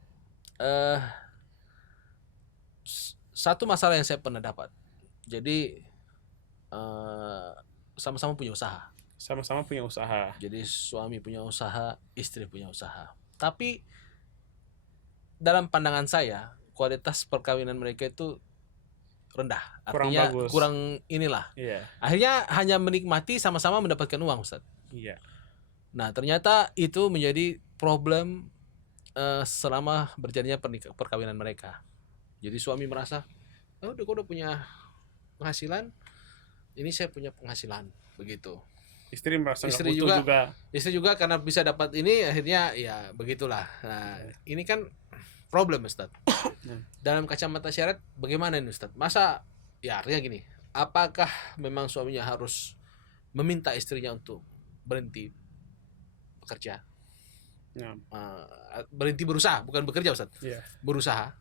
Satu masalah yang saya pernah dapat. Jadi sama-sama punya usaha. sama-sama punya usaha. Jadi suami punya usaha, istri punya usaha. Tapi dalam pandangan saya, kualitas perkawinan mereka itu rendah. Kurang Artinya bagus. kurang inilah. Iya, Akhirnya hanya menikmati sama-sama mendapatkan uang, Ustaz. iya. Nah, ternyata itu menjadi problem selama berjalannya perkawinan mereka. Jadi suami merasa, oh, kok udah punya penghasilan, ini saya punya penghasilan, begitu. Istri merasa nggak Istri butuh juga. juga. Istri juga karena bisa dapat ini, akhirnya ya begitulah. Nah, ini kan problem, Ustaz. Dalam kacamata syariat, bagaimana ini, Ustaz? Masa, ya artinya gini, apakah memang suaminya harus meminta istrinya untuk berhenti bekerja? Ya, Berhenti berusaha, bukan bekerja, Ustaz. iya. Berusaha.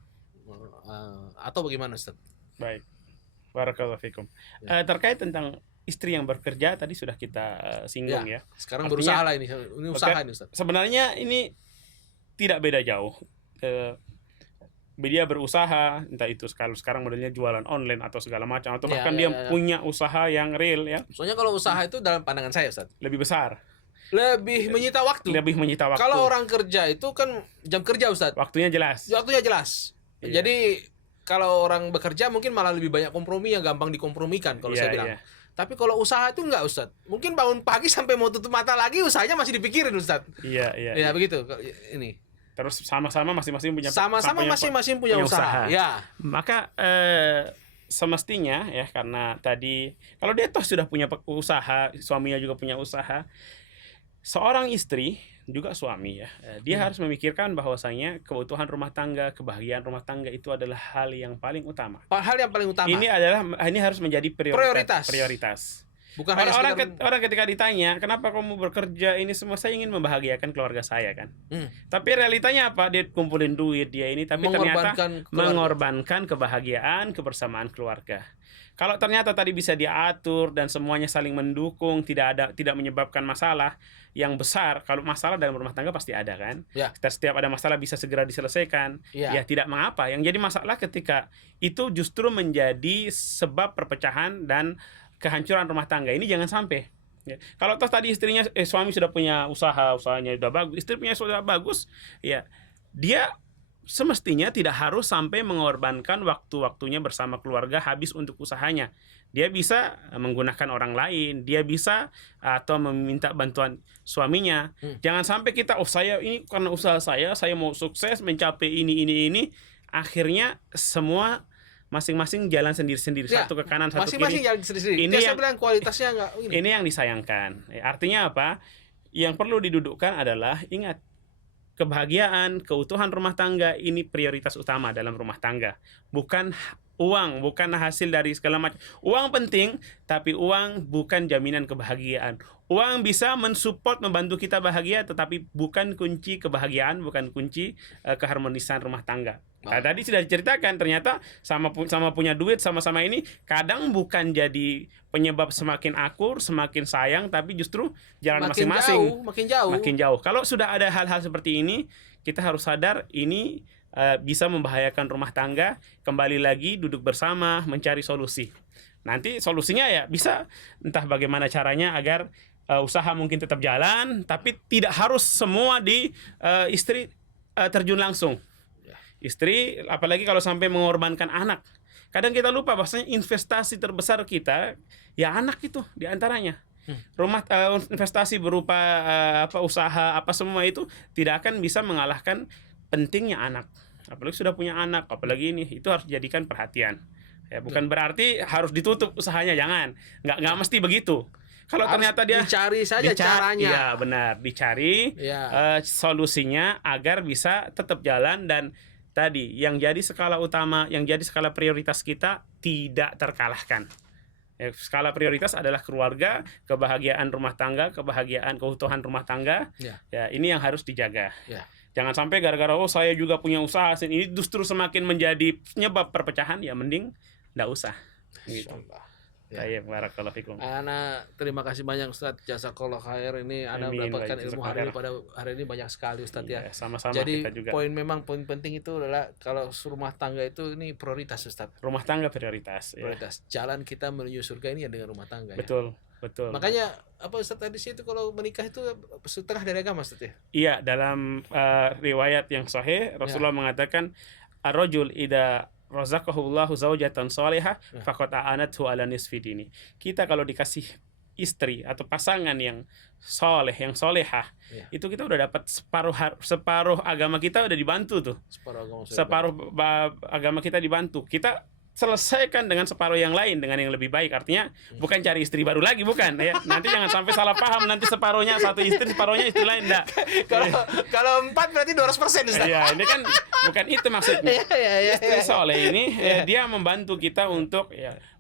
Atau bagaimana, Ustaz? Baik. Barakallahu fikum. Ya. Terkait tentang istri yang bekerja tadi sudah kita singgung ya. Sekarang Artinya- berusaha lah ini. Ini usaha ini, Ustaz. Sebenarnya ini tidak beda jauh. Dia berusaha, entah itu sekarang modelnya jualan online atau segala macam, atau Ya, bahkan ya, dia ya. punya usaha yang real ya, Soalnya kalau usaha itu dalam pandangan saya, Ustaz, lebih besar, lebih menyita waktu. lebih menyita waktu. Kalau orang kerja itu kan jam kerja, Ustaz. Waktunya jelas. Waktunya jelas. Iya. Jadi kalau orang bekerja mungkin malah lebih banyak kompromi yang gampang dikompromikan kalau Iya, saya bilang. iya. Tapi kalau usaha itu enggak, Ustaz. Mungkin bangun pagi sampai mau tutup mata lagi usahanya masih dipikirin, Ustaz. Iya, iya. Ya, begitu. Ini. Terus sama-sama masing-masing punya Sama-sama masing-masing punya usaha. Ya. Maka semestinya ya, karena tadi kalau dia toh sudah punya usaha, suaminya juga punya usaha, seorang istri juga suami ya, dia harus memikirkan bahwasanya kebutuhan rumah tangga, kebahagiaan rumah tangga itu adalah hal yang paling utama. Hal yang paling utama. Ini harus menjadi Prioritas. prioritas. Bukan hanya Orang ketika ditanya, kenapa kamu bekerja ini semua, saya ingin membahagiakan keluarga saya kan. Tapi realitanya apa? Dia kumpulin duit dia ini, tapi ternyata mengorbankan kebahagiaan, kebersamaan keluarga. Kalau ternyata tadi bisa diatur dan semuanya saling mendukung, tidak menyebabkan masalah yang besar. Kalau masalah dalam rumah tangga pasti ada kan. Ya. Setiap ada masalah bisa segera diselesaikan. Ya tidak mengapa. Yang jadi masalah ketika itu justru menjadi sebab perpecahan dan kehancuran rumah tangga. Ini jangan sampai. Ya. Kalau toh tadi suami sudah punya usahanya sudah bagus, istri punya sudah bagus, ya dia semestinya tidak harus sampai mengorbankan waktu-waktunya bersama keluarga habis untuk usahanya. Dia bisa menggunakan orang lain, dia bisa atau meminta bantuan suaminya. Jangan sampai kita saya ini karena usaha saya mau sukses mencapai ini, akhirnya semua masing-masing jalan sendiri-sendiri, satu ke kanan, satu ke kiri. Jalan sendiri-sendiri. Ini yang saya bilang kualitasnya enggak ini. Ini yang disayangkan. Artinya apa? Yang perlu didudukkan adalah ingat, kebahagiaan, keutuhan rumah tangga ini prioritas utama dalam rumah tangga. Bukan uang, bukan hasil dari segala macam. Uang penting, tapi uang bukan jaminan kebahagiaan. Uang bisa mensupport, membantu kita bahagia, tetapi bukan kunci kebahagiaan, bukan kunci keharmonisan rumah tangga. Nah, tadi sudah diceritakan, ternyata sama punya duit, sama-sama ini kadang bukan jadi penyebab semakin akur, semakin sayang, tapi justru jalan masing-masing. Makin jauh. Kalau sudah ada hal-hal seperti ini, kita harus sadar ini bisa membahayakan rumah tangga. Kembali lagi duduk bersama, mencari solusi. Nanti solusinya ya bisa entah bagaimana caranya agar usaha mungkin tetap jalan, tapi tidak harus semua di istri terjun langsung. Istri, apalagi kalau sampai mengorbankan anak. Kadang kita lupa bahwasanya investasi terbesar kita ya anak itu diantaranya. Investasi berupa usaha apa semua itu tidak akan bisa mengalahkan pentingnya anak. Apalagi sudah punya anak, apalagi ini itu harus dijadikan perhatian. Ya, bukan berarti harus ditutup usahanya, jangan. Nggak mesti begitu. Kalau ternyata dia dicari saja caranya. Iya benar, dicari solusinya agar bisa tetap jalan, dan tadi yang jadi skala utama, yang jadi skala prioritas kita tidak terkalahkan. Skala prioritas adalah keluarga, kebahagiaan rumah tangga, kebahagiaan keutuhan rumah tangga. Ya ini yang harus dijaga. Jangan sampai gara-gara saya juga punya usaha, ini justru semakin menjadi penyebab perpecahan, ya mending enggak usah. Gitu. Baik, barakallahu fikum. Ana terima kasih banyak Ustaz, jazakallahu khair. Ini Ana mendapatkan ilmu hari ini, pada hari ini banyak sekali Ustaz ya. Sama-sama. Jadi kita juga. poin penting itu adalah kalau rumah tangga itu ini prioritas Ustaz. Rumah tangga prioritas. Prioritas. Jalan kita menuju surga ini ya dengan rumah tangga. Betul. Makanya apa Ustaz tadi sih itu kalau menikah itu setengah dari agama Ustaz ya? Iya, dalam riwayat yang sahih Rasulullah mengatakan ar-rajul idza razaqahullahu zaujatan shalihah faqad a'anathu ala nisfi dini. Kita kalau dikasih istri atau pasangan yang soleh, yang solehah, itu kita udah dapat separuh agama kita udah dibantu tuh. Separuh agama kita dibantu. Kita selesaikan dengan separuh yang lain dengan yang lebih baik. Artinya bukan cari istri baru lagi, bukan ya. Nanti jangan sampai salah paham, nanti separuhnya satu istri, separuhnya istri lain, enggak. Kalau 4 berarti 200% Ustaz. Iya, ini kan bukan itu maksudnya. Istri soleh ini dia membantu kita untuk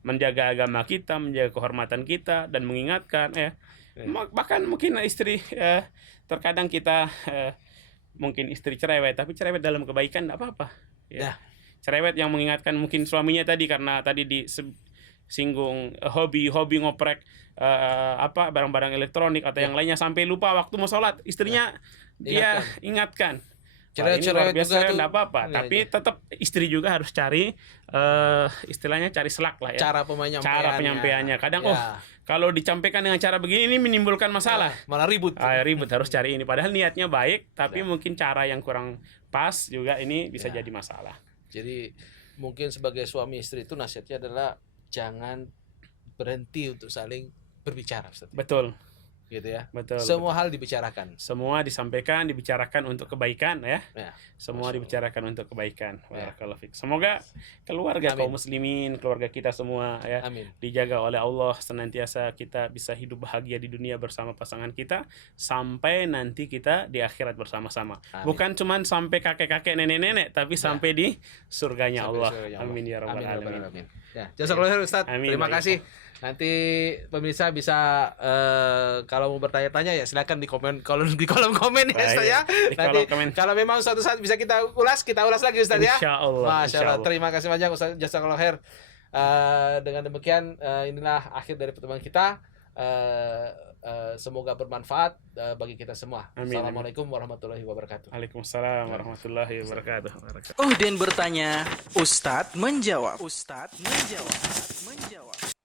menjaga agama kita, menjaga kehormatan kita, dan mengingatkan bahkan mungkin istri terkadang kita mungkin istri cerewet, tapi cerewet dalam kebaikan enggak apa-apa. Cerewet yang mengingatkan mungkin suaminya tadi, karena tadi disinggung hobi ngoprek barang-barang elektronik atau yang lainnya sampai lupa waktu mau sholat, istrinya dia ingatkan. Cerewet biasa enggak apa-apa, tapi tetap istri juga harus cari istilahnya cari selak lah ya. Cara penyampaiannya. Kadang kalau dicampaikan dengan cara begini ini menimbulkan masalah. Malah ribut. Ribut, harus cari ini. Padahal niatnya baik, tapi mungkin cara yang kurang pas juga ini bisa jadi masalah. Jadi mungkin sebagai suami istri itu nasihatnya adalah jangan berhenti untuk saling berbicara Ustaz. Betul. gitu ya. Betul, Semua hal dibicarakan. Semua disampaikan, dibicarakan untuk kebaikan ya. Ya. Semua dibicarakan untuk kebaikan. Ya. Barakallahu fiik. Semoga keluarga Amin. kaum muslimin, keluarga kita semua ya Amin. dijaga oleh Allah, senantiasa kita bisa hidup bahagia di dunia bersama pasangan kita sampai nanti kita di akhirat bersama-sama. Amin. Bukan cuman sampai kakek-kakek, nenek-nenek, tapi sampai di surganya Sampai Allah. surganya Amin ya rabbal Amin, ya rabbal alamin. alamin. Ya, jazakallahu khair Ustaz. Amin, Terima wa kasih. Nanti pemirsa bisa kalau mau bertanya-tanya ya silakan di kolom komen ya Ustaz ya. Baik, di Nanti kolom komen. kalau memang suatu saat bisa kita ulas lagi Ustaz ya. Insya Allah, Masya insya Allah. Allah. Terima kasih banyak Ustaz. Jazakallahu khair. Dengan demikian inilah akhir dari pertemuan kita. Semoga bermanfaat bagi kita semua. Amin, Assalamualaikum warahmatullahi wabarakatuh. Waalaikumsalam warahmatullahi wabarakatuh. Uhden bertanya, Ustadz menjawab. Ustadz menjawab.